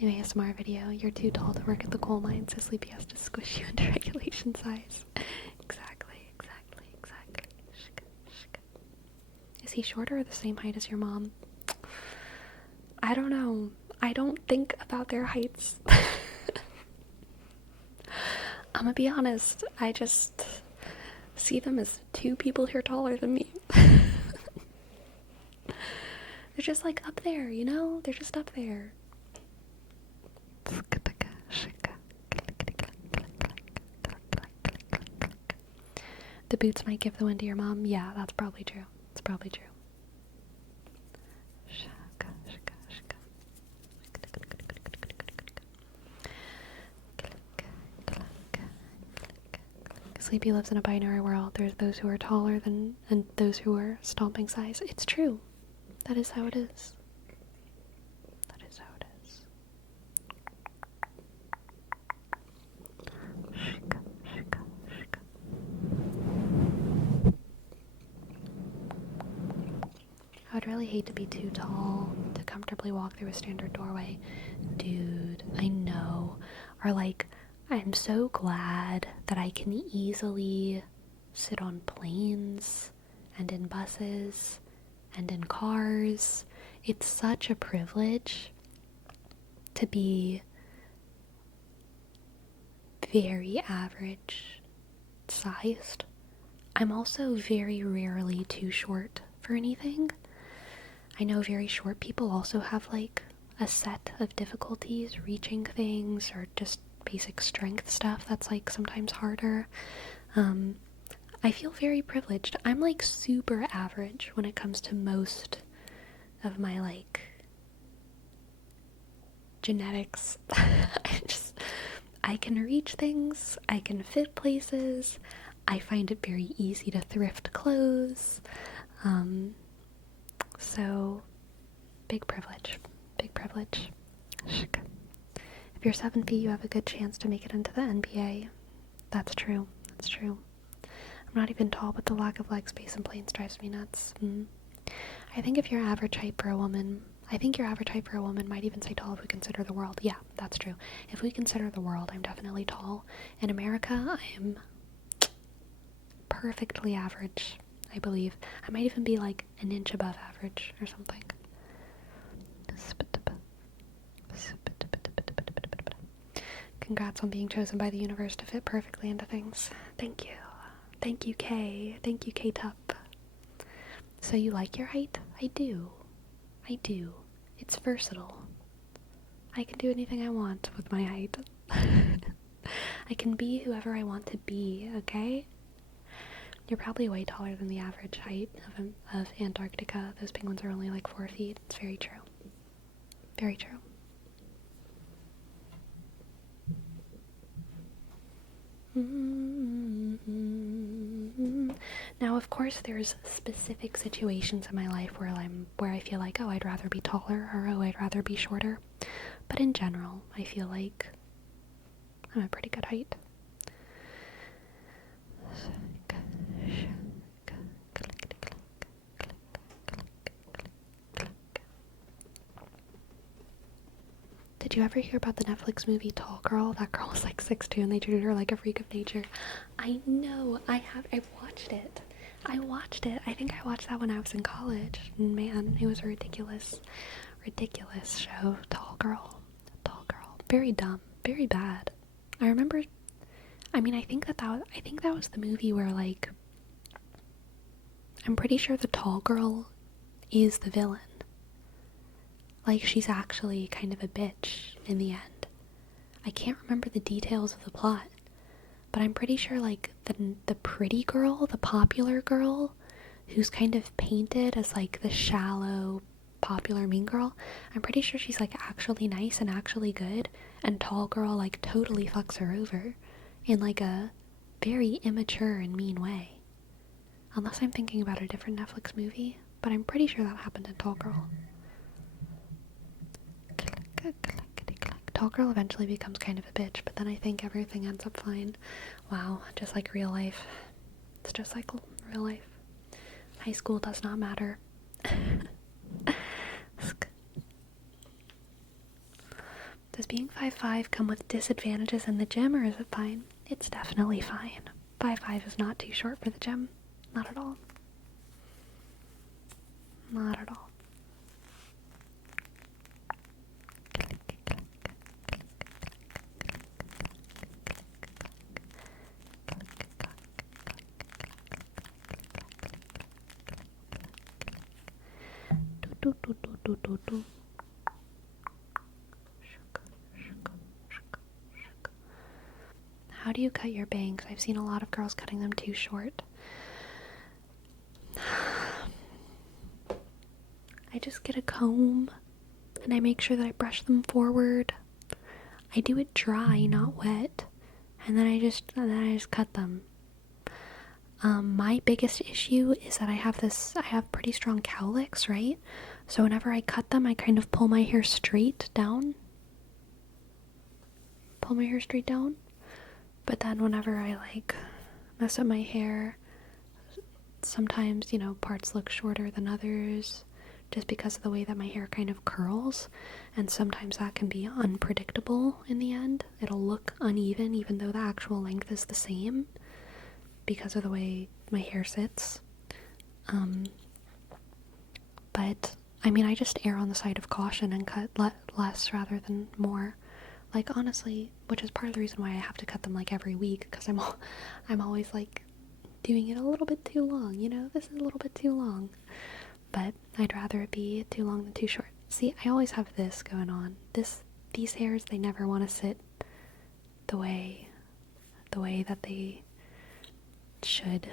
New ASMR video. You're too tall to work at the coal mine, so Sleepy has to squish you into regulation size. Exactly. Is he shorter or the same height as your mom? I don't know. I don't think about their heights. I'm gonna be honest. I just see them as 2 people who are taller than me. They're just like up there, you know? They're just up there. The boots might give the win to your mom. Yeah, that's probably true. It's probably true. Sleepy lives in a binary world. There's those who are taller than and those who are stomping size. It's true. That is how it is. I would really hate to be too tall to comfortably walk through a standard doorway. Dude, I know. Or like, I'm so glad that I can easily sit on planes and in buses and in cars. It's such a privilege to be very average sized. I'm also very rarely too short for anything. I know very short people also have like a set of difficulties reaching things or just basic strength stuff that's like sometimes harder. I feel very privileged. I'm like super average when it comes to most of my like genetics. I can reach things, I can fit places, I find it very easy to thrift clothes. So Big privilege. Big privilege. Shk. If you're 7 feet, you have a good chance to make it into the NBA. That's true. That's true. I'm not even tall, but the lack of leg space in planes drives me nuts. I think if you're average height for a woman, might even say tall if we consider the world. Yeah, that's true. If we consider the world, I'm definitely tall. In America, I am perfectly average, I believe. I might even be like an inch above average or something. Congrats on being chosen by the universe to fit perfectly into things. Thank you. Thank you, Kay. Thank you, K-Tup. So you like your height? I do. I do. It's versatile. I can do anything I want with my height. I can be whoever I want to be, okay? You're probably way taller than the average height of Antarctica. Those penguins are only like 4 feet. It's very true. Very true. Now, of course, there's specific situations in my life where I feel like, oh, I'd rather be taller, or oh, I'd rather be shorter. But in general, I feel like I'm a pretty good height. Did you ever hear about the Netflix movie Tall Girl? That girl was like 6'2" and they treated her like a freak of nature. I know, I watched it. I think I watched that when I was in college. Man, it was a ridiculous show. Tall Girl. Very dumb, very bad. I remember, I think that was the movie where, like, I'm pretty sure the tall girl is the villain. Like, she's actually kind of a bitch in the end. I can't remember the details of the plot, but I'm pretty sure, like, the pretty girl, the popular girl, who's kind of painted as, like, the shallow, popular mean girl, I'm pretty sure she's, like, actually nice and actually good, and tall girl, like, totally fucks her over in, like, a very immature and mean way. Unless I'm thinking about a different Netflix movie, but I'm pretty sure that happened in Tall Girl. Tall Girl eventually becomes kind of a bitch, but then I think everything ends up fine. Wow, just like real life. It's just like real life. High school does not matter. Does being 5'5" come with disadvantages in the gym, or is it fine? It's definitely fine. 5'5" is not too short for the gym. Not at all. Not at all. How do you cut your bangs? I've seen a lot of girls cutting them too short. I just get a comb and I make sure that I brush them forward. I do it dry, not wet, and then I just cut them. My biggest issue is that I have pretty strong cowlicks, right? So whenever I cut them, I kind of pull my hair straight down. But then whenever I, like, mess up my hair, sometimes, parts look shorter than others just because of the way that my hair kind of curls, and sometimes that can be unpredictable in the end. It'll look uneven even though the actual length is the same because of the way my hair sits. But I just err on the side of caution and cut less rather than more. Like, honestly, which is part of the reason why I have to cut them, like, every week, because I'm always, like, doing it a little bit too long, this is a little bit too long. But I'd rather it be too long than too short. See, I always have this going on. These hairs, they never want to sit the way that they should.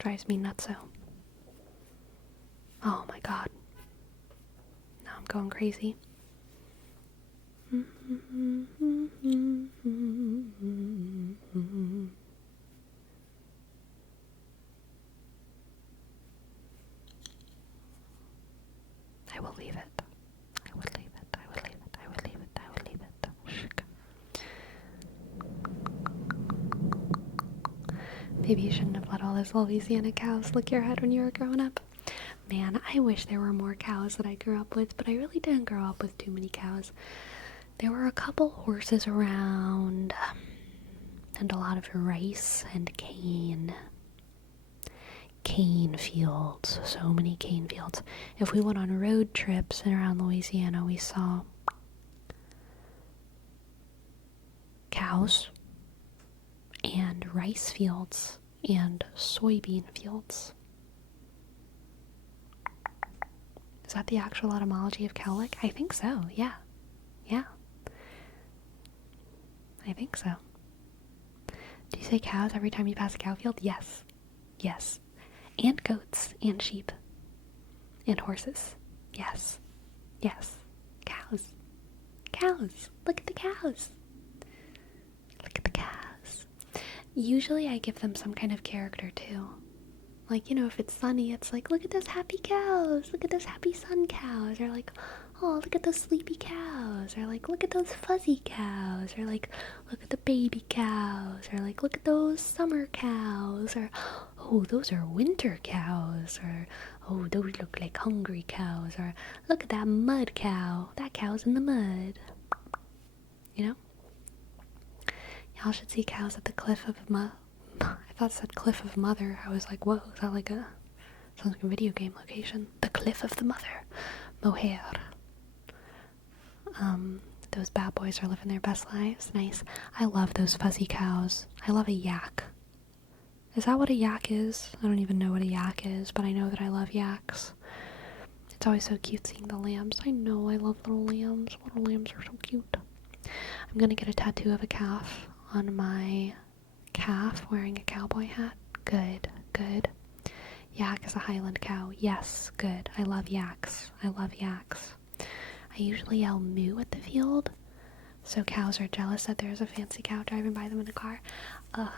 Drives me nutso. Oh my god. Now I'm going crazy. Maybe you shouldn't have let all those Louisiana cows lick your head when you were growing up. Man, I wish there were more cows that I grew up with, but I really didn't grow up with too many cows. There were a couple horses around, and a lot of rice and cane. Cane fields, so many cane fields. If we went on road trips around Louisiana, we saw cows and rice fields and soybean fields. Is that the actual etymology of cowlick? I think so, yeah. Yeah. I think so. Do you say cows every time you pass a cow field? Yes. Yes. And goats and sheep and horses. Yes. Yes. Cows. Cows. Look at the cows. Look at the cows. Usually I give them some kind of character too. Like, you know, if it's sunny, it's like, look at those happy cows. Look at those happy sun cows. Or like, oh, look at those sleepy cows. Or like, look at those fuzzy cows. Or like, look at the baby cows. Or like, look at those summer cows. Or, oh, those are winter cows. Or, oh, those look like hungry cows. Or, look at that mud cow. That cow's in the mud. You know? Y'all should see cows at the cliff of I thought it said Cliff of Mother. I was like, whoa, is that like sounds like a video game location. The Cliff of the Mother. Mohair. Those bad boys are living their best lives. Nice. I love those fuzzy cows. I love a yak. Is that what a yak is? I don't even know what a yak is, but I know that I love yaks. It's always so cute seeing the lambs. I know I love little lambs. Little lambs are so cute. I'm gonna get a tattoo of a calf on my calf wearing a cowboy hat. Good, good. Yak is a Highland cow. Yes, good. I love yaks. I love yaks. I usually yell moo at the field, so cows are jealous that there's a fancy cow driving by them in a car.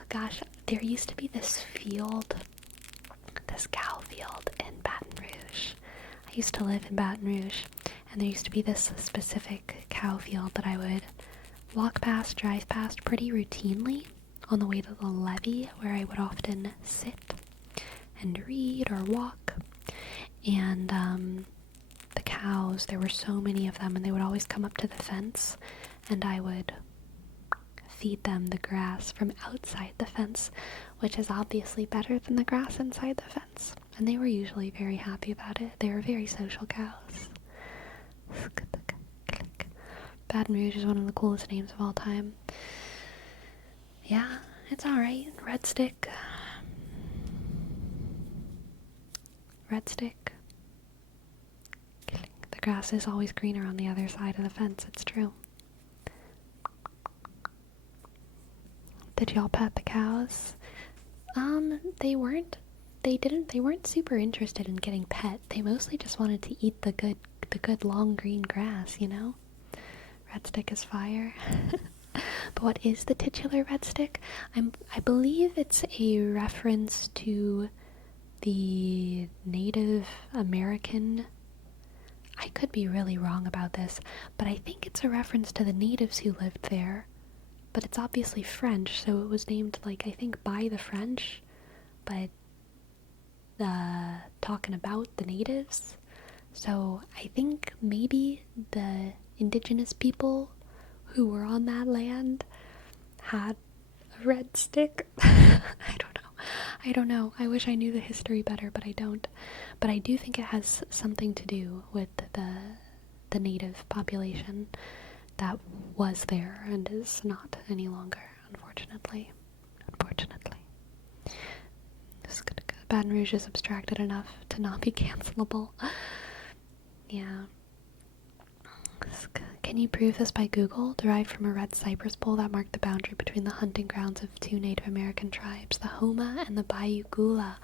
Gosh, there used to be this cow field in Baton Rouge. I used to live in Baton Rouge, and there used to be this specific cow field that I would walk past, drive past pretty routinely on the way to the levee, where I would often sit and read or walk. And the cows, there were so many of them, and they would always come up to the fence, and I would feed them the grass from outside the fence, which is obviously better than the grass inside the fence. And they were usually very happy about it. They were very social cows. Baton Rouge is one of the coolest names of all time. Yeah, it's alright. Red stick. Red stick. The grass is always greener on the other side of the fence, it's true. Did y'all pet the cows? They weren't super interested in getting pet. They mostly just wanted to eat the good long green grass, you know? Red stick is fire. But what is the titular red stick? I believe it's a reference to the Native American. I could be really wrong about this, but I think it's a reference to the natives who lived there. But it's obviously French, so it was named, like, I think by the French, but talking about the natives. So I think maybe the indigenous people who were on that land had a red stick. I don't know. I wish I knew the history better, but I don't. But I do think it has something to do with the native population that was there and is not any longer, unfortunately. Baton Rouge is abstracted enough to not be cancelable. Yeah. Can you prove this by Google? Derived from a red cypress pole that marked the boundary between the hunting grounds of two Native American tribes, the Homa and the Bayou Gula.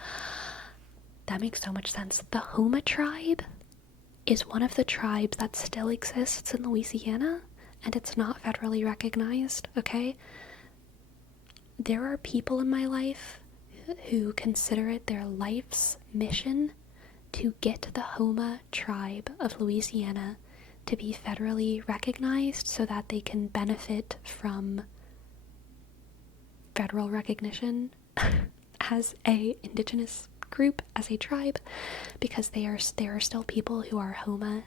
That makes so much sense. The Homa tribe is one of the tribes that still exists in Louisiana, and it's not federally recognized, okay? There are people in my life who consider it their life's mission to get the Homa tribe of Louisiana to be federally recognized so that they can benefit from federal recognition as a indigenous group, as a tribe, because there are still people who are Homa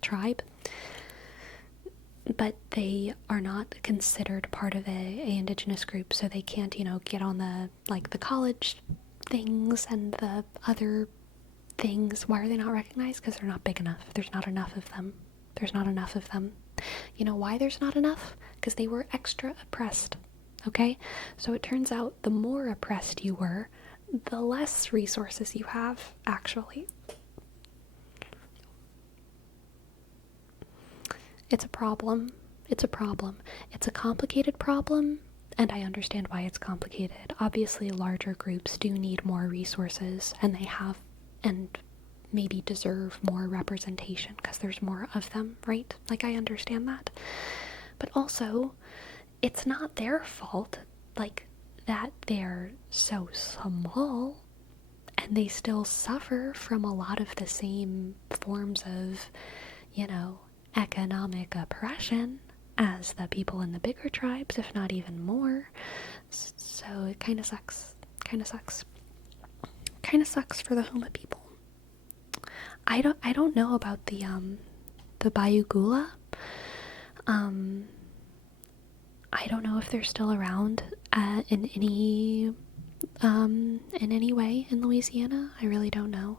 tribe, but they are not considered part of a indigenous group, so they can't, get on the college things and the other things. Why are they not recognized? Because they're not big enough. There's not enough of them. You know why there's not enough? Because they were extra oppressed. Okay? So it turns out the more oppressed you were, the less resources you have, actually. It's a problem. It's a complicated problem, and I understand why it's complicated. Obviously, larger groups do need more resources, and they have, and maybe deserve more representation because there's more of them, right? I understand that. But also, it's not their fault, that they're so small, and they still suffer from a lot of the same forms of, economic oppression as the people in the bigger tribes, if not even more. So it kind of sucks. Kind of sucks for the Homa people. I don't know about the Bayou Gula. I don't know if they're still around in any way in Louisiana. I really don't know.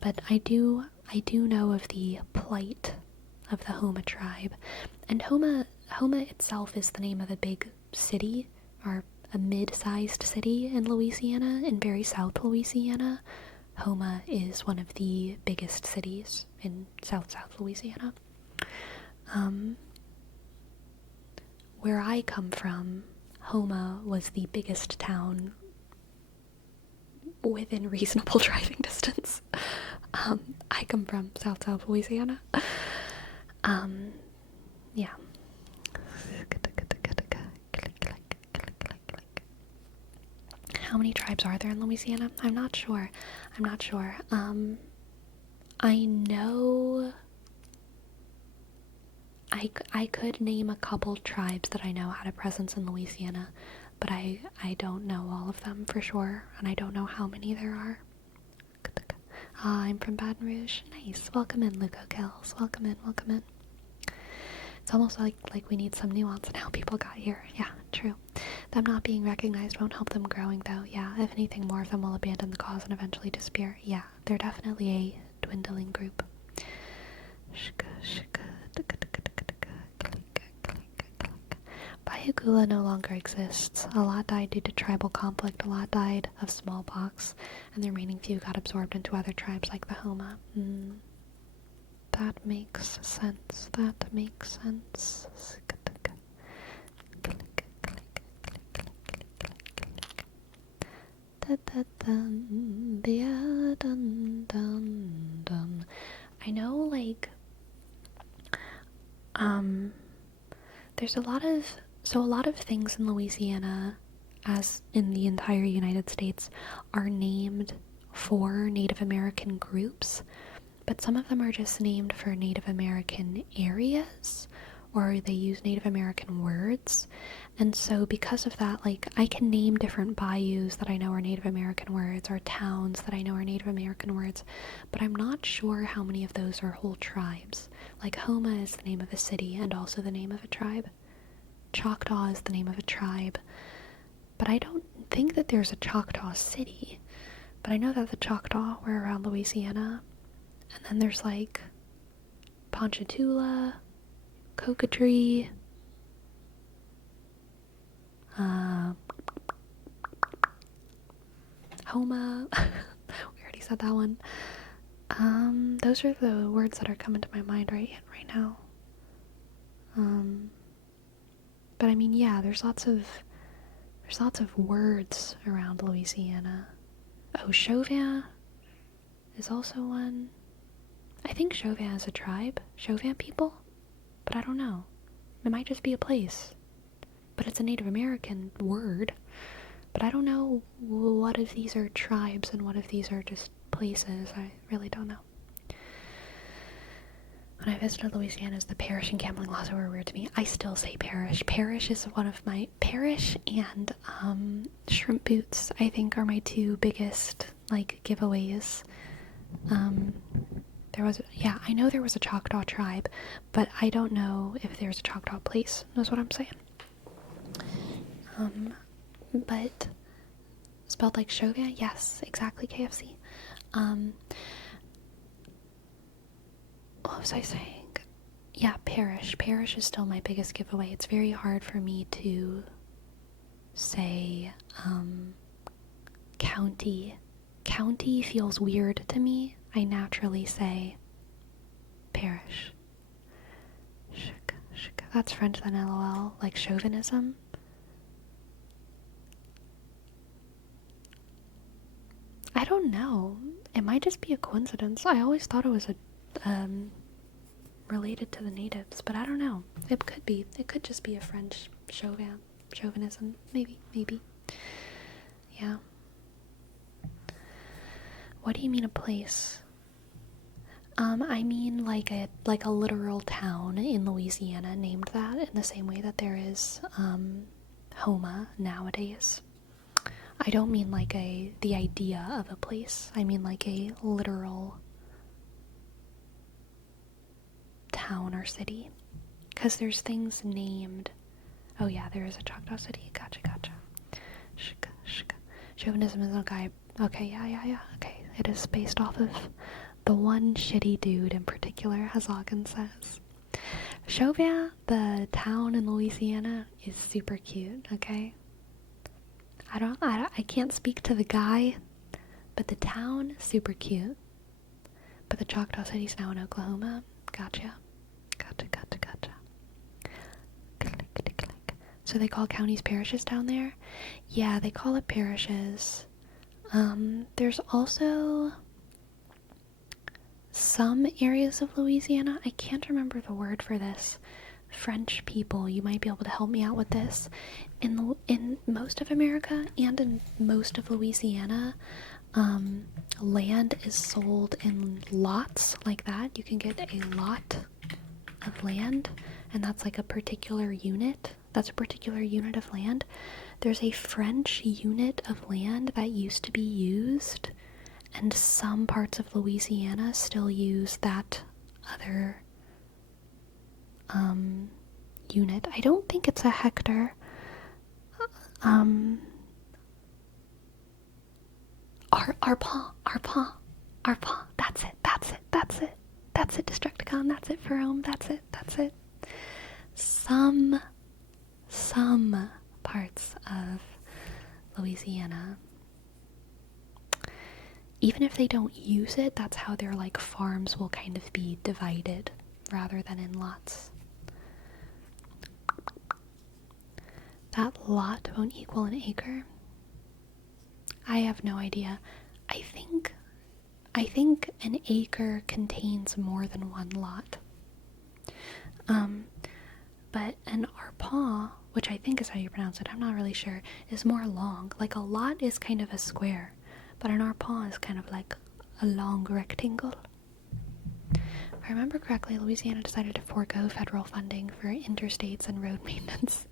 But I do know of the plight of the Homa tribe. And Homa itself is the name of a big city, or a mid-sized city in Louisiana, in very South Louisiana. Homa is one of the biggest cities in South Louisiana. Where I come from, Homa was the biggest town within reasonable driving distance. I come from South Louisiana. Yeah. How many tribes are there in Louisiana? I'm not sure. I know I could name a couple tribes that I know had a presence in Louisiana, but I don't know all of them for sure, and I don't know how many there are. I'm from Baton Rouge. Nice. Welcome in, Luco Kills. Welcome in. It's almost like we need some nuance in how people got here. Yeah, true. Them not being recognized won't help them growing, though. Yeah, if anything, more of them will abandon the cause and eventually disappear. Yeah, they're definitely a dwindling group. Bayou Gula no longer exists. A lot died due to tribal conflict, a lot died of smallpox, and the remaining few got absorbed into other tribes like the Homa. That makes sense. I know, there's a lot of things in Louisiana, as in the entire United States, are named for Native American groups, but some of them are just named for Native American areas, or they use Native American words. And so because of that, I can name different bayous that I know are Native American words, or towns that I know are Native American words, but I'm not sure how many of those are whole tribes. Homa is the name of a city and also the name of a tribe. Choctaw is the name of a tribe, but I don't think that there's a Choctaw city. But I know that the Choctaw were around Louisiana. And then there's Ponchatoula, Cocotree, Homa. We already said that one. Those are the words that are coming to my mind right now. But I mean, yeah, there's lots of words around Louisiana. Oh, Chauvin is also one. I think Chauvin is a tribe, Chauvin people, but I don't know. It might just be a place, but it's a Native American word. But I don't know what of these are tribes and what of these are just places. I really don't know. when I visited Louisiana, the parish and gambling laws were weird to me. I still say parish. Parish is one of my parish and shrimp boots, I think, are my two biggest like giveaways. I know there was a Choctaw tribe, but I don't know if there's a Choctaw place, knows what I'm saying. But spelled like Chauvin? Yes, exactly, KFC. What was I saying? Yeah, parish. Parish is still my biggest giveaway. It's very hard for me to say, county. County feels weird to me. I naturally say parish. That's French then LOL, like chauvinism. I don't know. It might just be a coincidence. I always thought it was related to the natives, but I don't know. It could be. It could just be a French chauvinism. Maybe. Yeah. What do you mean a place? I mean like a literal town in Louisiana named that, in the same way that there is Homa nowadays. I don't mean like the idea of a place. I mean like a literal town or city. Because there's things named. Oh yeah, there is a Choctaw city. Gotcha. Chauvinism is a guy. Okay, yeah. Okay, it is based off of the one shitty dude in particular, as Ogden says. Chauvin, the town in Louisiana, is super cute, okay? I can't speak to the guy, but the town, super cute. But the Choctaw city's now in Oklahoma. Gotcha. So they call counties parishes down there? Yeah, they call it parishes. There's also some areas of Louisiana, I can't remember the word for this. French people, you might be able to help me out with this. In most of America and in most of Louisiana, land is sold in lots like that. You can get a lot of land, and that's like a particular unit. That's a particular unit of land. There's a French unit of land that used to be used, and some parts of Louisiana still use that other unit. I don't think it's a hectare. Arpent. That's it, Destructicon. That's it, Fome. That's it. Some parts of Louisiana, even if they don't use it, that's how their like farms will kind of be divided rather than in lots. That lot won't equal an acre? I have no idea. I think an acre contains more than one lot. But an arpent, which I think is how you pronounce it, I'm not really sure, is more long. Like a lot is kind of a square, but an arpent is kind of like a long rectangle. If I remember correctly, Louisiana decided to forego federal funding for interstates and road maintenance.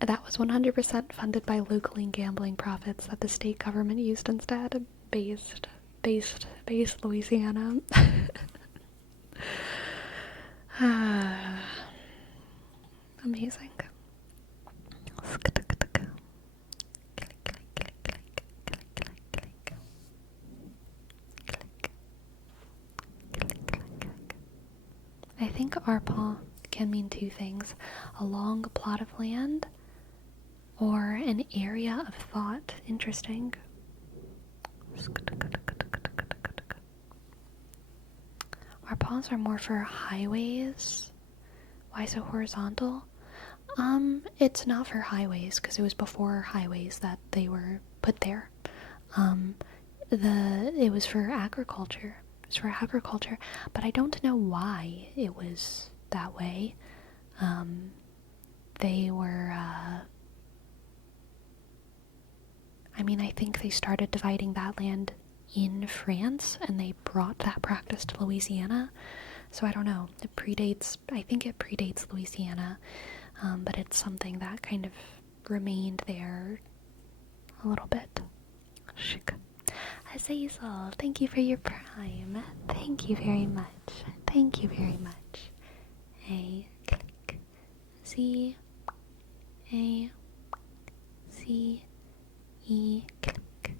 That was 100% funded by local gambling profits that the state government used instead. Based Louisiana. Amazing. I think arpent can mean two things: a long plot of land or an area of thought. Interesting. Arpents are more for highways. Why so horizontal? It's not for highways, because it was before highways that they were put there. It was for agriculture. But I don't know why it was that way. They were, I think they started dividing that land in France, and they brought that practice to Louisiana. So I don't know. I think it predates Louisiana, but it's something that kind of remained there a little bit. Azazel, thank you for your prime. Thank you very much. Thank you very much. A click. C A C E click.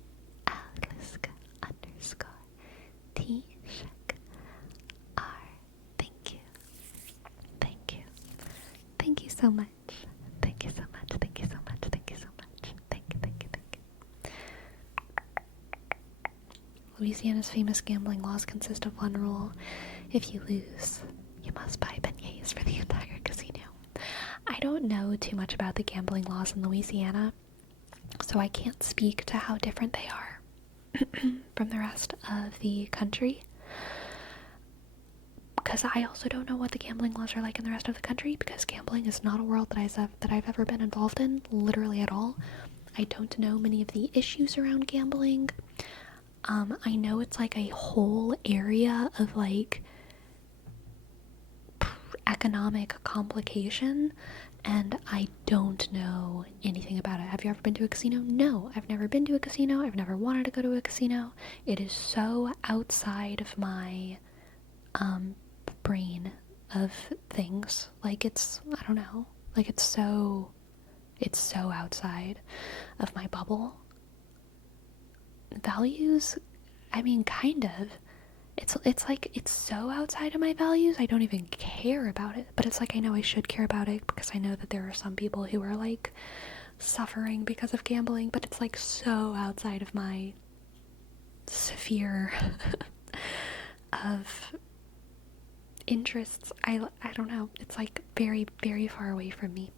Aliska underscore T check R. Thank you. Thank you. Thank you so much. Thank you so much. Thank you so much. Thank you so much. Thank you, thank you, thank you. Louisiana's famous gambling laws consist of one rule. If you lose, you must buy beignets for the entire casino. I don't know too much about the gambling laws in Louisiana, so I can't speak to how different they are from the rest of the country. Because I also don't know what the gambling laws are like in the rest of the country, because gambling is not a world that I've ever been involved in, literally at all. I don't know many of the issues around gambling. I know it's like a whole area of like economic complication, and I don't know anything about it. Have you ever been to a casino? No, I've never been to a casino. I've never wanted to go to a casino. It is so outside of my brain of things. Like I don't know. Like it's so outside of my bubble. Values, I mean, kind of. It's like it's so outside of my values, I don't even care about it. But it's like I know I should care about it because I know that there are some people who are like suffering because of gambling, but it's like so outside of my sphere of interests. I don't know. It's like very, very far away from me.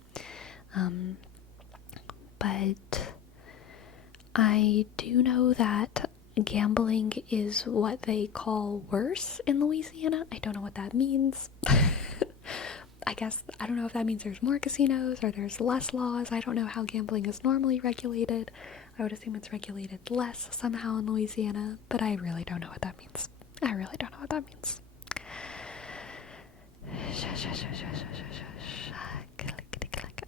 But I do know that gambling is what they call worse in Louisiana. I don't know what that means. I don't know if that means there's more casinos or there's less laws. I don't know how gambling is normally regulated. I would assume it's regulated less somehow in Louisiana, but I really don't know what that means. I really don't know what that means.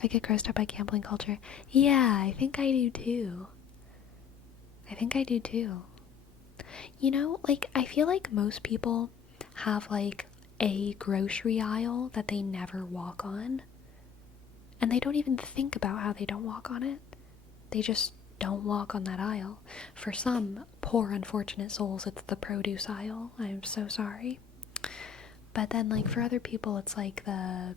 I get grossed out by gambling culture. Yeah, I think I do too. You know, like, I feel like most people have, like, a grocery aisle that they never walk on. And they don't even think about how they don't walk on it. They just don't walk on that aisle. For some poor, unfortunate souls, it's the produce aisle. I'm so sorry. But then, like, for other people, it's like the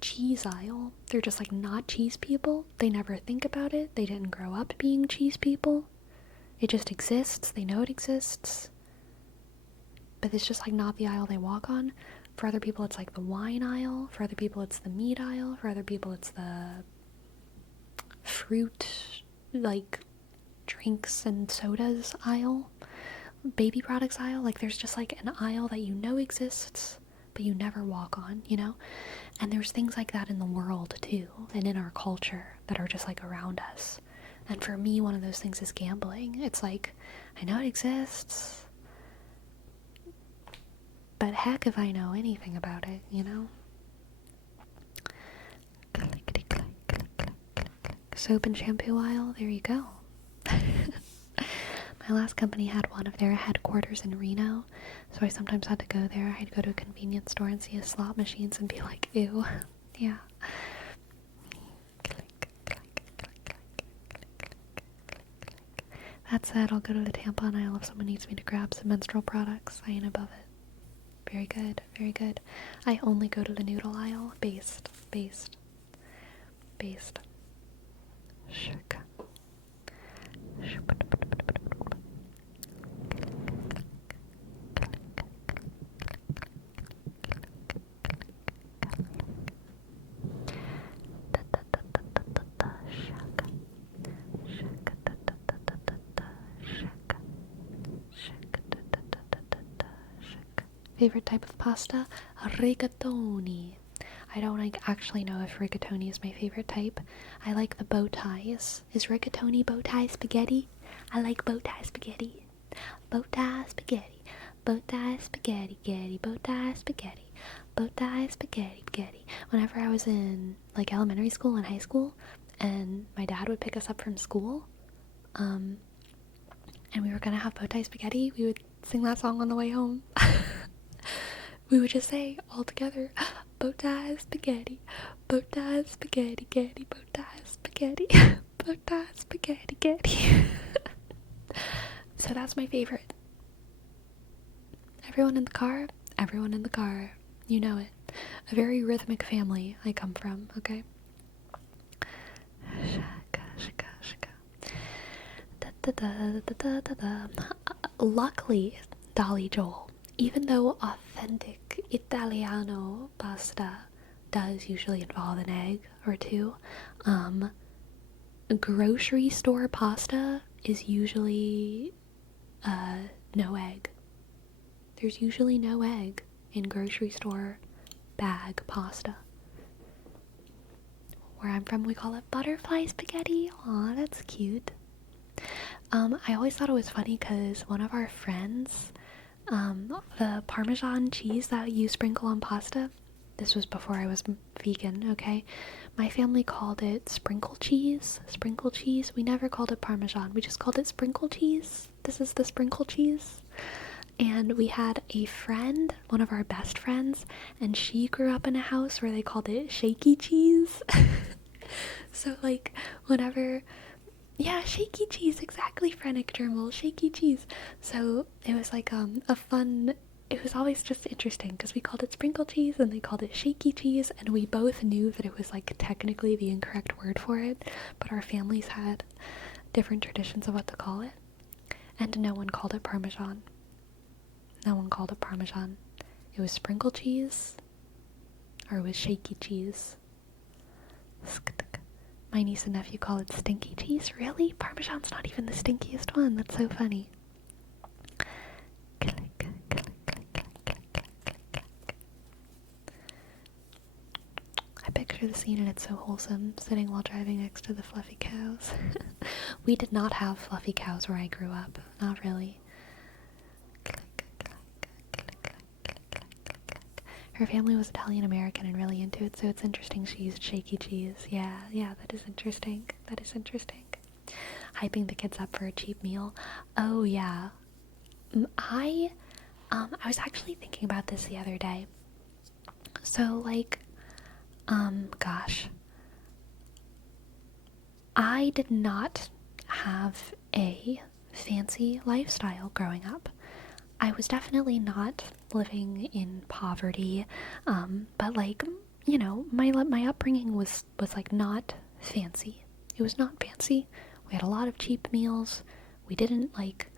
cheese aisle. They're just, like, not cheese people. They never think about it. They didn't grow up being cheese people. It just exists. They know it exists. But it's just like not the aisle they walk on. For other people, it's like the wine aisle. For other people, it's the meat aisle. For other people, it's the fruit, like drinks and sodas aisle. Baby products aisle. Like there's just like an aisle that you know exists, but you never walk on, you know? And there's things like that in the world too, and in our culture that are just like around us. And for me, one of those things is gambling. It's like, I know it exists, but heck if I know anything about it, you know? Soap and shampoo aisle, there you go. My last company had one of their headquarters in Reno, so I sometimes had to go there. I'd go to a convenience store and see slot machines and be like, ew, yeah. That said, I'll go to the tampon aisle if someone needs me to grab some menstrual products. I ain't above it. Very good, very good. I only go to the noodle aisle. Based. Shook. Favorite type of pasta? Rigatoni. I don't actually know if rigatoni is my favorite type. I like the bow ties. Is rigatoni bow tie spaghetti? I like bow tie spaghetti. Bow tie spaghetti. bow tie spaghetti, getty, bow tie spaghetti, bow tie spaghetti, getty. Whenever I was in like elementary school and high school, and my dad would pick us up from school, and we were gonna have bow tie spaghetti, we would sing that song on the way home. We would just say all together, bow tie spaghetti, bow tie spaghetti, getty, bow tie spaghetti, bow tie spaghetti, getty. So that's my favorite. Everyone in the car, you know it. A very rhythmic family I come from, okay? Luckily, Dolly Joel, even though authentic Italiano pasta does usually involve an egg or two, grocery store pasta is usually no egg. There's usually no egg in grocery store bag pasta. Where I'm from, we call it butterfly spaghetti. Aw, that's cute. I always thought it was funny because one of our friends, the Parmesan cheese that you sprinkle on pasta, this was before I was vegan, okay? My family called it sprinkle cheese. Sprinkle cheese. We never called it Parmesan. We just called it sprinkle cheese. This is the sprinkle cheese. And we had a friend, one of our best friends, and she grew up in a house where they called it shaky cheese. So, like, whenever... Yeah, shaky cheese, exactly, Frennick Germal, shaky cheese. So, it was like a fun... It was always just interesting, because we called it sprinkle cheese, and they called it shaky cheese, and we both knew that it was, like, technically the incorrect word for it, but our families had different traditions of what to call it, and no one called it Parmesan. No one called it Parmesan. It was sprinkle cheese, or it was shaky cheese. My niece and nephew call it stinky cheese. Really? Parmesan's not even the stinkiest one. That's so funny. I picture the scene and it's so wholesome, sitting while driving next to the fluffy cows. We did not have fluffy cows where I grew up. Not really. Her family was Italian American and really into it, so it's interesting she used shaky cheese. Yeah, that is interesting. That is interesting. Hyping the kids up for a cheap meal. Oh yeah. I was actually thinking about this the other day. So like, gosh. I did not have a fancy lifestyle growing up. I was definitely not living in poverty, but like, you know, my upbringing was like not fancy. It was not fancy. We had a lot of cheap meals. We didn't like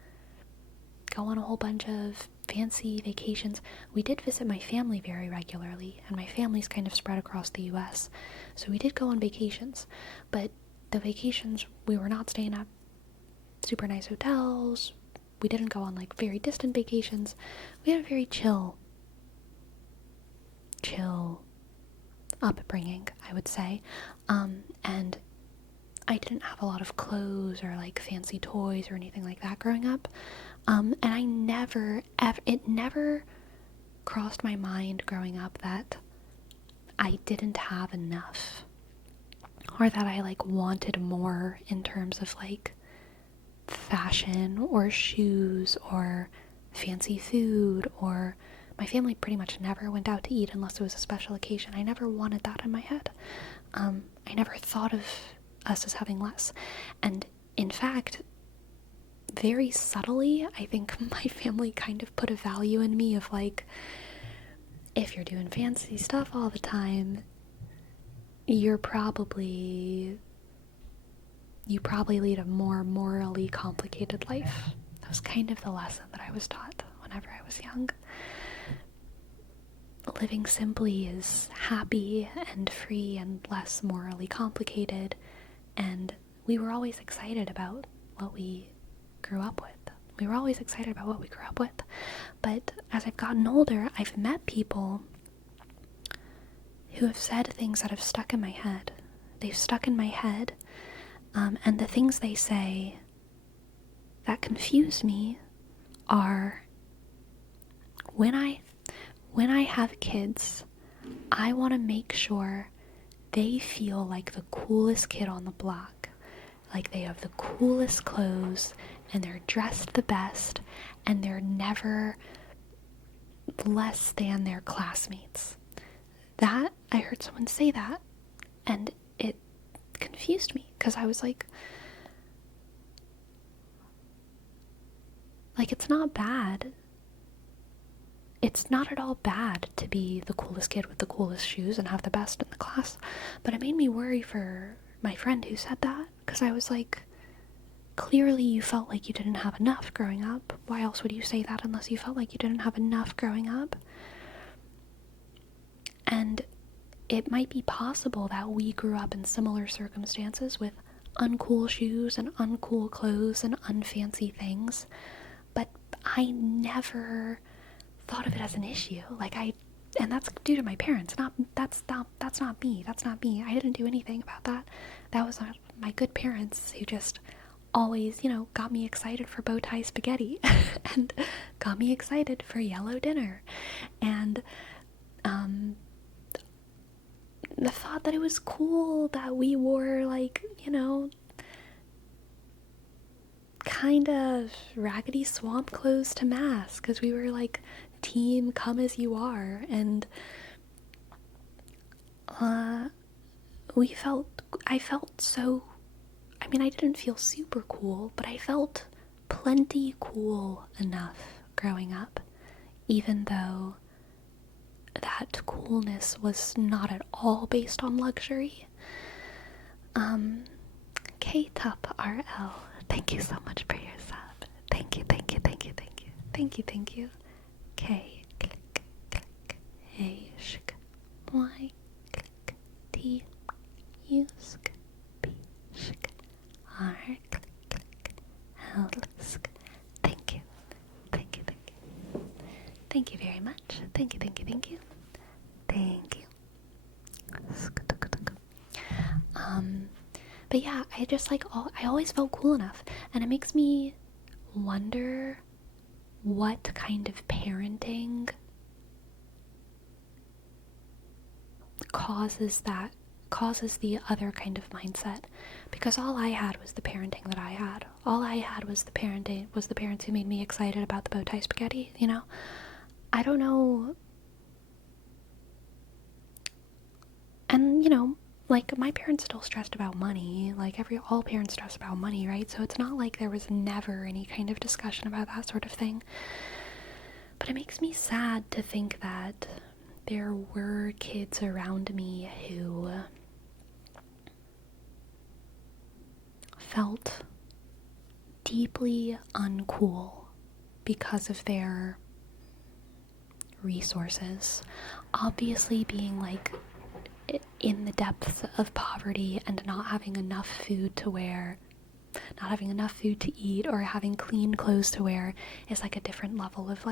go on a whole bunch of fancy vacations. We did visit my family very regularly, and my family's kind of spread across the US, so we did go on vacations, but the vacations, we were not staying at super nice hotels. We didn't go on like very distant vacations. We had a very chill upbringing, I would say. And I didn't have a lot of clothes or like fancy toys or anything like that growing up. And I it never crossed my mind growing up that I didn't have enough, or that I like wanted more in terms of like fashion or shoes or fancy food, or my family pretty much never went out to eat unless it was a special occasion. I never wanted that in my head. I never thought of us as having less. And in fact, very subtly, I think my family kind of put a value in me of like, if you're doing fancy stuff all the time, you probably lead a more morally complicated life. That was kind of the lesson that I was taught whenever I was young. Living simply is happy and free and less morally complicated, and we were always excited about what we grew up with. But as I've gotten older, I've met people who have said things that have stuck in my head. They've stuck in my head. And the things they say that confuse me are, when I have kids, I want to make sure they feel like the coolest kid on the block. Like they have the coolest clothes and they're dressed the best and they're never less than their classmates. That, I heard someone say that and it confused me because I was like, it's not bad. It's not at all bad to be the coolest kid with the coolest shoes and have the best in the class, but it made me worry for my friend who said that, because I was like, clearly you felt like you didn't have enough growing up. Why else would you say that unless you felt like you didn't have enough growing up? And it might be possible that we grew up in similar circumstances with uncool shoes and uncool clothes and unfancy things, but I never thought of it as an issue. And that's due to my parents. That's not me. I didn't do anything about that. That was my good parents who just always, got me excited for bow tie spaghetti and got me excited for yellow dinner. And the thought that it was cool that we wore kind of raggedy swamp clothes to mass, because we were like team come as you are, and I felt so, I didn't feel super cool, but I felt plenty cool enough growing up, even though that coolness was not at all based on luxury. K-Tup RL, thank you so much for your sub. Thank you. K, click, click, A, shk, Y, click, T, U, sk, P, shk, R, click, click, L, sk. Thank you. Thank you very much. Thank you. But yeah, I just I always felt cool enough, and it makes me wonder what kind of parenting causes the other kind of mindset, because all I had was the parenting that I had. All I had was the parents who made me excited about the bow tie spaghetti, I don't know. And my parents still stressed about money, all parents stress about money, right? So it's not like there was never any kind of discussion about that sort of thing. But it makes me sad to think that there were kids around me who felt deeply uncool because of their resources. Obviously being in the depths of poverty and not having enough food to wear, not having enough food to eat, or having clean clothes to wear is a different level of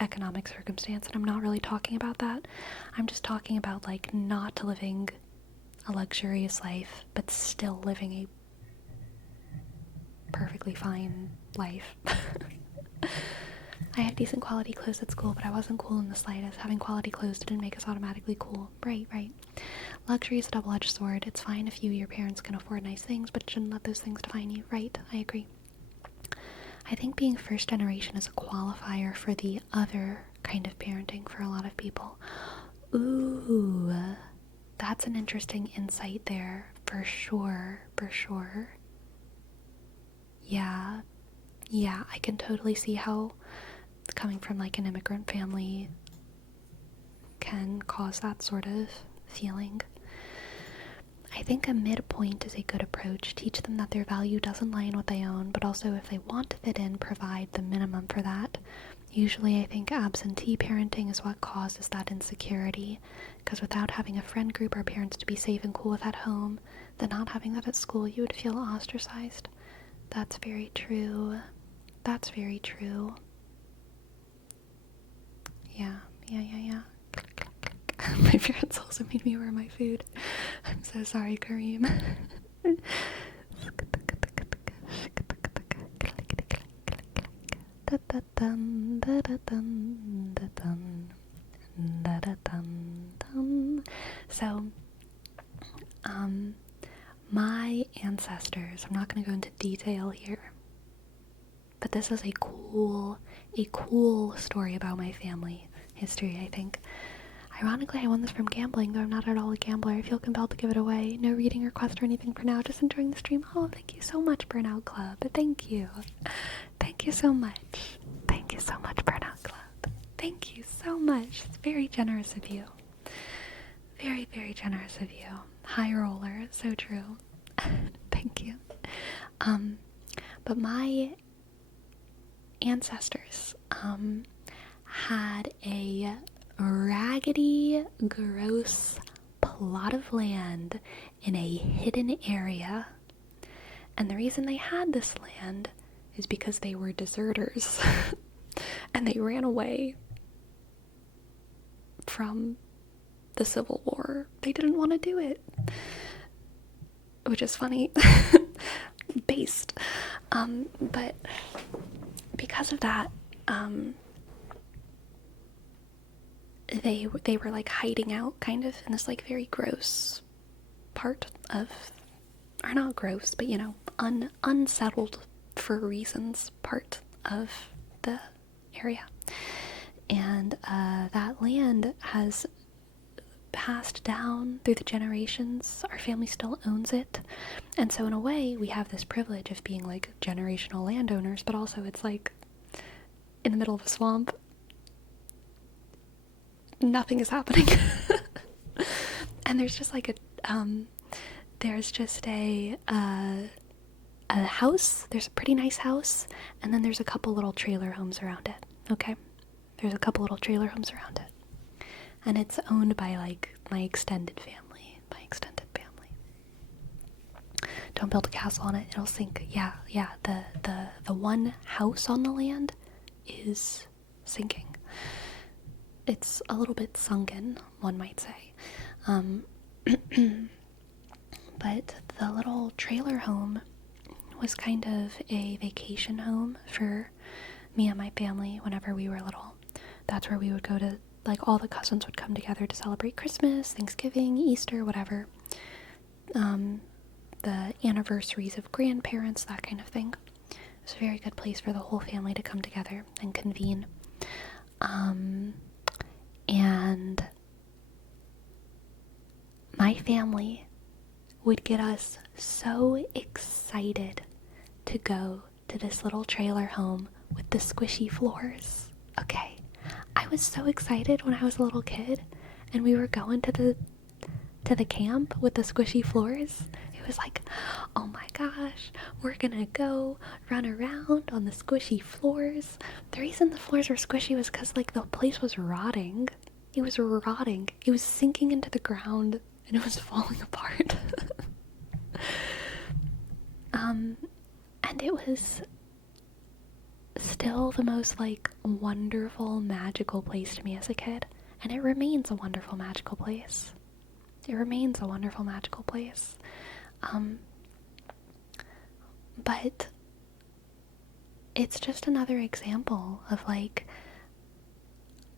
economic circumstance, and I'm not really talking about that. I'm just talking about not living a luxurious life but still living a perfectly fine life. I had decent quality clothes at school, but I wasn't cool in the slightest. Having quality clothes didn't make us automatically cool. Right. Luxury is a double-edged sword. It's fine if your parents can afford nice things, but you shouldn't let those things define you. Right, I agree. I think being first generation is a qualifier for the other kind of parenting for a lot of people. Ooh, that's an interesting insight there, for sure. Yeah, I can totally see how coming from an immigrant family can cause that sort of feeling. I think a midpoint is a good approach. Teach them that their value doesn't lie in what they own, but also if they want to fit in, provide the minimum for that. Usually I think absentee parenting is what causes that insecurity, because without having a friend group or parents to be safe and cool with at home, then not having that at school, you would feel ostracized. That's very true. Yeah. My parents also made me wear my food. I'm so sorry, Kareem. dun, da da dun, da dun, da da dun, dun. So, my ancestors, I'm not going to go into detail here, but this is a cool story about my family history, I think. Ironically, I won this from gambling, though I'm not at all a gambler. I feel compelled to give it away. No reading request or anything for now, just enjoying the stream. Oh, thank you so much, Burnout Club. Thank you. Thank you so much. Thank you so much, Burnout Club. Thank you so much. It's very generous of you. Very, very generous of you. High roller, so true. Thank you. But my ancestors had a raggedy, gross plot of land in a hidden area. And the reason they had this land is because they were deserters. And they ran away from the Civil War. They didn't want to do it. Which is funny. Based. But because of that, they were like hiding out kind of in this like very gross part of, or not gross, but you know, unsettled for reasons part of the area. And that land has passed down through the generations. Our family still owns it. And so in a way, we have this privilege of being like generational landowners, but also it's like in the middle of a swamp. Nothing is happening. And there's just like a house. There's a pretty nice house, and then there's a couple little trailer homes around it. Okay? There's a couple little trailer homes around it. And it's owned by like my extended family. Don't build a castle on it, it'll sink. Yeah, the one house on the land is sinking. It's a little bit sunken, one might say. But the little trailer home was kind of a vacation home for me and my family whenever we were little. That's where we would go to, like, all the cousins would come together to celebrate Christmas, Thanksgiving, Easter, whatever. The anniversaries of grandparents, that kind of thing. It was a very good place for the whole family to come together and convene. And my family would get us so excited to go to this little trailer home with the squishy floors. Okay, I was so excited when I was a little kid and we were going to the camp with the squishy floors. It was like, oh my gosh, we're gonna go run around on the squishy floors. The reason the floors were squishy was because like the place was rotting. It was rotting. It was sinking into the ground and it was falling apart. And it was still the most like wonderful, magical place to me as a kid. And it remains a wonderful, magical place. It remains a wonderful, magical place. But it's just another example of like,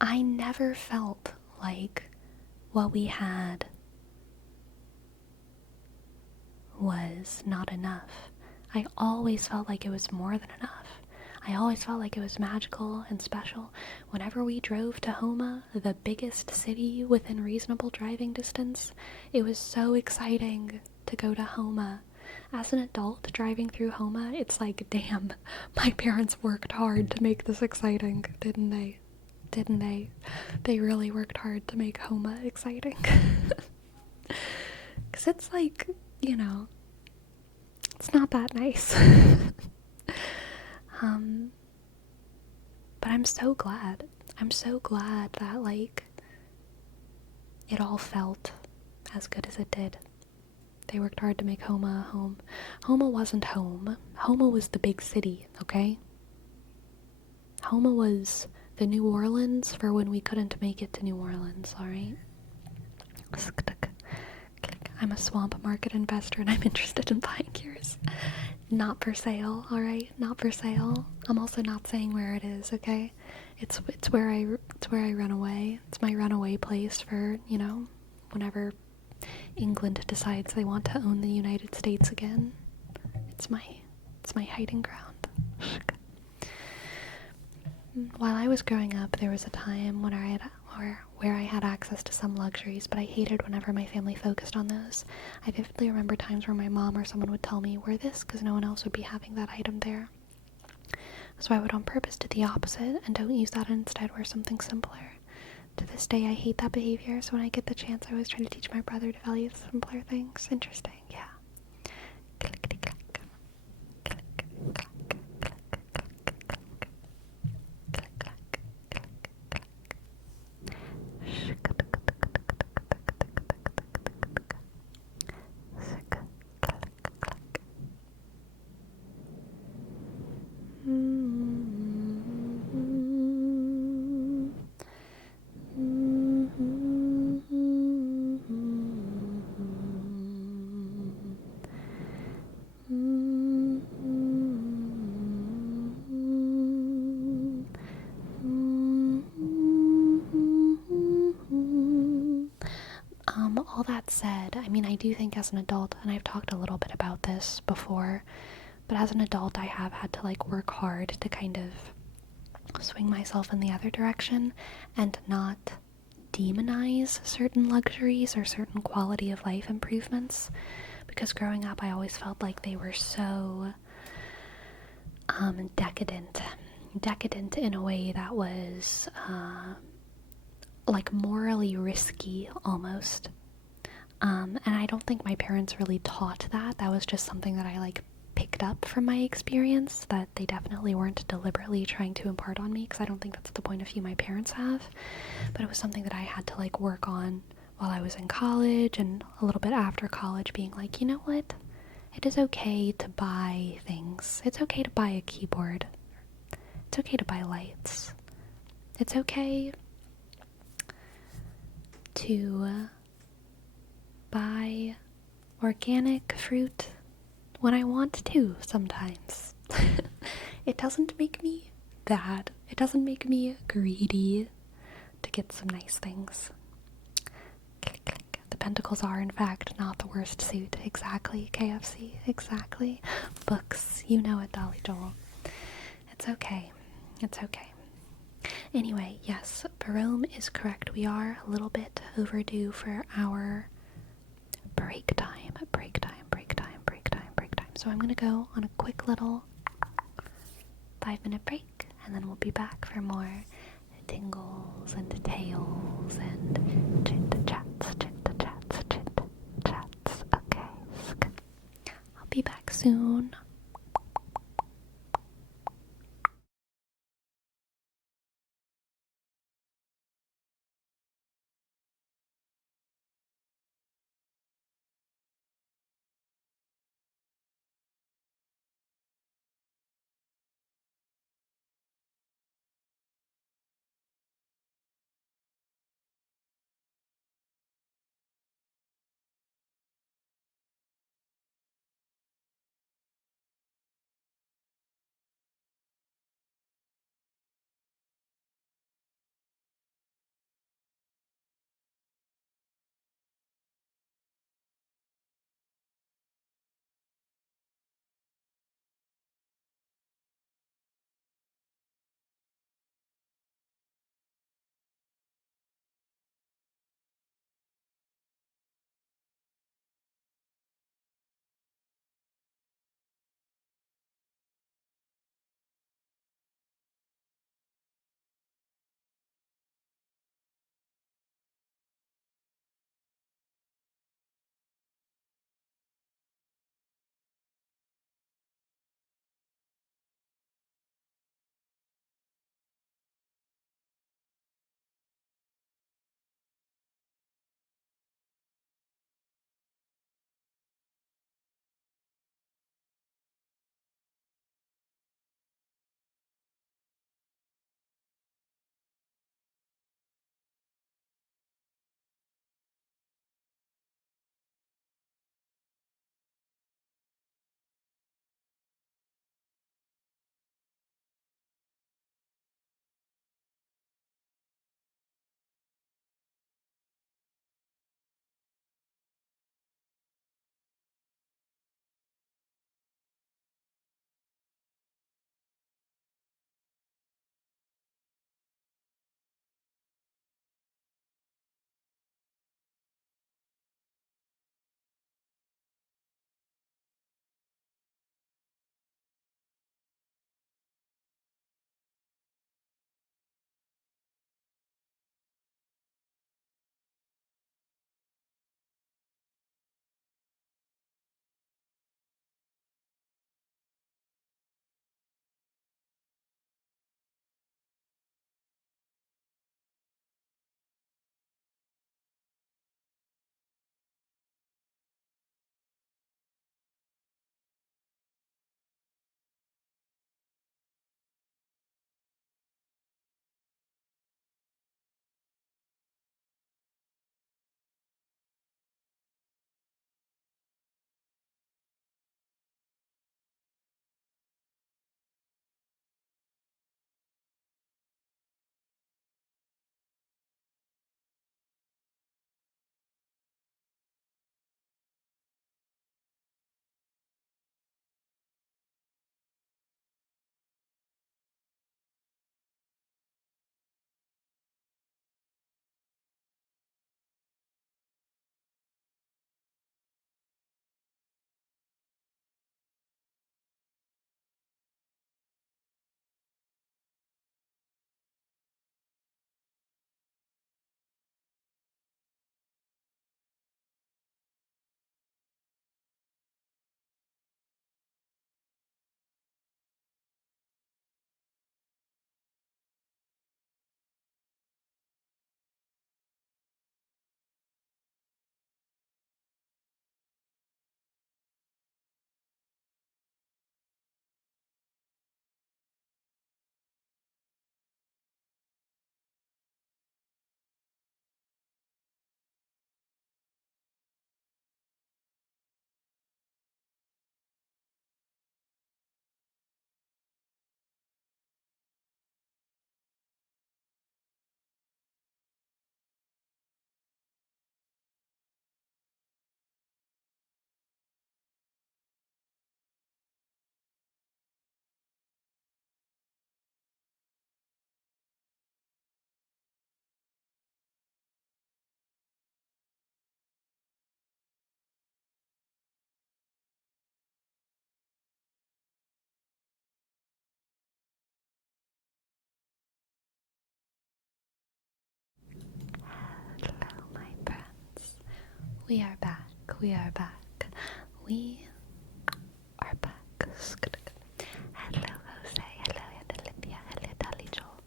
I never felt like what we had was not enough. I always felt like it was more than enough. I always felt like it was magical and special. Whenever we drove to Homa, the biggest city within reasonable driving distance, it was so exciting to go to Homa. As an adult driving through Homa, it's like, damn, my parents worked hard to make this exciting, didn't they? Didn't they? They really worked hard to make Homa exciting. Because it's like, you know, it's not that nice. But I'm so glad. I'm so glad that, like, it all felt as good as it did. They worked hard to make Homa a home. Homa wasn't home. Homa was the big city, okay? Homa was the New Orleans for when we couldn't make it to New Orleans, alright? I'm a swamp market investor and I'm interested in buying yours. Not for sale, alright? Not for sale. I'm also not saying where it is, okay? It's where I run away. It's my runaway place for, whenever England decides they want to own the United States again. It's my hiding ground. While I was growing up, there was a time when where I had access to some luxuries, but I hated whenever my family focused on those. I vividly remember times where my mom or someone would tell me, wear this, because no one else would be having that item there. So I would on purpose do the opposite and don't use that and instead wear something simpler. To this day, I hate that behavior, so when I get the chance, I always try to teach my brother to value simpler things. Interesting, yeah. Clickety-clack. Click-clack. All that said, I mean, I do think as an adult, and I've talked a little bit about this before, but as an adult, I have had to like work hard to kind of swing myself in the other direction and not demonize certain luxuries or certain quality of life improvements, because growing up I always felt like they were so decadent in a way that was like morally risky almost. And I don't think my parents really taught that. That was just something that I like picked up from my experience, that they definitely weren't deliberately trying to impart on me, because I don't think that's the point of view my parents have. But it was something that I had to like work on while I was in college and a little bit after college, being like, you know what? It is okay to buy things. It's okay to buy a keyboard. It's okay to buy lights. It's okay to buy organic fruit when I want to sometimes. It doesn't make me bad. It doesn't make me greedy to get some nice things. Click, click. The pentacles are, in fact, not the worst suit. Exactly, KFC. Exactly. Books. You know it, Dolly Joel. It's okay. It's okay. Anyway, yes, Jerome is correct. We are a little bit overdue for our break time. So I'm gonna go on a quick little 5-minute break, and then we'll be back for more tingles and tales and chit-chats. Okay, I'll be back soon. We are back. We are back. We are back. Hello, Jose. Hello, Olivia. Hello, Dolly Joel.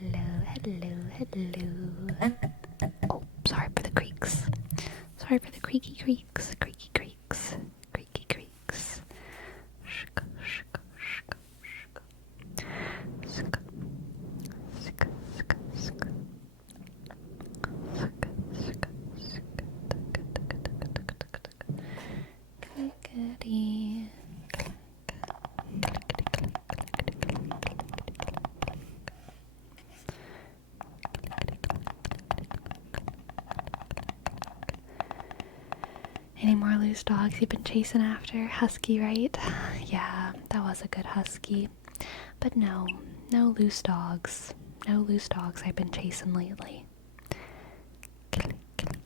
Hello, hello, hello. Oh, sorry for the creaks. Sorry for the creaky creaks. Creaky creaks. Creaky creaks. Shka, shka, shka, shka. Shka. Shka, shka, shka. Clickety. Any more loose dogs you've been chasing after? Husky, right? Yeah, that was a good husky. But no loose dogs. No loose dogs I've been chasing lately. Click, click.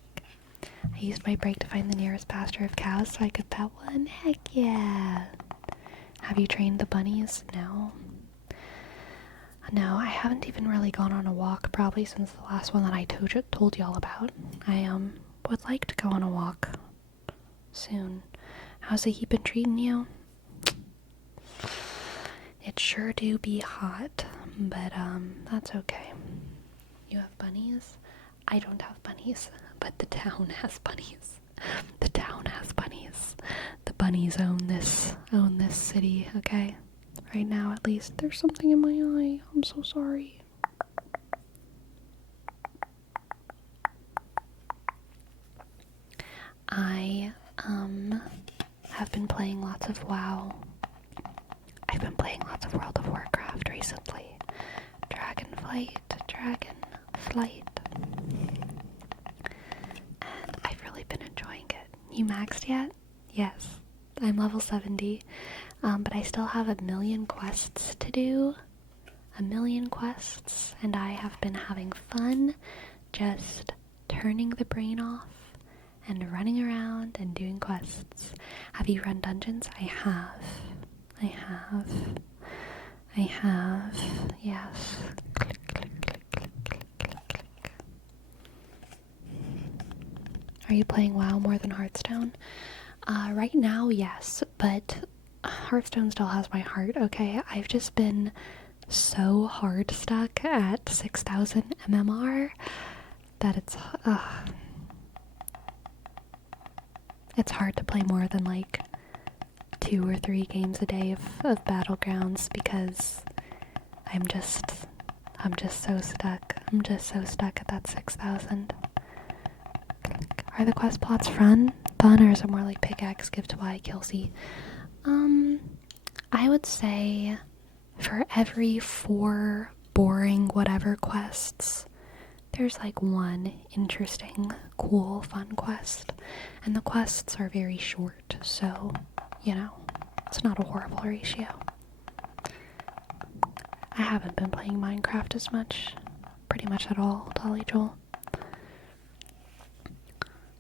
I used my break to find the nearest pasture of cows so I could pet one. Heck yeah. Have you trained the bunnies? No. No, I haven't even really gone on a walk probably since the last one that I told y'all about. I would like to go on a walk soon. How's the heat been treating you? It sure do be hot, but that's okay. You have bunnies? I don't have bunnies, but the town has bunnies. The town has bunnies. The bunnies own this city, okay? Right now, at least. There's something in my eye. I'm so sorry. I have been playing lots of WoW. I've been playing lots of World of Warcraft recently. Dragonflight. And I've really been enjoying it. You maxed yet? Yes. I'm level 70. But I still have 1,000,000 quests to do. 1,000,000 quests. And I have been having fun just turning the brain off and running around and doing quests. Have you run dungeons? I have. Yes. Click, click, click, click, click, click, click. Are you playing WoW more than Hearthstone? Right now, yes, but Hearthstone still has my heart, okay? I've just been so hard stuck at 6,000 MMR that it's hard to play more than like 2 or 3 games a day of Battlegrounds because I'm just so stuck. I'm just so stuck at that 6,000. Are the quest plots fun, or is it more like pickaxe, give to Y, kill C? I would say for every 4 boring whatever quests, there's like 1 interesting, cool, fun quest. And the quests are very short, so, you know, it's not a horrible ratio. I haven't been playing Minecraft as much, pretty much at all, Dolly Joel.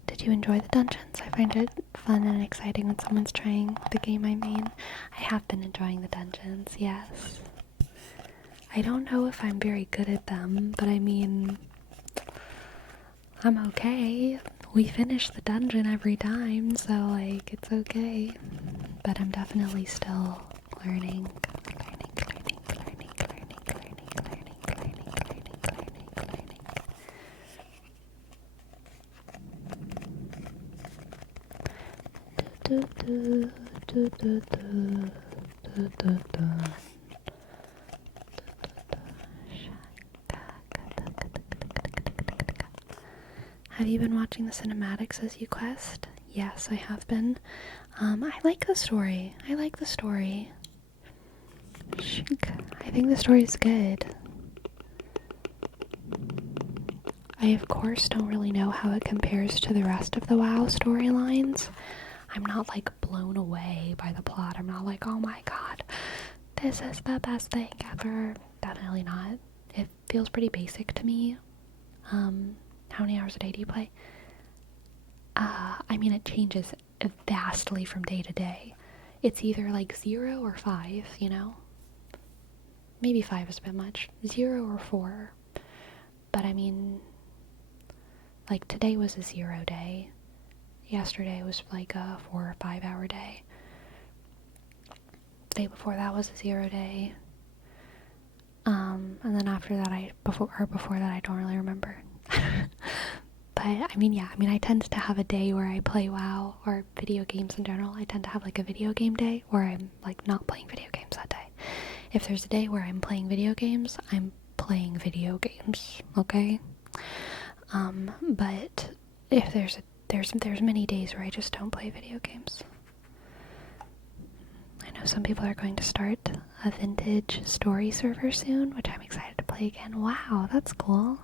Did you enjoy the dungeons? I find it fun and exciting when someone's trying the game I made. I have been enjoying the dungeons, yes. I don't know if I'm very good at them, but I mean, I'm okay. We finish the dungeon every time, so like, it's okay. But I'm definitely still learning. Have you been watching the cinematics as you quest? Yes, I have been. I like the story. I think the story is good. I, of course, don't really know how it compares to the rest of the WoW storylines. I'm not, like, blown away by the plot. I'm not like, oh my god, this is the best thing ever. Definitely not. It feels pretty basic to me. How many hours a day do you play? I mean, it changes vastly from day to day. It's either, like, 0 or 5, you know? Maybe 5 is a bit much. 0 or 4. But, I mean, Like, today was a 0 day. Yesterday was like a 4 or 5 hour day. The day before that was a 0 day. And then after that, before that, I don't really remember. But, I tend to have a day where I play WoW, or video games in general. I tend to have, like, a video game day, where I'm, like, not playing video games that day. If there's a day where I'm playing video games, I'm playing video games, okay? But if there's many days where I just don't play video games. I know some people are going to start a vintage story server soon, which I'm excited to play again. Wow, that's cool.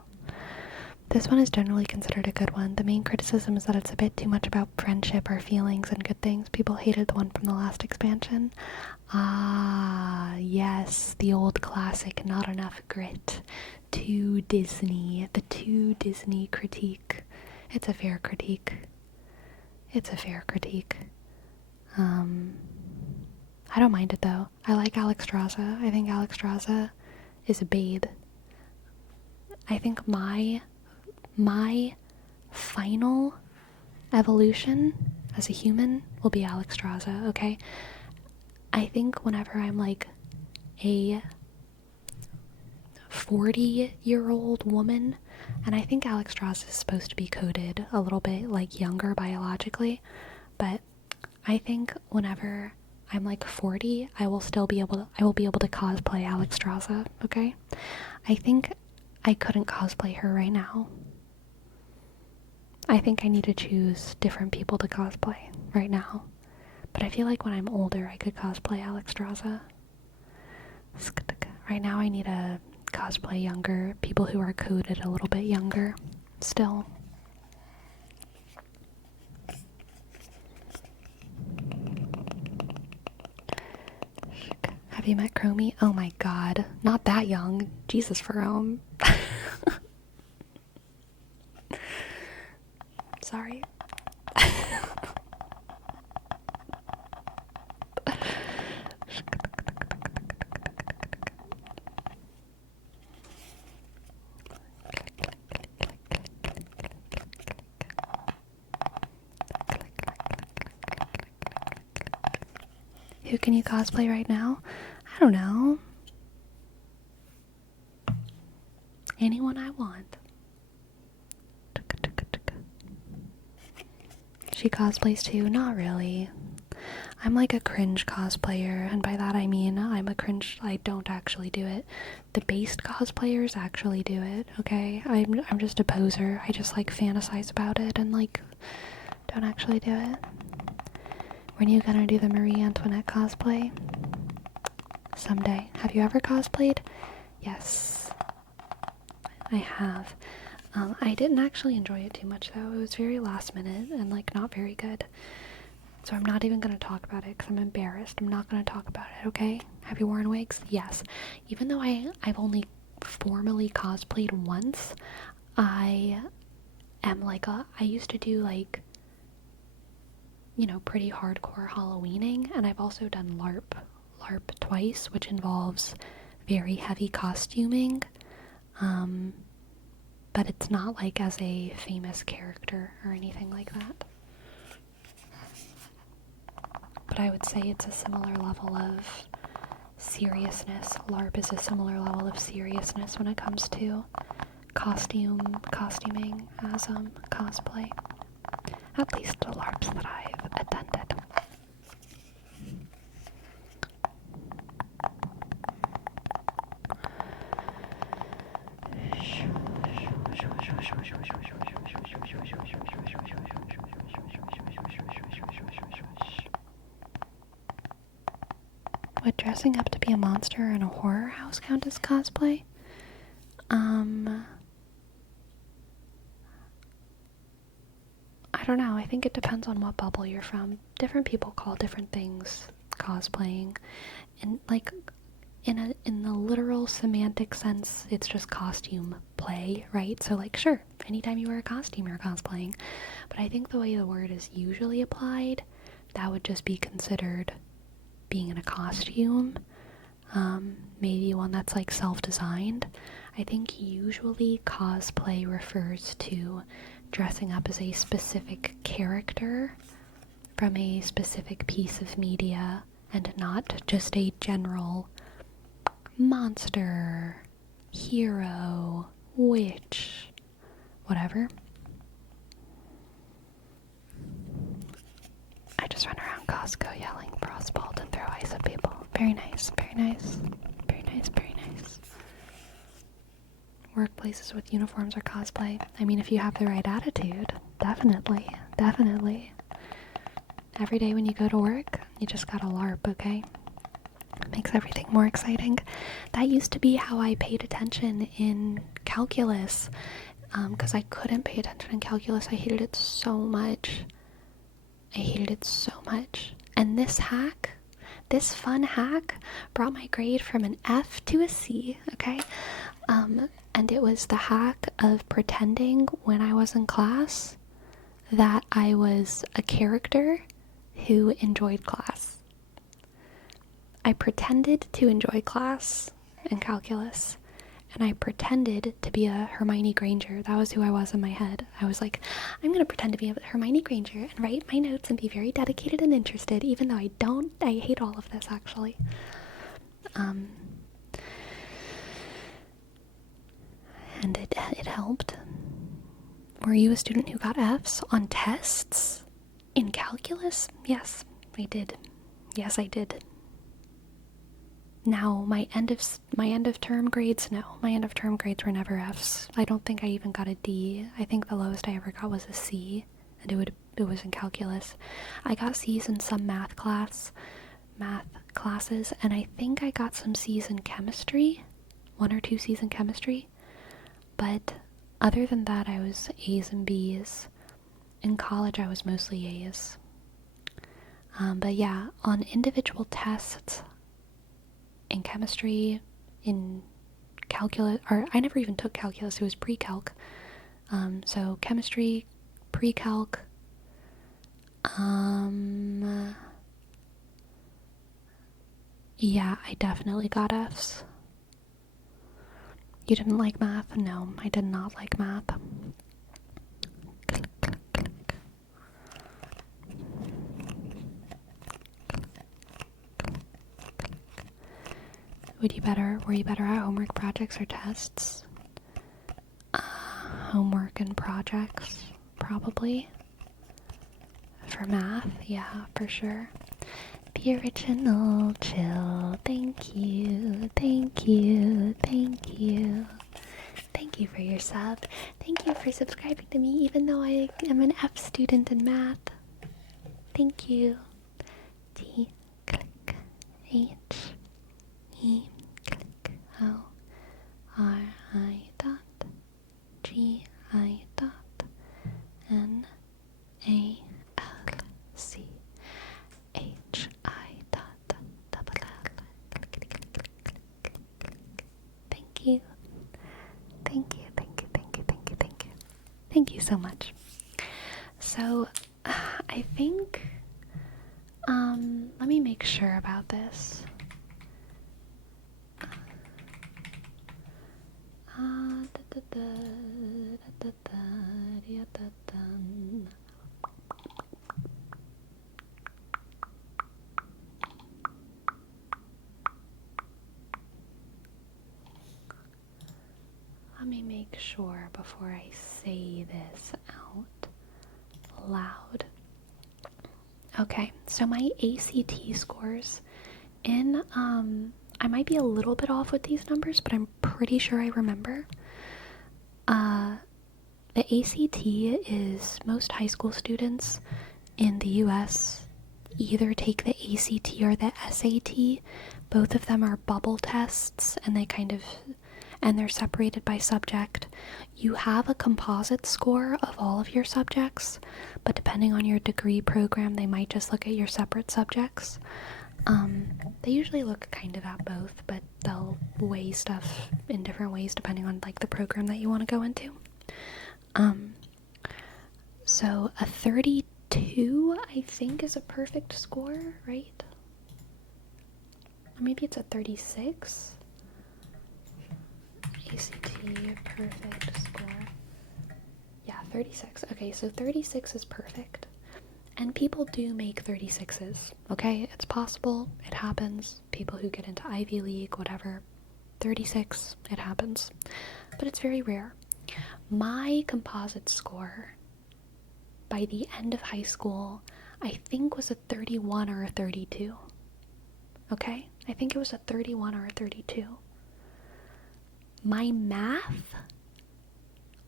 This one is generally considered a good one. The main criticism is that it's a bit too much about friendship or feelings and good things. People hated the one from the last expansion. Ah, yes, the old classic, not enough grit. Too Disney. The too Disney critique. It's a fair critique. I don't mind it though. I like Alexstrasza. I think Alexstrasza is a babe. I think my final evolution as a human will be Alexstrasza, okay? I think whenever I'm like a 40-year-old woman, and I think Alexstrasza is supposed to be coded a little bit like younger biologically, but I think whenever I'm like 40, I will be able to cosplay Alexstrasza, okay? I think I couldn't cosplay her right now. I think I need to choose different people to cosplay right now. But I feel like when I'm older, I could cosplay Alexstrasza. Right now, I need to cosplay younger people who are coded a little bit younger still. Have you met Chromie? Oh my god, not that young. Jesus, Fome. Sorry. Who can you cosplay right now? I don't know. Anyone I want. She cosplays too? Not really. I'm like a cringe cosplayer, and by that I mean I'm a cringe. I don't actually do it. The based cosplayers actually do it, okay? I'm just a poser. I just like fantasize about it and like don't actually do it. When are you gonna do the Marie Antoinette cosplay? Someday. Have you ever cosplayed? Yes, I have. I didn't actually enjoy it too much though. It was very last minute and like not very good. So I'm not even going to talk about it because I'm embarrassed. I'm not going to talk about it, okay? Have you worn wigs? Yes. Even though I've only formally cosplayed once, I am like I used to do like, pretty hardcore Halloweening, and I've also done LARP twice, which involves very heavy costuming. But it's not like as a famous character or anything like that. But I would say it's a similar level of seriousness. LARP is a similar level of seriousness when it comes to costuming as cosplay. At least the LARPs that I've attended. Would dressing up to be a monster in a horror house count as cosplay? I don't know. I think it depends on what bubble you're from. Different people call different things cosplaying. And like in the literal semantic sense, it's just costume play, right? So like sure, anytime you wear a costume you're cosplaying. But I think the way the word is usually applied, that would just be considered being in a costume, maybe one that's like self-designed. I think usually cosplay refers to dressing up as a specific character from a specific piece of media and not just a general monster, hero, witch, whatever. I just run around Costco yelling frostballed and throw ice at people. Very nice, very nice, very nice, very nice. Workplaces with uniforms or cosplay. I mean, if you have the right attitude, definitely, definitely. Every day when you go to work, you just gotta LARP, okay? It makes everything more exciting. That used to be how I paid attention in calculus, because I couldn't pay attention in calculus. I hated it so much. I hated it so much. And this fun hack, brought my grade from an F to a C, okay? And it was the hack of pretending when I was in class that I was a character who enjoyed class. I pretended to enjoy class in calculus, and I pretended to be a Hermione Granger. That was who I was in my head. I was like, I'm going to pretend to be a Hermione Granger and write my notes and be very dedicated and interested, even though I hate all of this, actually. And it helped. Were you a student who got Fs on tests in calculus? Yes, I did. Yes, I did. Now, my end of term grades, no. My end of term grades were never Fs. I don't think I even got a D. I think the lowest I ever got was a C, and it was in calculus. I got C's in some math classes, and I think I got some C's in chemistry, 1 or 2 C's in chemistry. But other than that, I was A's and B's. In college, I was mostly A's. But yeah, on individual tests, in chemistry, in calculus, or I never even took calculus, it was pre-calc. So chemistry, pre-calc, yeah, I definitely got F's. You didn't like math? No, I did not like math. Were you better at homework, projects, or tests? Homework and projects, probably. For math, yeah, for sure. The original chill. Thank you, thank you, thank you. Thank you for your sub. Thank you for subscribing to me, even though I am an F student in math. Thank you. T, click, H, E, click, O, R, I, dot, G, I, dot, N, A, L, C, H, I, dot, double L. Thank you. Thank you, thank you, thank you, thank you, thank you. Thank you so much. So, I think, let me make sure about this. Let me make sure before I say this out loud. Okay, so my ACT scores in, I might be a little bit off with these numbers, but I'm pretty sure I remember. The ACT is most high school students in the US either take the ACT or the SAT. Both of them are bubble tests, and they're separated by subject. You have a composite score of all of your subjects, but depending on your degree program, they might just look at your separate subjects. They usually look kind of at both, but they'll weigh stuff in different ways depending on like the program that you want to go into. So a 32, I think, is a perfect score, right? Or maybe it's a 36. ACT perfect score. Yeah, 36. Okay, so 36 is perfect. And people do make 36s, okay? It's possible, it happens. People who get into Ivy League, whatever, 36, it happens. But it's very rare. My composite score by the end of high school, I think was a 31 or a 32. Okay? I think it was a 31 or a 32. My math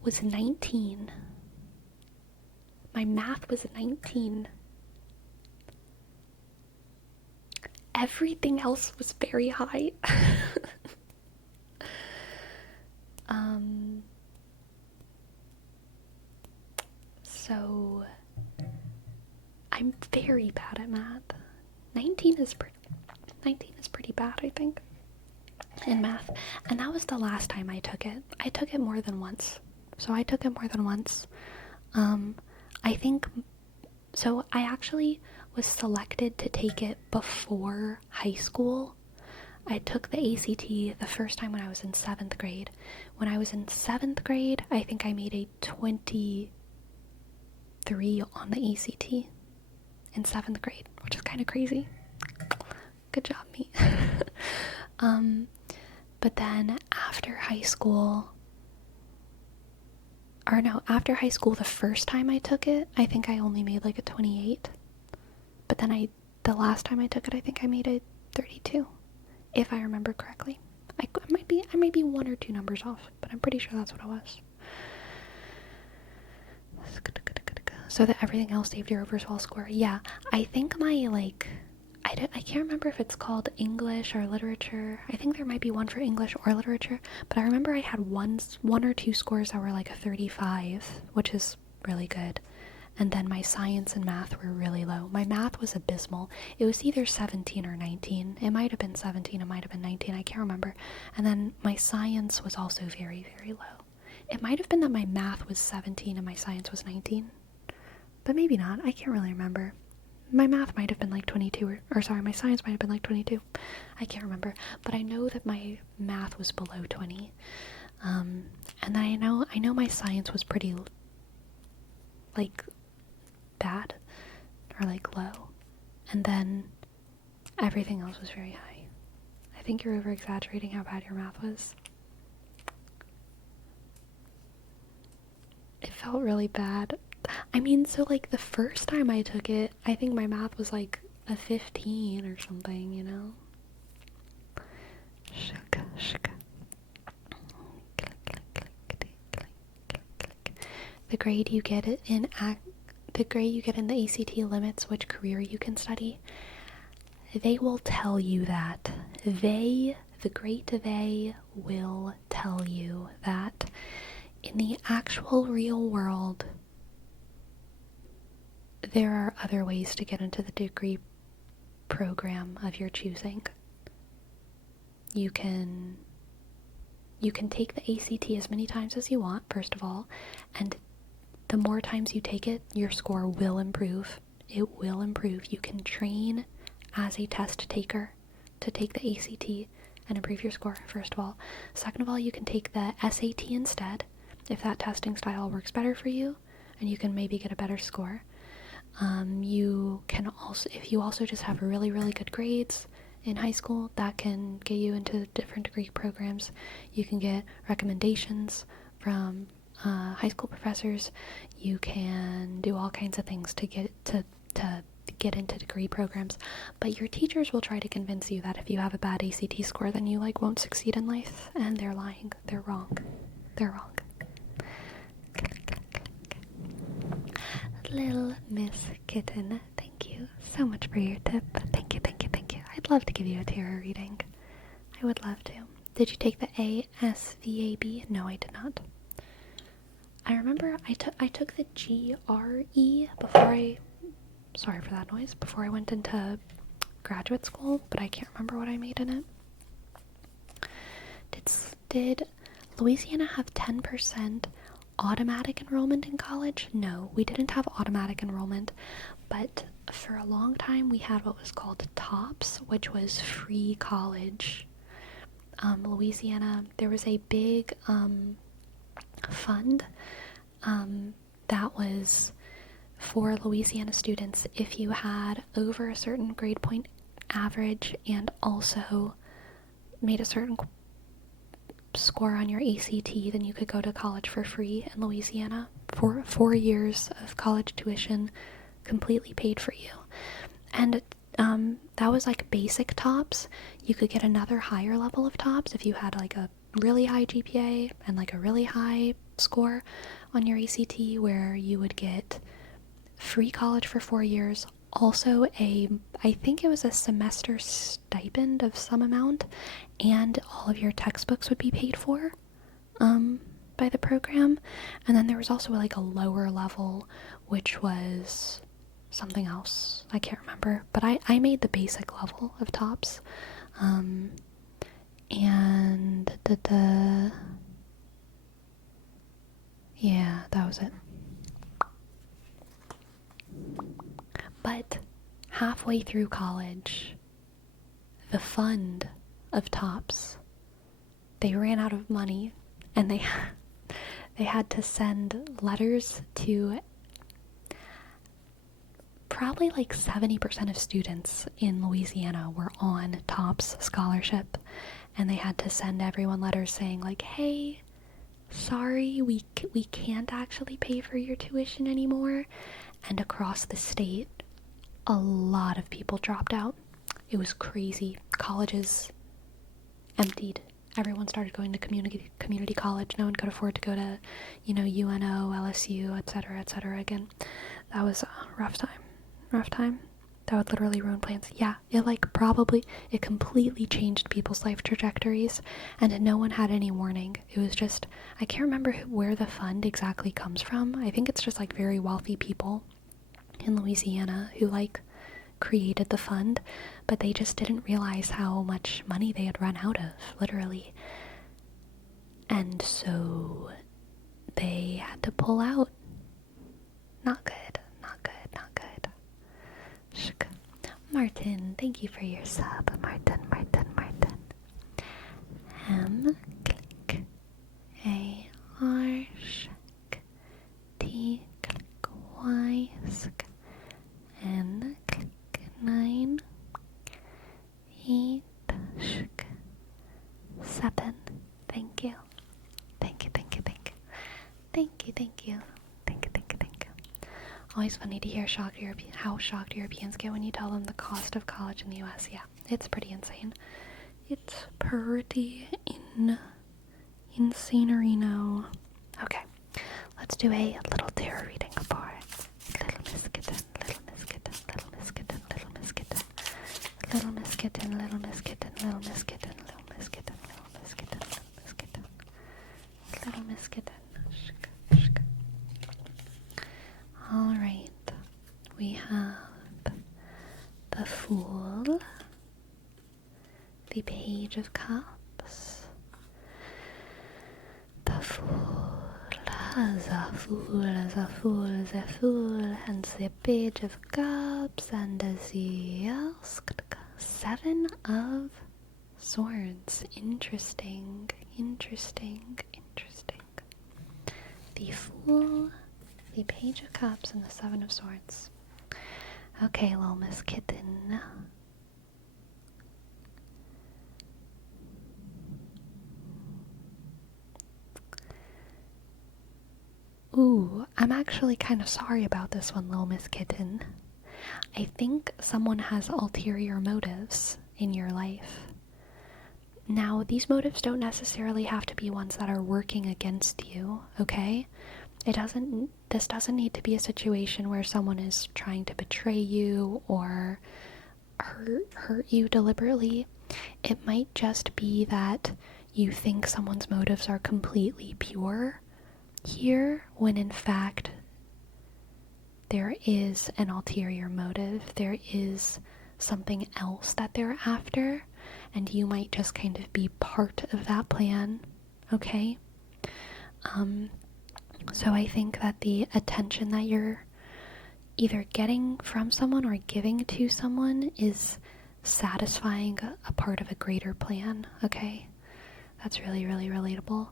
was 19. My math was 19. Everything else was very high. So I'm very bad at math. 19 is pretty bad, I think, in math. And that was the last time I took it. I took it more than once. I think, so I actually was selected to take it before high school. I took the ACT the first time when I was in 7th grade. When I was in 7th grade, I think I made a 23 on the ACT in 7th grade, which is kind of crazy. Good job, me. But then after high school, the first time I took it, I think I only made like a 28. But then the last time I took it, I think I made a 32, if I remember correctly. I might be 1 or 2 numbers off, but I'm pretty sure that's what it was. So that everything else saved your overall score. Yeah, I think my, I can't remember if it's called English or literature. I think there might be one for English or literature, but I remember I had one or two scores that were like a 35, which is really good. And then my science and math were really low. My math was abysmal. It was either 17 or 19. It might have been 17, it might have been 19, I can't remember. And then my science was also very, very low. It might have been that my math was 17 and my science was 19. But maybe not, I can't really remember. My math might have been like 22, my science might have been like 22. I can't remember, but I know that my math was below 20. And then I know my science was pretty, bad, or low. And then everything else was very high. I think you're over-exaggerating how bad your math was. It felt really bad. I mean, so the first time I took it, I think my math was a 15 or something, you know? The grade you get in the ACT limits which career you can study. They will tell you that. The great they will tell you that in the actual real world, there are other ways to get into the degree program of your choosing. You can take the ACT as many times as you want, first of all, and the more times you take it, your score will improve. It will improve. You can train as a test taker to take the ACT and improve your score, first of all. Second of all, you can take the SAT instead, if that testing style works better for you, and you can maybe get a better score. You can also, if you also just have really, really good grades in high school, that can get you into different degree programs. You can get recommendations from high school professors. You can do all kinds of things to get into degree programs, but your teachers will try to convince you that if you have a bad ACT score, then you won't succeed in life, and they're lying. They're wrong. Little Miss Kitten, thank you so much for your tip. Thank you. I'd love to give you a tarot reading. I would love to. Did you take the ASVAB? No, I did not. I remember I took the GRE sorry for that noise, before I went into graduate school, but I can't remember what I made in it. Did Louisiana have 10% automatic enrollment in college? No, we didn't have automatic enrollment, but for a long time we had what was called TOPS, which was free college. Louisiana, there was a big fund that was for Louisiana students if you had over a certain grade point average and also made a certain score on your ACT, then you could go to college for free in Louisiana for 4 years of college tuition completely paid for you. And that was like basic tops. You could get another higher level of tops if you had like a really high GPA and like a really high score on your ACT, where you would get free college for 4 years. Also I think it was a semester stipend of some amount, and all of your textbooks would be paid for by the program. And then there was also like a lower level, which was something else. I can't remember, but I made the basic level of tops. And yeah, that was it. But halfway through college, the fund of tops, they ran out of money, and they had to send letters to probably like 70% of students in Louisiana were on TOPS scholarship, and they had to send everyone letters saying like, hey, sorry, we can't actually pay for your tuition anymore. And across the state, a lot of people dropped out. It was crazy. Colleges emptied. Everyone started going to community college. No one could afford to go to, UNO, LSU, etc. again. That was a rough time. That would literally ruin plans. Yeah, it completely changed people's life trajectories, and no one had any warning. It was just, I can't remember where the fund exactly comes from. I think it's just like very wealthy people in Louisiana who created the fund, but they just didn't realize how much money they had run out of, literally. And so they had to pull out. Not good. Martin, thank you for your sub. Martin. Click. A-R, shk. T, click, Y, sk. N, click, 9. 8, shk. 7. Thank you. Always funny to hear how shocked Europeans get when you tell them the cost of college in the US. Yeah, it's pretty insane. It's pretty insanerino. Okay, let's do a little tarot reading for Little Miss Kitten. Little Miss Kitten. Little Miss Kitten. Little Miss Kitten. Little Miss Kitten. Little Miss Kitten. Little Miss Kitten. Little Miss Kitten. Little Miss Kitten. Little Miss Kitten. Little Miss Kitten. Alright, we have the Fool, the Page of Cups, the Fool, the Fool, and the Page of Cups, and the 7 of Swords. Interesting. The Fool, the Page of Cups, and the 7 of Swords. Okay, little Miss Kitten. Ooh, I'm actually kind of sorry about this one, little Miss Kitten. I think someone has ulterior motives in your life. Now, these motives don't necessarily have to be ones that are working against you, okay? This doesn't need to be a situation where someone is trying to betray you or hurt you deliberately. It might just be that you think someone's motives are completely pure here, when in fact there is an ulterior motive. There is something else that they're after, and you might just kind of be part of that plan, okay? So I think that the attention that you're either getting from someone or giving to someone is satisfying a part of a greater plan, okay? That's really, really relatable.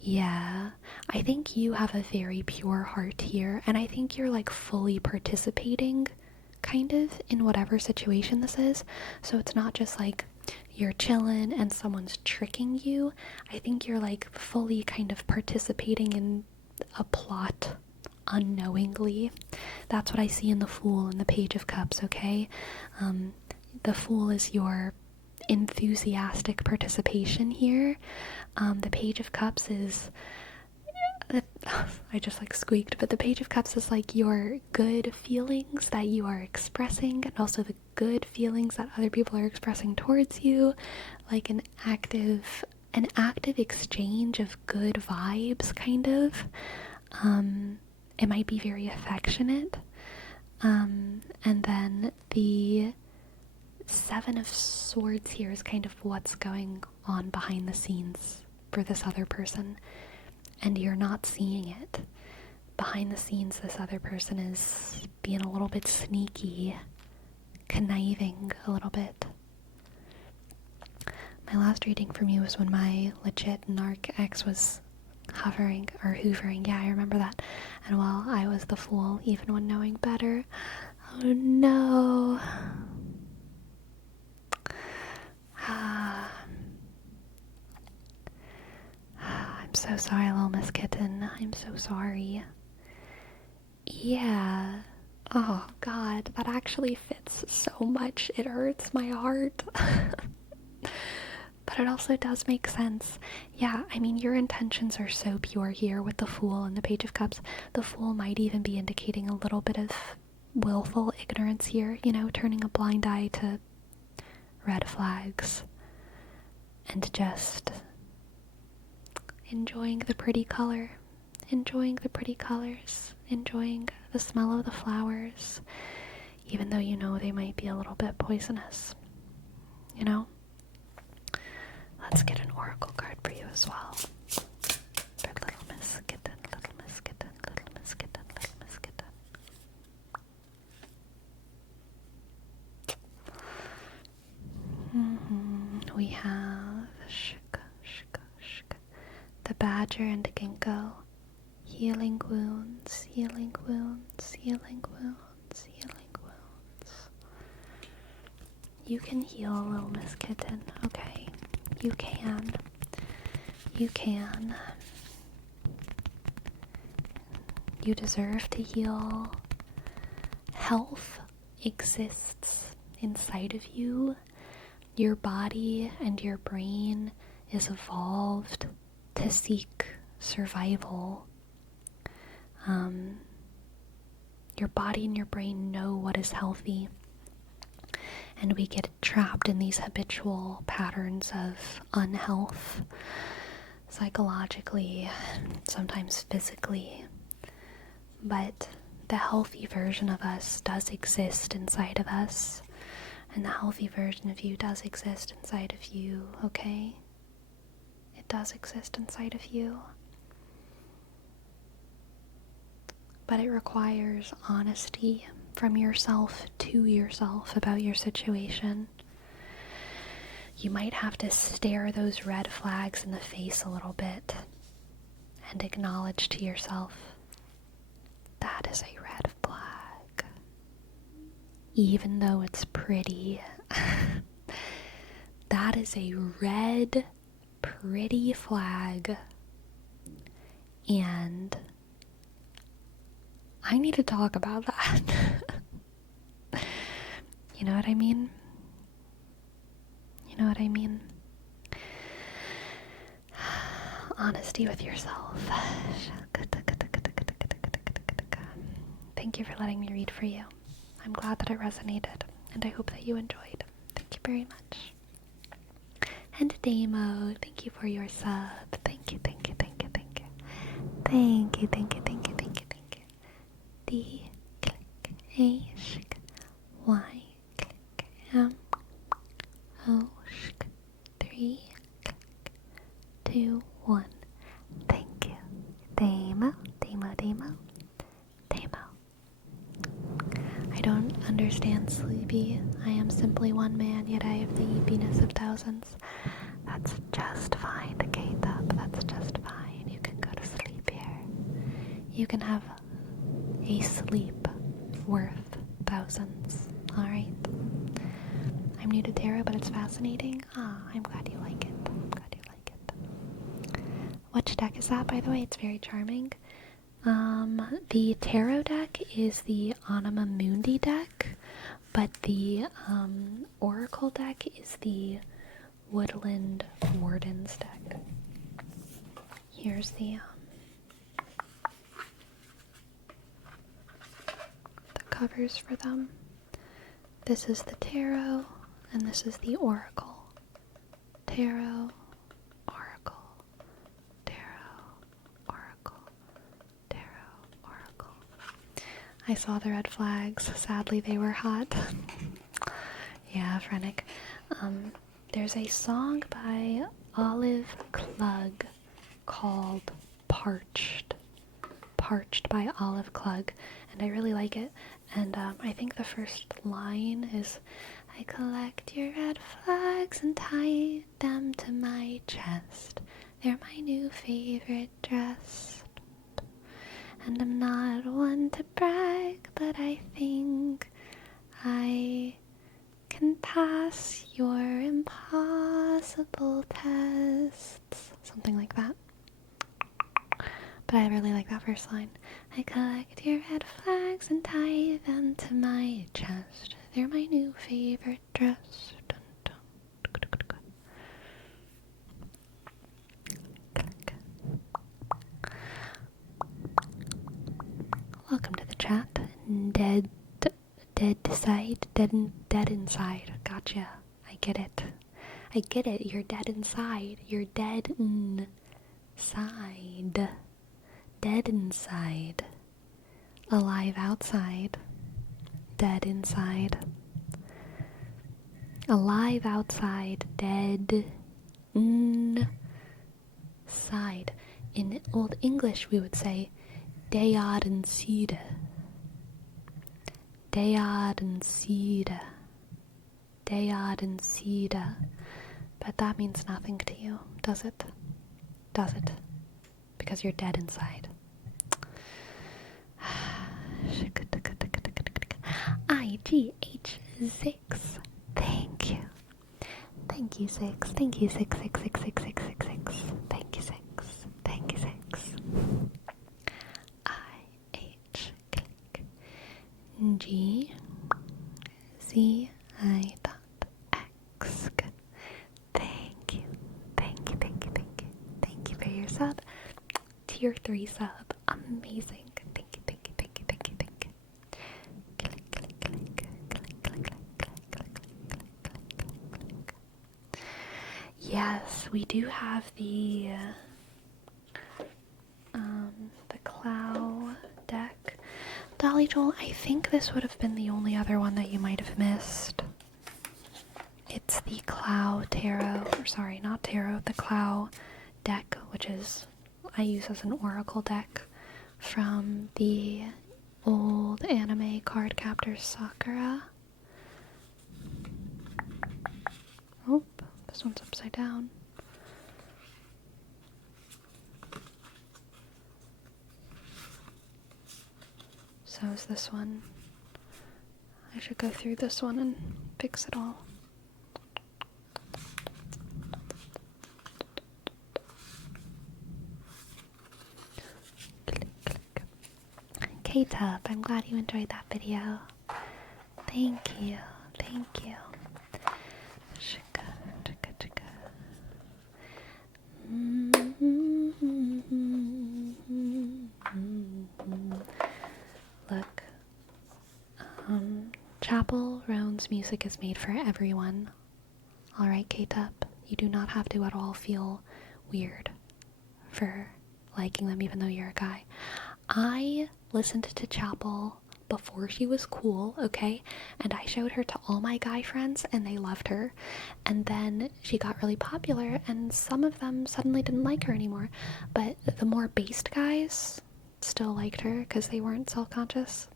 Yeah, I think you have a very pure heart here, and I think you're like fully participating kind of in whatever situation this is. So it's not just like you're chilling and someone's tricking you. I think you're like fully kind of participating in a plot unknowingly. That's what I see in the Fool and the Page of Cups, okay? The Fool is your enthusiastic participation here. The Page of Cups is I just like squeaked, but the Page of Cups is like your good feelings that you are expressing, and also the good feelings that other people are expressing towards you, like an active exchange of good vibes, kind of. It might be very affectionate. And then the Seven of Swords here is kind of what's going on behind the scenes for this other person, and you're not seeing it. Behind the scenes, this other person is being a little bit sneaky, conniving a little bit. My last reading from you was when my legit narc ex was hoovering. Yeah, I remember that. And while I was the Fool, even when knowing better. Oh no. I'm so sorry, little Miss Kitten. I'm so sorry. Yeah. Oh god, that actually fits so much. It hurts my heart. But it also does make sense. Yeah, I mean, your intentions are so pure here with the Fool and the Page of Cups. The Fool might even be indicating a little bit of willful ignorance here, you know, turning a blind eye to red flags and just enjoying the pretty color, enjoying the pretty colors, enjoying the smell of the flowers, even though you know they might be a little bit poisonous, you know? Let's get an oracle card for you as well. For little Miss Kitten, little Miss Kitten, little Miss Kitten, little Miss Kitten. We have the Badger and Ginkgo. Healing wounds, healing wounds, healing wounds, healing wounds. You can heal, little Miss Kitten, okay? You can. You can. You deserve to heal. Health exists inside of you. Your body and your brain is evolved to seek survival. Your body and your brain know what is healthy. And we get trapped in these habitual patterns of unhealth, psychologically, sometimes physically. But the healthy version of us does exist inside of us. And the healthy version of you does exist inside of you, okay? It does exist inside of you. But it requires honesty from yourself to yourself about your situation. You might have to stare those red flags in the face a little bit and acknowledge to yourself, that is a red flag. Even though it's pretty, that is a red, pretty flag. And I need to talk about that. You know what I mean? You know what I mean? Honesty with yourself. Thank you for letting me read for you. I'm glad that it resonated, and I hope that you enjoyed. Thank you very much. And Damo, thank you for your sub. Thank you, thank you, thank you, thank you. Thank you, thank you, thank you, thank you, thank you. D, click, A, shk, Y, click, M, O, shk, 3, click, 2, 1. Thank you. Damo, Damo, Damo, Damo. I don't understand, Sleepy. I am simply one man, yet I have the yeepiness of thousands. That's just fine, Kate. That's just fine. You can have a sleep worth thousands, alright? I'm new to tarot, but it's fascinating. I'm glad you like it. I'm glad you like it. Which deck is that, by the way? It's very charming. The tarot deck is the Anima Mundi deck, but the oracle deck is the Woodland Wardens deck. Here's the covers for them. This is the tarot, and this is the oracle. Tarot, oracle, tarot, oracle, tarot, oracle. I saw the red flags. Sadly, they were hot. Yeah, Frenic. There's a song by Olive Klug called Parched. Parched by Olive Klug, and I really like it. And I think the first line is, I collect your red flags and tie them to my chest. They're my new favorite dress. And I'm not one to brag, but I think I can pass your impossible tests. Something like that. But I really like that first line. I collect your red flags and tie them to my chest. They're my new favorite dress. Dun, dun. Welcome to the chat. Dead inside. Gotcha. I get it. You're dead inside. You're dead inside. Dead inside. Alive outside. Dead inside. Alive outside. Dead inside. In Old English we would say dead inside. Dead inside. Dead inside. But that means nothing to you, does it? Does it? Because you're dead inside. IGH6. Thank you. Thank you, 6. Thank you, 6, 6, 6, 6, 6, 6, 6. Thank you, 6. Thank you, 6. IH click. G Z I dot X. Thank you. Thank you, thank you, thank you. Thank you for your sub. Tier 3 sub. Amazing. Thank you, thank you, thank you, thank you, thank you. Click, click, click, click, click, click, click, click, click, click. Yes, we do have the Clow deck. Dolly Joel, I think this would have been the only other one that you might have missed. It's the Clow Tarot, or sorry, not Tarot, the Clow deck, which is, I use as an oracle deck from the old anime card captor Sakura. Oh, this one's upside down. So is this one. I should go through this one and fix it all. K-Tub, I'm glad you enjoyed that video. Thank you, thank you. Shika, chika, chika. Look, Chapel Roan's music is made for everyone. Alright, K-Tub, you do not have to at all feel weird for liking them even though you're a guy. I listened to Chapel before she was cool, okay? And I showed her to all my guy friends and they loved her. And then she got really popular and some of them suddenly didn't like her anymore. But the more based guys still liked her because they weren't self-conscious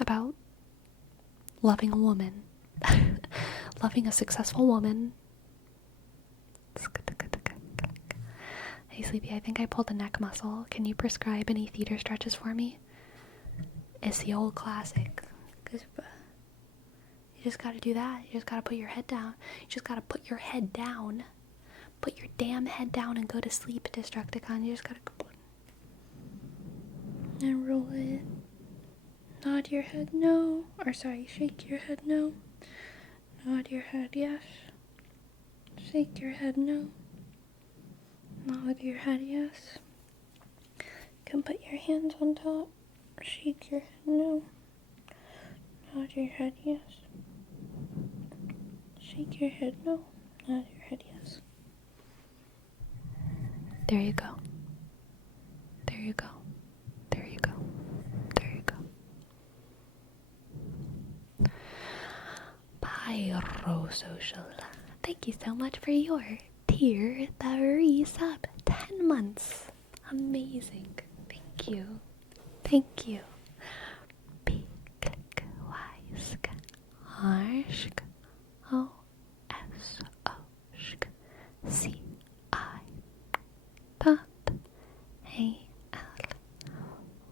about loving a woman. Loving a successful woman. Hey, Sleepy, I think I pulled a neck muscle. Can you prescribe any theater stretches for me? It's the old classic. You just gotta do that. You just gotta put your head down. You just gotta put your head down. Put your damn head down and go to sleep, Destructicon. You just gotta go. And roll it. Nod your head no. Or sorry, shake your head no. Nod your head yes. Shake your head no. Nod your head yes. Can put your hands on top. Shake your head no. Nod your head yes. Shake your head no. Nod your head yes. There you go. There you go. There you go. There you go. Pyrosocial. Thank you so much for your tier 3 sub. 10 months. Amazing. Thank you. Thank you. P click Y sk R sk O S O sk C I dot A L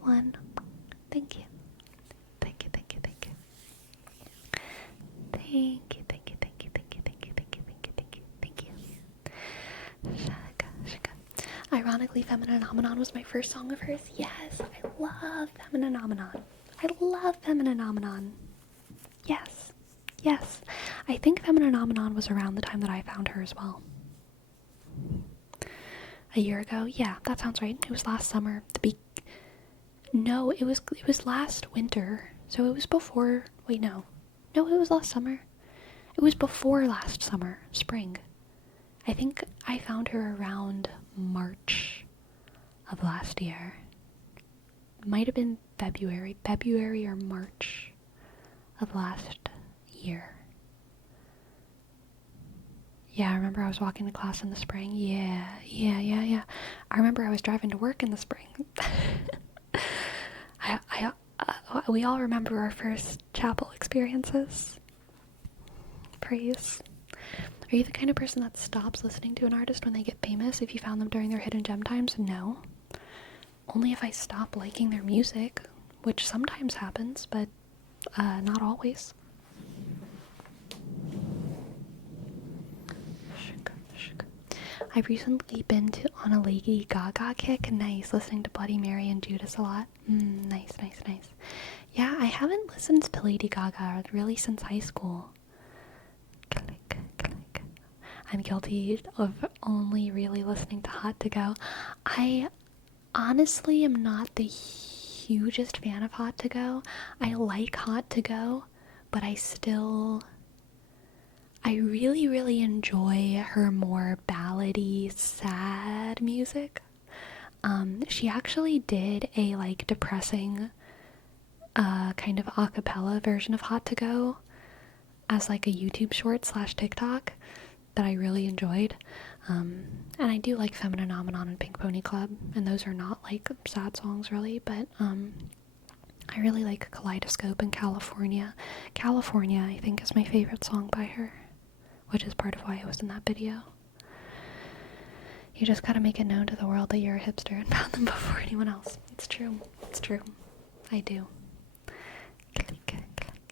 1. Thank you. Thank you, thank you, thank you. Thank you, thank you, thank you, thank you, thank you, thank you, thank you, thank you, thank you. Shaka, shaka. Ironically, Femininomenon was my first song of hers. Yes, I love Femininomenon. I love Femininomenon. Yes, yes. I think Femininomenon was around the time that I found her as well. A year ago? Yeah, that sounds right. It was last summer. No, it was last winter. So it was before. Wait, no. No, it was last summer. It was before last summer, spring. I think I found her around March of last year. Might have been February or March of last year. Yeah, I remember I was walking to class in the spring. Yeah. I remember I was driving to work in the spring. We all remember our first chapel experiences. Praise. Are you the kind of person that stops listening to an artist when they get famous if you found them during their hidden gem times? No. Only if I stop liking their music, which sometimes happens, but not always. I've recently been on a Lady Gaga kick. Nice, listening to Bloody Mary and Judas a lot. Nice. Yeah, I haven't listened to Lady Gaga really since high school. Click. I'm guilty of only really listening to Hot to Go. I honestly am not the hugest fan of Hot to Go. I like Hot to Go, but I really enjoy her more ballady, sad music. She actually did a depressing kind of a cappella version of Hot to Go as a YouTube short / TikTok that I really enjoyed. And I do like Femininomenon and Pink Pony Club, and those are not sad songs really, but I really like Kaleidoscope and California. California, I think, is my favorite song by her, which is part of why I was in that video. You just gotta make it known to the world that you're a hipster and found them before anyone else. It's true. I do.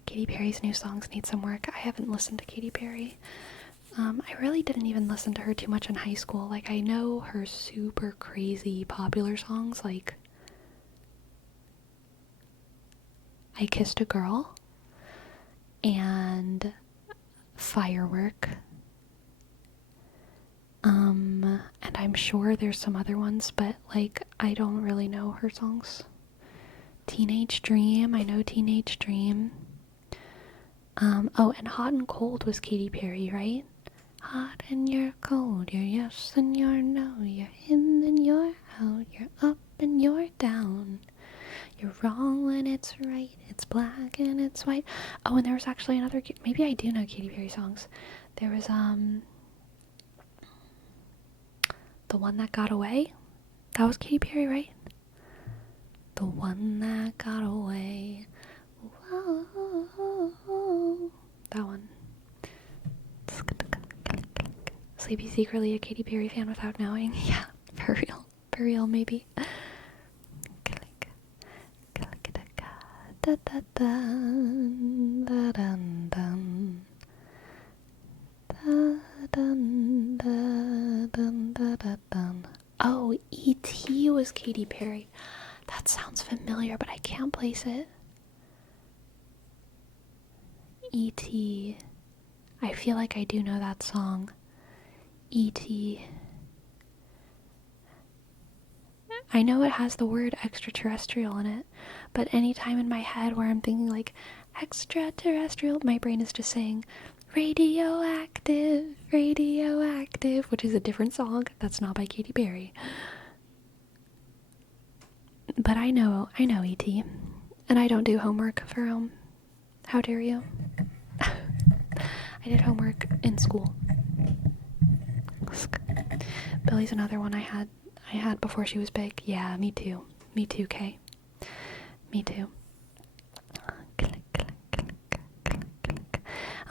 Katy Perry's new songs need some work. I haven't listened to Katy Perry. I really didn't even listen to her too much in high school. I know her super crazy popular songs, like I Kissed a Girl and Firework. And I'm sure there's some other ones, but I don't really know her songs. Teenage Dream, I know Teenage Dream. Oh, and Hot and Cold was Katy Perry, right? Hot and you're cold, you're yes and you're no, you're in and you're out, you're up and you're down. You're wrong when it's right, it's black and it's white. Oh, and there was actually another, maybe I do know Katy Perry songs. There was, The One That Got Away. That was Katy Perry, right? The One That Got Away. Whoa. That one. Sleepy secretly a Katy Perry fan without knowing. Yeah, For real, maybe. Oh, E.T. was Katy Perry. That sounds familiar, but I can't place it. E.T. I feel like I do know that song. E.T. I know it has the word extraterrestrial in it, but anytime in my head where I'm thinking like extraterrestrial, my brain is just saying radioactive, radioactive, which is a different song. That's not by Katy Perry. But I know E.T. And I don't do homework for how dare you? I did homework in school. Billy's another one I had before she was big. Yeah, me too. Me too, Kay. Me too.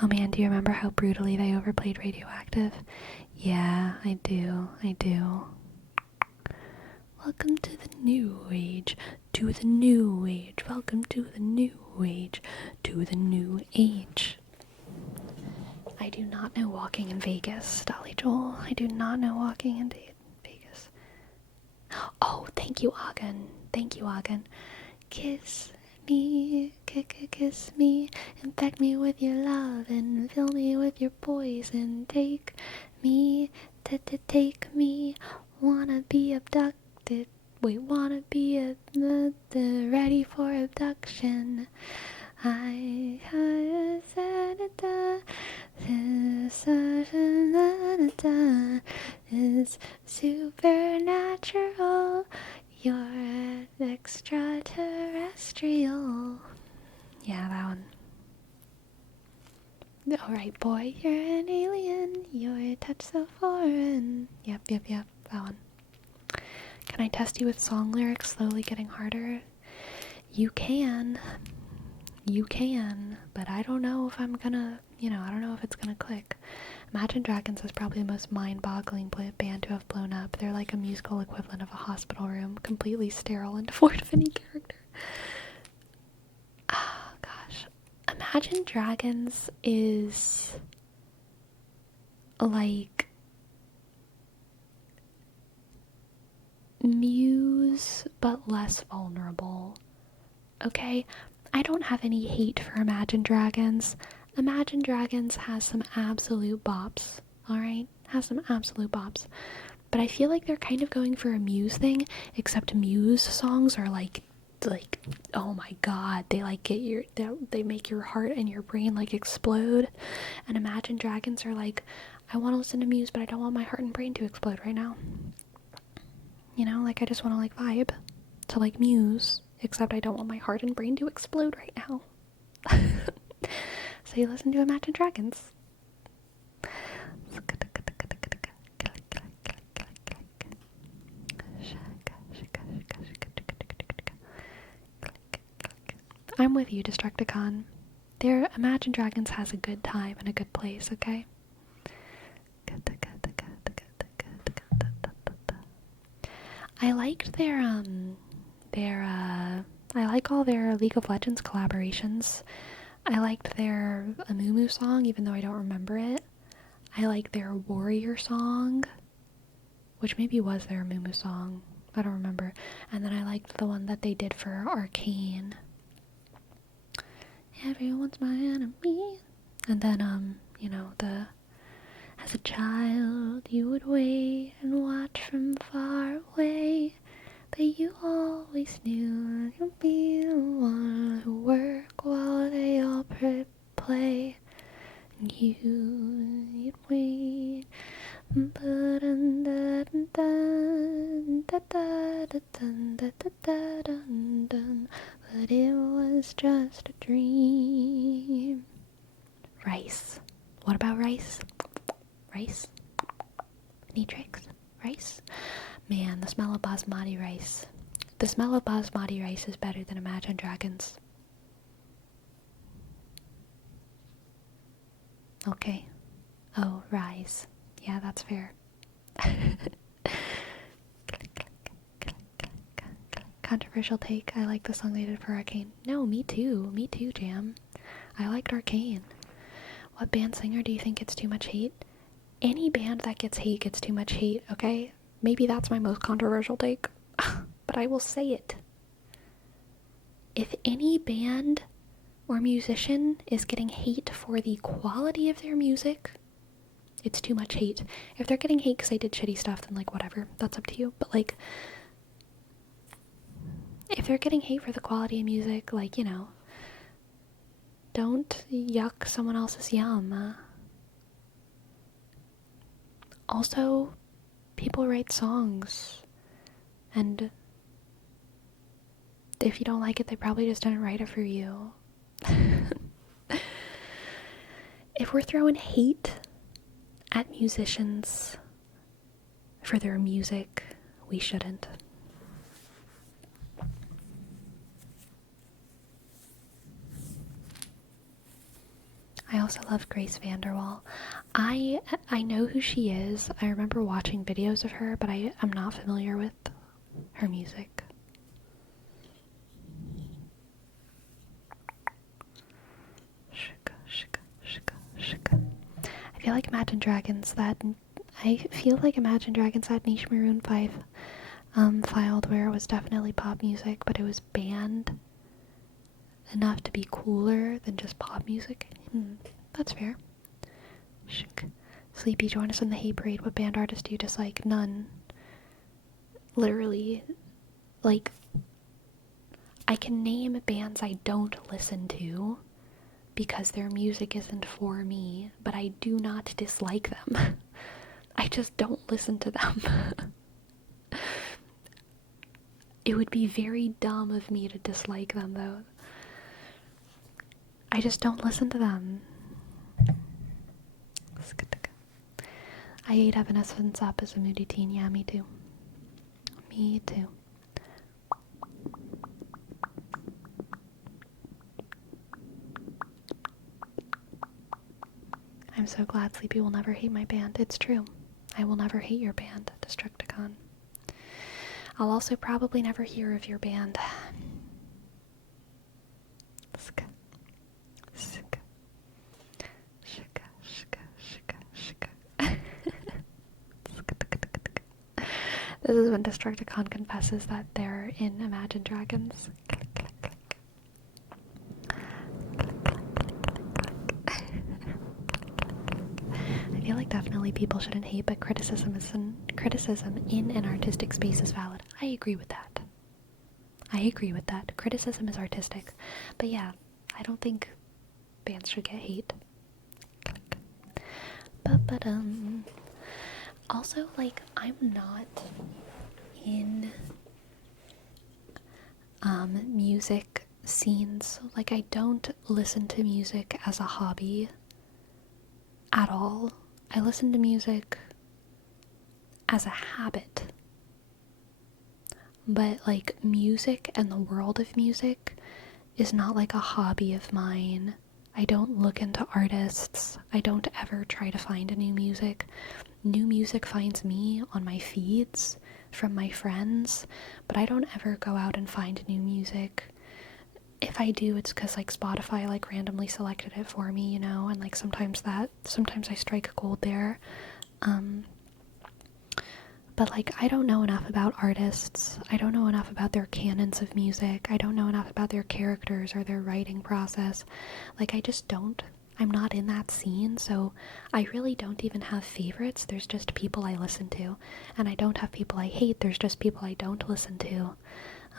Oh man, do you remember how brutally they overplayed Radioactive? Yeah, I do. Welcome to the new age, to the new age. Welcome to the new age, to the new age. I do not know Walking in Vegas, Dolly Joel. I do not know Walking in Vegas. Oh, thank you, Agen. Thank you, Agen. Kiss me, kiss me, infect me with your love and fill me with your poison. Take me, take me, wanna be abducted. Wait, wanna be ready for abduction. Is supernatural. You're extraterrestrial. Yeah, that one. Alright, boy, you're an alien. Your touch so foreign. Yep, that one. Can I test you with song lyrics slowly getting harder? You can, but I don't know if I'm gonna, I don't know if it's gonna click. Imagine Dragons is probably the most mind-boggling band to have blown up. They're like a musical equivalent of a hospital room, completely sterile and devoid of any character. Oh, gosh. Imagine Dragons is like Muse, but less vulnerable. Okay? I don't have any hate for Imagine Dragons. Imagine Dragons has some absolute bops, alright? Has some absolute bops. But I feel like they're kind of going for a Muse thing, except Muse songs are like, oh my god, they like they make your heart and your brain like explode. And Imagine Dragons are like, I want to listen to Muse, but I don't want my heart and brain to explode right now. Like I just want to like vibe to like Muse, except I don't want my heart and brain to explode right now. So you listen to Imagine Dragons. I'm with you, Destructicon. Imagine Dragons has a good time and a good place, okay? I liked I like all their League of Legends collaborations. I liked their Amumu song, even though I don't remember it. I like their Warrior song, which maybe was their Amumu song. I don't remember. And then I liked the one that they did for Arcane. Everyone's my enemy. And then, as a child, you would wait and watch from far away. But you always knew you'd be the one who work while they all play. And you'd wait. But it was just a dream. Rice. What about rice? Rice? Nitrix? Rice? Man, the smell of basmati rice. The smell of basmati rice is better than Imagine Dragons. Okay. Oh, rise. Yeah, that's fair. controversial take. I like the song they did for Arcane. No, me too. Me too, Jam. I liked Arcane. What band singer do you think gets too much hate? Any band that gets hate gets too much hate, okay? Maybe that's my most controversial take, but I will say it. If any band or musician is getting hate for the quality of their music, it's too much hate. If they're getting hate because they did shitty stuff, then like whatever, that's up to you. But like, if they're getting hate for the quality of music, like, you know, don't yuck someone else's yum. Also, people write songs, and if you don't like it, they probably just didn't write it for you. If we're throwing hate at musicians for their music, we shouldn't. I also love Grace VanderWaal. I know who she is. I remember watching videos of her, but I'm not familiar with her music. I feel like Imagine Dragons had Niche Maroon 5 filed where it was definitely pop music, but it was banned enough to be cooler than just pop music. That's fair. Sleepy, join us in the hate parade. What band artist do you dislike? None. Literally, like, I can name bands I don't listen to because their music isn't for me, but I do not dislike them. I just don't listen to them. It would be very dumb of me to dislike them, though. I just don't listen to them. I ate Evanescence up as a moody teen. Yeah, me too. Me too. I'm so glad Sleepy will never hate my band. It's true. I will never hate your band, Destructicon. I'll also probably never hear of your band. This is when Destructicon confesses that they're in Imagine Dragons. I feel like definitely people shouldn't hate, but criticism in an artistic space is valid. I agree with that. Criticism is artistic. But yeah, I don't think bands should get hate. Also, like, I'm not in music scenes. Like, I don't listen to music as a hobby at all. I listen to music as a habit. But like, music and the world of music is not like a hobby of mine. I don't look into artists. I don't ever try to find a new music. New music finds me on my feeds from my friends, but I don't ever go out and find new music. If I do, it's because like Spotify like randomly selected it for me, you know, and like sometimes I strike gold there. But like, I don't know enough about artists. I don't know enough about their canons of music. I don't know enough about their characters or their writing process. Like, I just don't. I'm not in that scene, so I really don't even have favorites. There's just people I listen to. And I don't have people I hate. There's just people I don't listen to.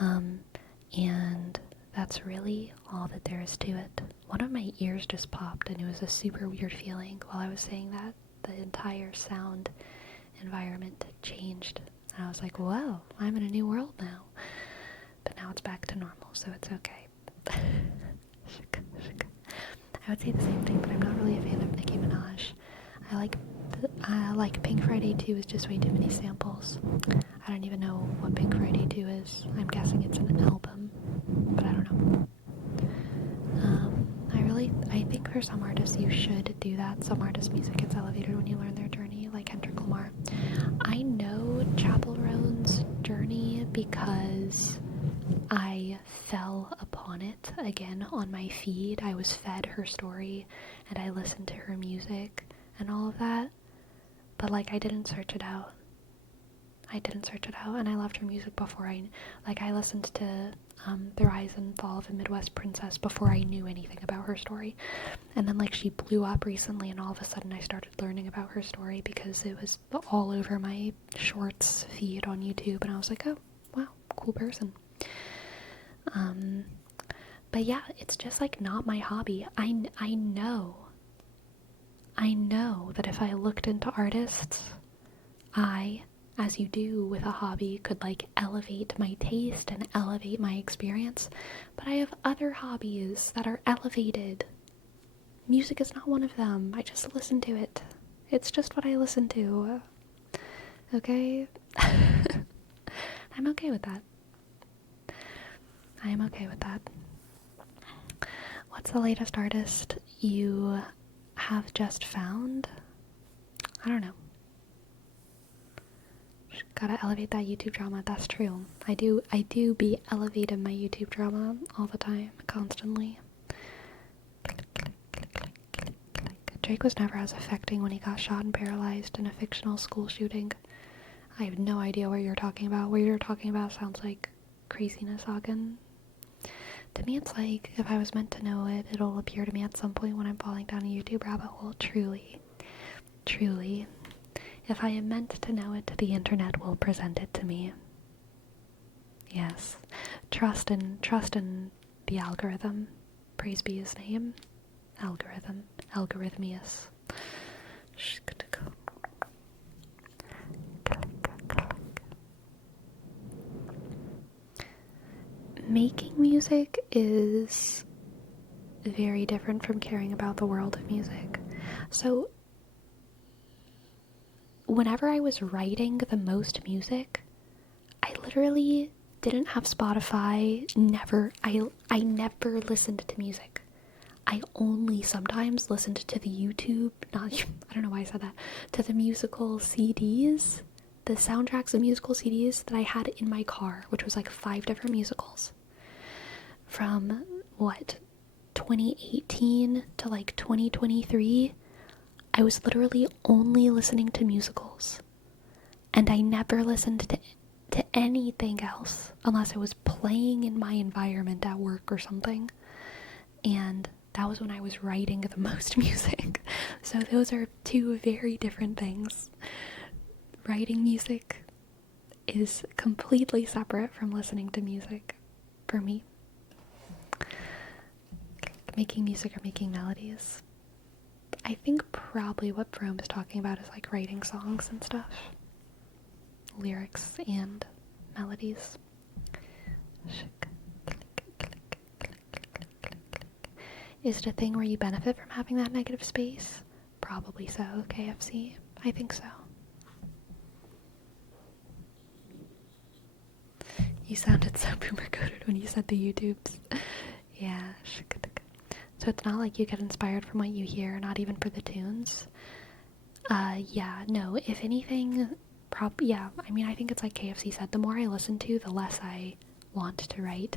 And that's really all that there is to it. One of my ears just popped, and it was a super weird feeling while I was saying that. The entire sound environment changed. And I was like, whoa, I'm in a new world now. But now it's back to normal, so it's okay. I would say the same thing, but I'm not really a fan of Nicki Minaj. I like Pink Friday 2 is just way too many samples. I don't even know what Pink Friday 2 is. I'm guessing it's an album, but I don't know. I think for some artists you should do that. Some artists' music gets elevated when you learn their journey, like Kendrick Lamar. I know Chapel Roan's journey because I fell upon it again on my feed. I was fed her story and I listened to her music and all of that. But like I didn't search it out. And I loved her music before I listened to The Rise and Fall of a Midwest Princess before I knew anything about her story. And then like she blew up recently and all of a sudden I started learning about her story because it was all over my shorts feed on YouTube and I was like, oh wow, cool person. But yeah, it's just like not my hobby. I know that if I looked into artists, I, as you do with a hobby, could like elevate my taste and elevate my experience. But I have other hobbies that are elevated. Music is not one of them. I just listen to it. It's just what I listen to. Okay? I'm okay with that. I am okay with that. What's the latest artist you have just found? I don't know. Gotta elevate that YouTube drama. That's true. I do be elevating my YouTube drama all the time, constantly. Drake was never as affecting when he got shot and paralyzed in a fictional school shooting. I have no idea what you're talking about. What you're talking about sounds like craziness, Ogden. To me, it's like, if I was meant to know it, it'll appear to me at some point when I'm falling down a YouTube rabbit hole. Truly. Truly. If I am meant to know it, the internet will present it to me. Yes. Trust in the algorithm. Praise be his name. Algorithm. Algorithmius. Making music is very different from caring about the world of music. So, whenever I was writing the most music, I literally didn't have Spotify. I never listened to music. I only sometimes listened to the YouTube, I don't know why I said that, to the musical CDs, the soundtracks of musical CDs that I had in my car, which was like 5 different musicals. From, 2018 to like 2023, I was literally only listening to musicals. And I never listened to anything else unless it was playing in my environment at work or something. And that was when I was writing the most music. So those are 2 very different things. Writing music is completely separate from listening to music for me. Making music or making melodies. I think probably what Fome is talking about is like writing songs and stuff. Lyrics and melodies. Is it a thing where you benefit from having that negative space? Probably so, KFC. I think so. You sounded so boomer-coded when you said the YouTubes. Yeah. So it's not like you get inspired from what you hear, not even for the tunes? Yeah, no, if anything, yeah, I mean, I think it's like KFC said, the more I listen to, the less I want to write.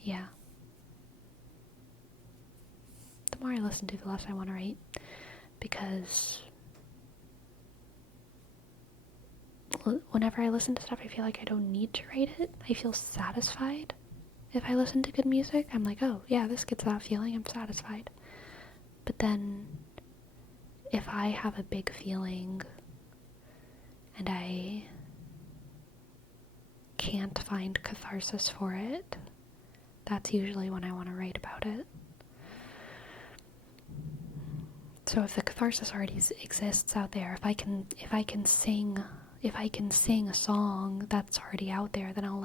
Yeah. The more I listen to, the less I want to write, because whenever I listen to stuff, I feel like I don't need to write it. I feel satisfied. If I listen to good music, I'm like, oh, yeah, this gets that feeling, I'm satisfied. But then, if I have a big feeling, and I can't find catharsis for it, that's usually when I want to write about it. So if the catharsis already exists out there, if I can sing a song that's already out there, then I'll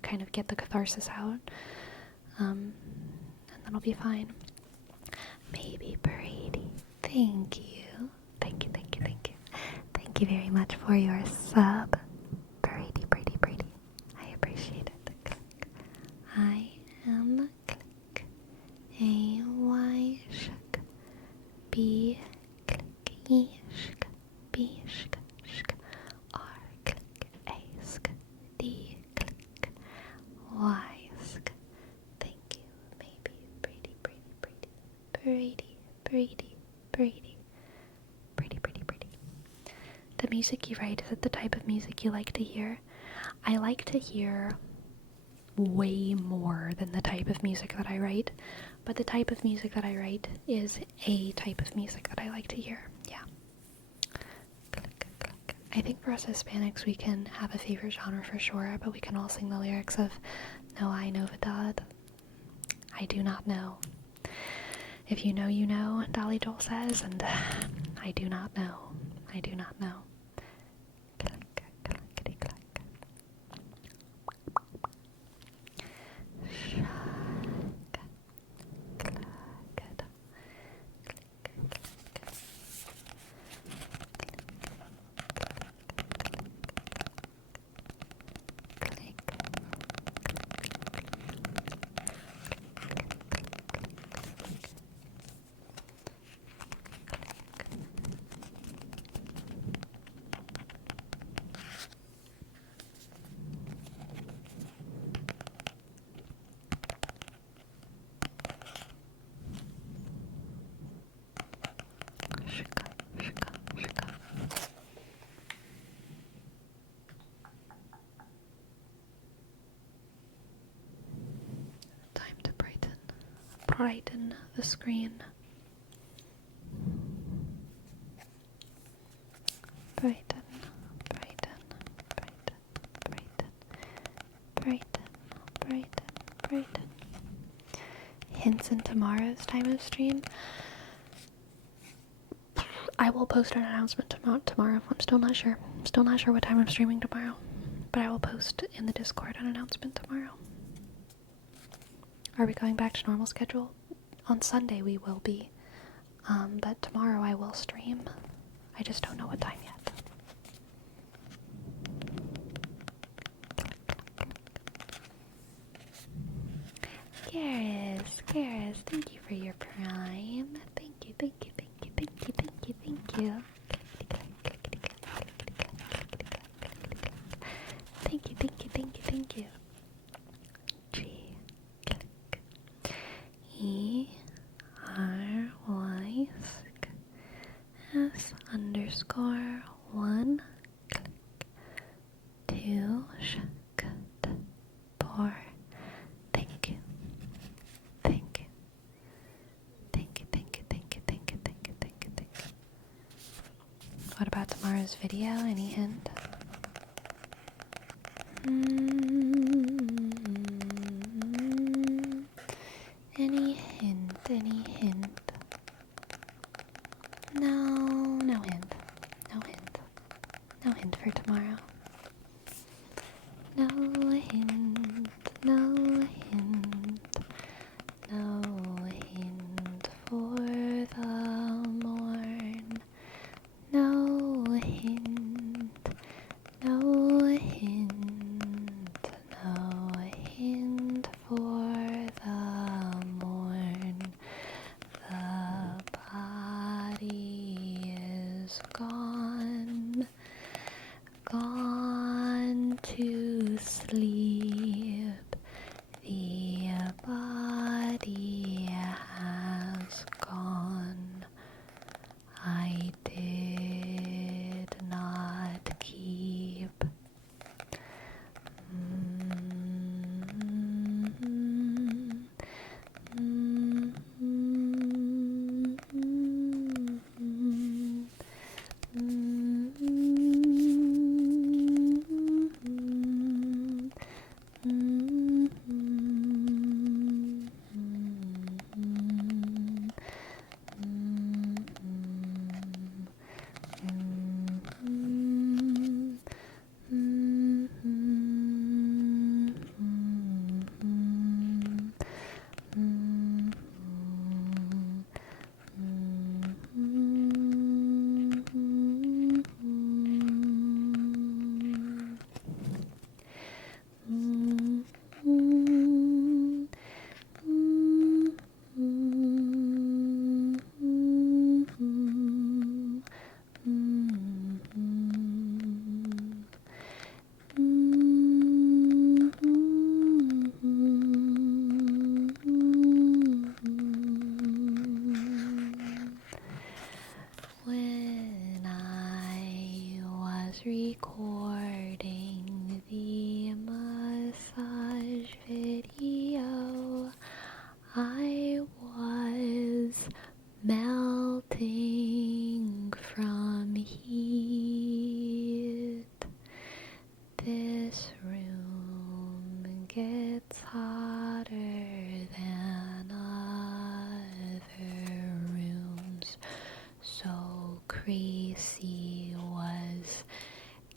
kind of get the catharsis out, and then I'll be fine. Maybe Brady. Thank you. Thank you very much for your sub, Brady. I appreciate it. I am click. A-Y shook. B click. E shook. B shook. R Pretty, pretty, pretty, pretty, pretty. The music you write, is it the type of music you like to hear? I like to hear way more than the type of music that I write, but the type of music that I write is a type of music that I like to hear. Yeah. I think for us Hispanics, we can have a favorite genre for sure, but we can all sing the lyrics of No Hay Novedad. I do not know. If you know, you know, Dolly Joel says, and I do not know. I do not know. Click, clickety, click. Time to brighten the screen. Brighten, brighten, brighten, brighten, brighten, brighten, brighten. Hints in tomorrow's time of stream. I will post an announcement tomorrow. I'm still not sure. Still not sure what time I'm streaming tomorrow. But I will post in the Discord an announcement tomorrow. Are we going back to normal schedule? On Sunday we will be. But tomorrow I will stream. I just don't know what time yet. Garrus, thank you for your prime. Thank you. Thank you. G, click. E, R, Y, S underscore 1, click. 2, shakut, pour. Thank you. What about tomorrow's video? Any hint? Any hint? No hint. No hint for tomorrow. No hint. No hint for the morn. No hint it's hotter than other rooms, so Crazy was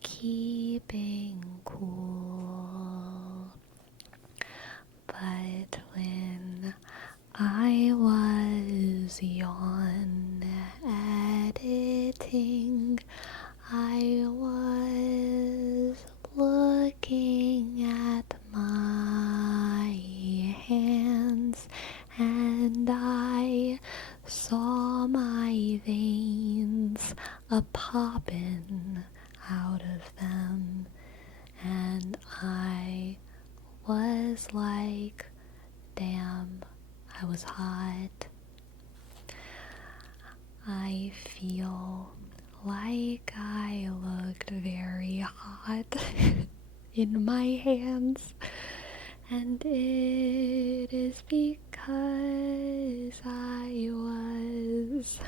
keeping cool. But when I was yawn editing, I was looking at my hands, and I saw my veins a-poppin' out of them, and I was like, damn, I was hot. I feel like I looked very hot in my hands, and it is because I was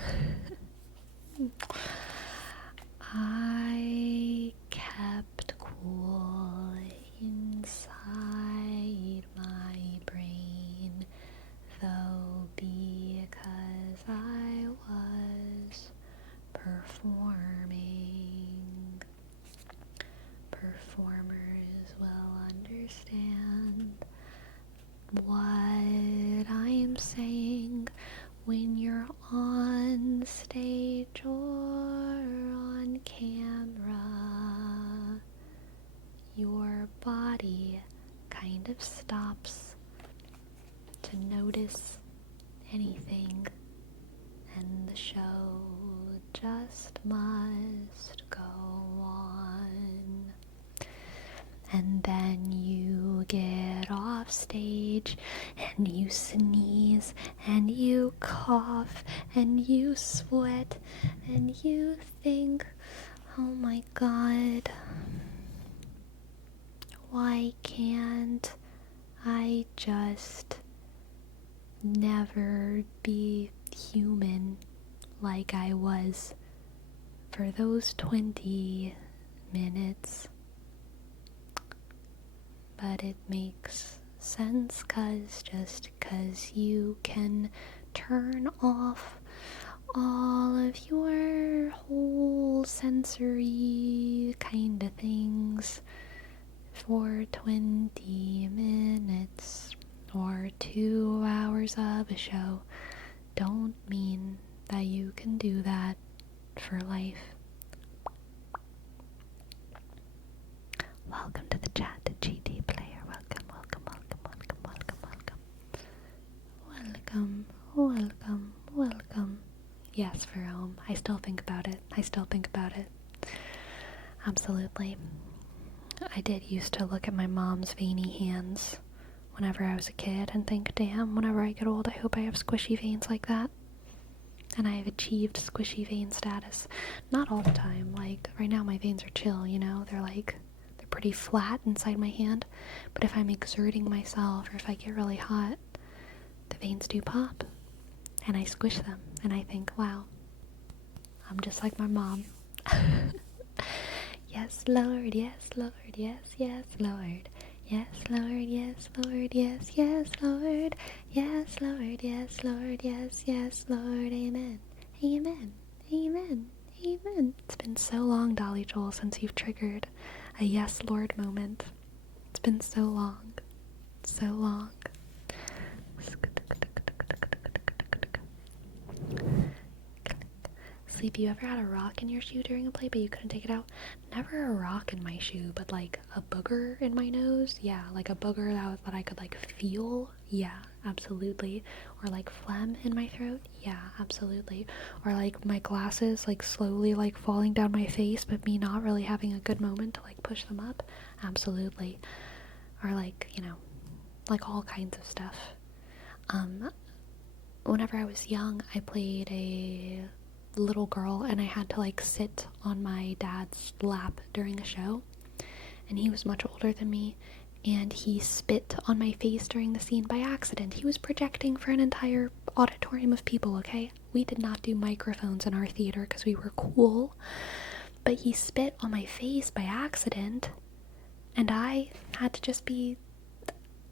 I kept cool inside my brain, though, because I was performing. Performers will understand what I'm saying when you're on stage or on camera. Your body kind of stops to notice anything, and the show just must go on. And then you get off stage, and you sneeze, and you cough, and you sweat, and you think, oh my god, why can't I just never be human like I was for those 20 minutes? But it makes sense, just cause you can turn off all of your whole sensory kind of things for 20 minutes or 2 hours of a show don't mean that you can do that for life. Welcome to the chat, GD player. Welcome, welcome, welcome, welcome, welcome, welcome. Welcome, welcome, welcome. Yes, Fome. I still think about it. Absolutely. I did used to look at my mom's veiny hands whenever I was a kid and think, damn, whenever I get old, I hope I have squishy veins like that. And I have achieved squishy vein status. Not all the time. Like, right now my veins are chill, you know? They're pretty flat inside my hand. But if I'm exerting myself or if I get really hot, the veins do pop. And I squish them. And I think, wow, I'm just like my mom. Yes, Lord, yes, Lord, yes, yes, Lord. Yes, Lord, yes, Lord, yes, yes, Lord. Yes, Lord, yes, Lord, yes, yes, Lord. Amen. Amen. Amen. Amen. It's been so long, Dolly Joel, since you've triggered a yes, Lord moment. It's been so long. So long. Sleep, you ever had a rock in your shoe during a play but you couldn't take it out? Never a rock in my shoe, but like a booger in my nose? Yeah, like a booger that I could like feel? Yeah, absolutely. Or like phlegm in my throat? Yeah, absolutely. Or like my glasses like slowly like falling down my face but me not really having a good moment to like push them up? Absolutely. Or like, you know, like all kinds of stuff. Whenever I was young, I played a little girl and I had to like sit on my dad's lap during a show, and he was much older than me, and he spit on my face during the scene by accident. He was projecting for an entire auditorium of people, okay? We did not do microphones in our theater because we were cool, but he spit on my face by accident, and I had to just be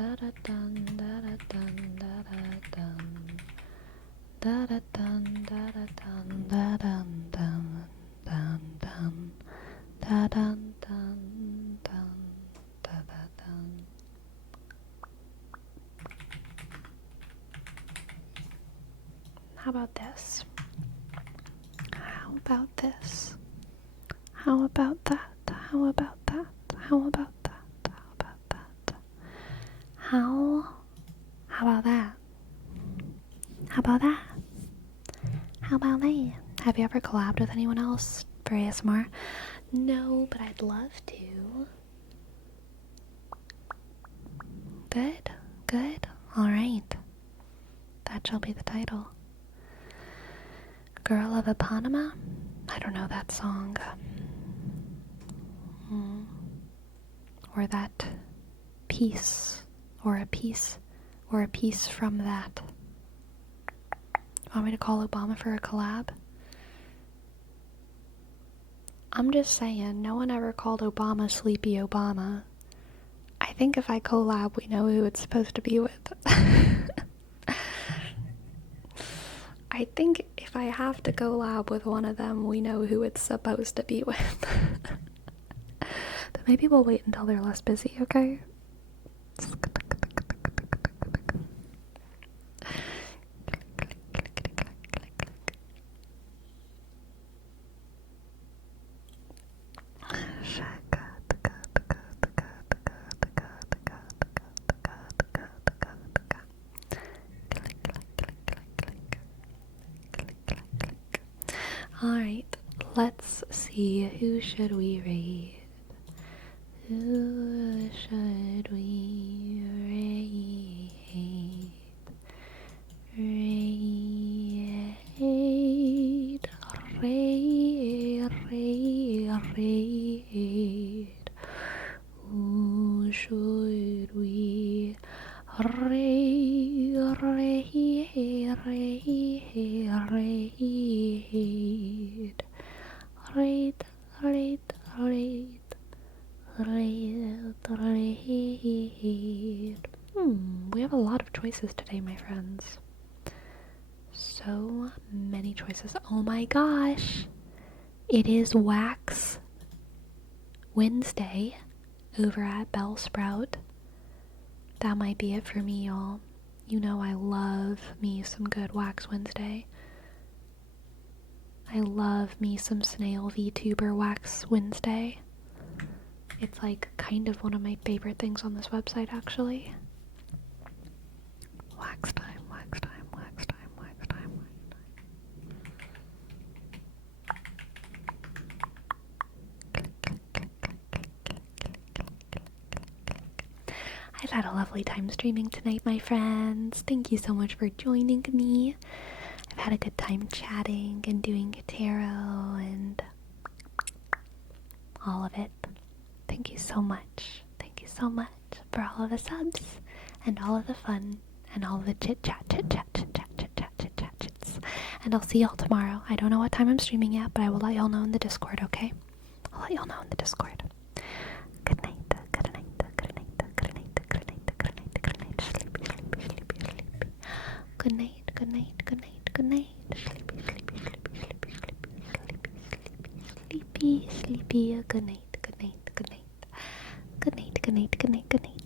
da da dun da da dun da da dun da da dun da da dun da dun dun dun dun da dun dun dun da da dun. How about this? How about this? How about that? How about that? How about that? How about that? How about that? How about that? How about that? Have you ever collabed with anyone else for ASMR? No, but I'd love to. Good, good. Alright. That shall be the title. Girl of Eponoma? I don't know that song. Or that piece. Or a piece from that. Want me to call Obama for a collab? I'm just saying, no one ever called Obama Sleepy Obama. I think if I collab, we know who it's supposed to be with. I think if I have to collab with one of them, we know who it's supposed to be with. But maybe we'll wait until they're less busy, okay? Alright, let's see, who should we read? Who should we read? Read. Who should we read? We have a lot of choices today, my friends. So many choices. Oh my gosh! It is Wax Wednesday over at Bellsprout. That might be it for me, y'all. You know I love me some good Wax Wednesday. I love me some Snail VTuber Wax Wednesday. It's like kind of one of my favorite things on this website, actually. Wax time, wax time, wax time, wax time, wax time. I've had a lovely time streaming tonight, my friends. Thank you so much for joining me. I've had a good time chatting and doing tarot and all of it. Thank you so much. Thank you so much for all of the subs and all of the fun and all of the chit chat. And I'll see y'all tomorrow. I don't know what time I'm streaming yet, but I will let y'all know in the Discord, okay? I'll let y'all know in the Discord. Good night, good night, good night, good night, good night, good night, good night, sleepy, sleepy, sleepy, sleepy. Good night, good night, good night, good night. Sleepy, sleepy, sleepy, sleepy, sleepy, sleepy, sleepy, sleepy, sleepy. Good night, good night, good night. Good night, good night, good night, good night.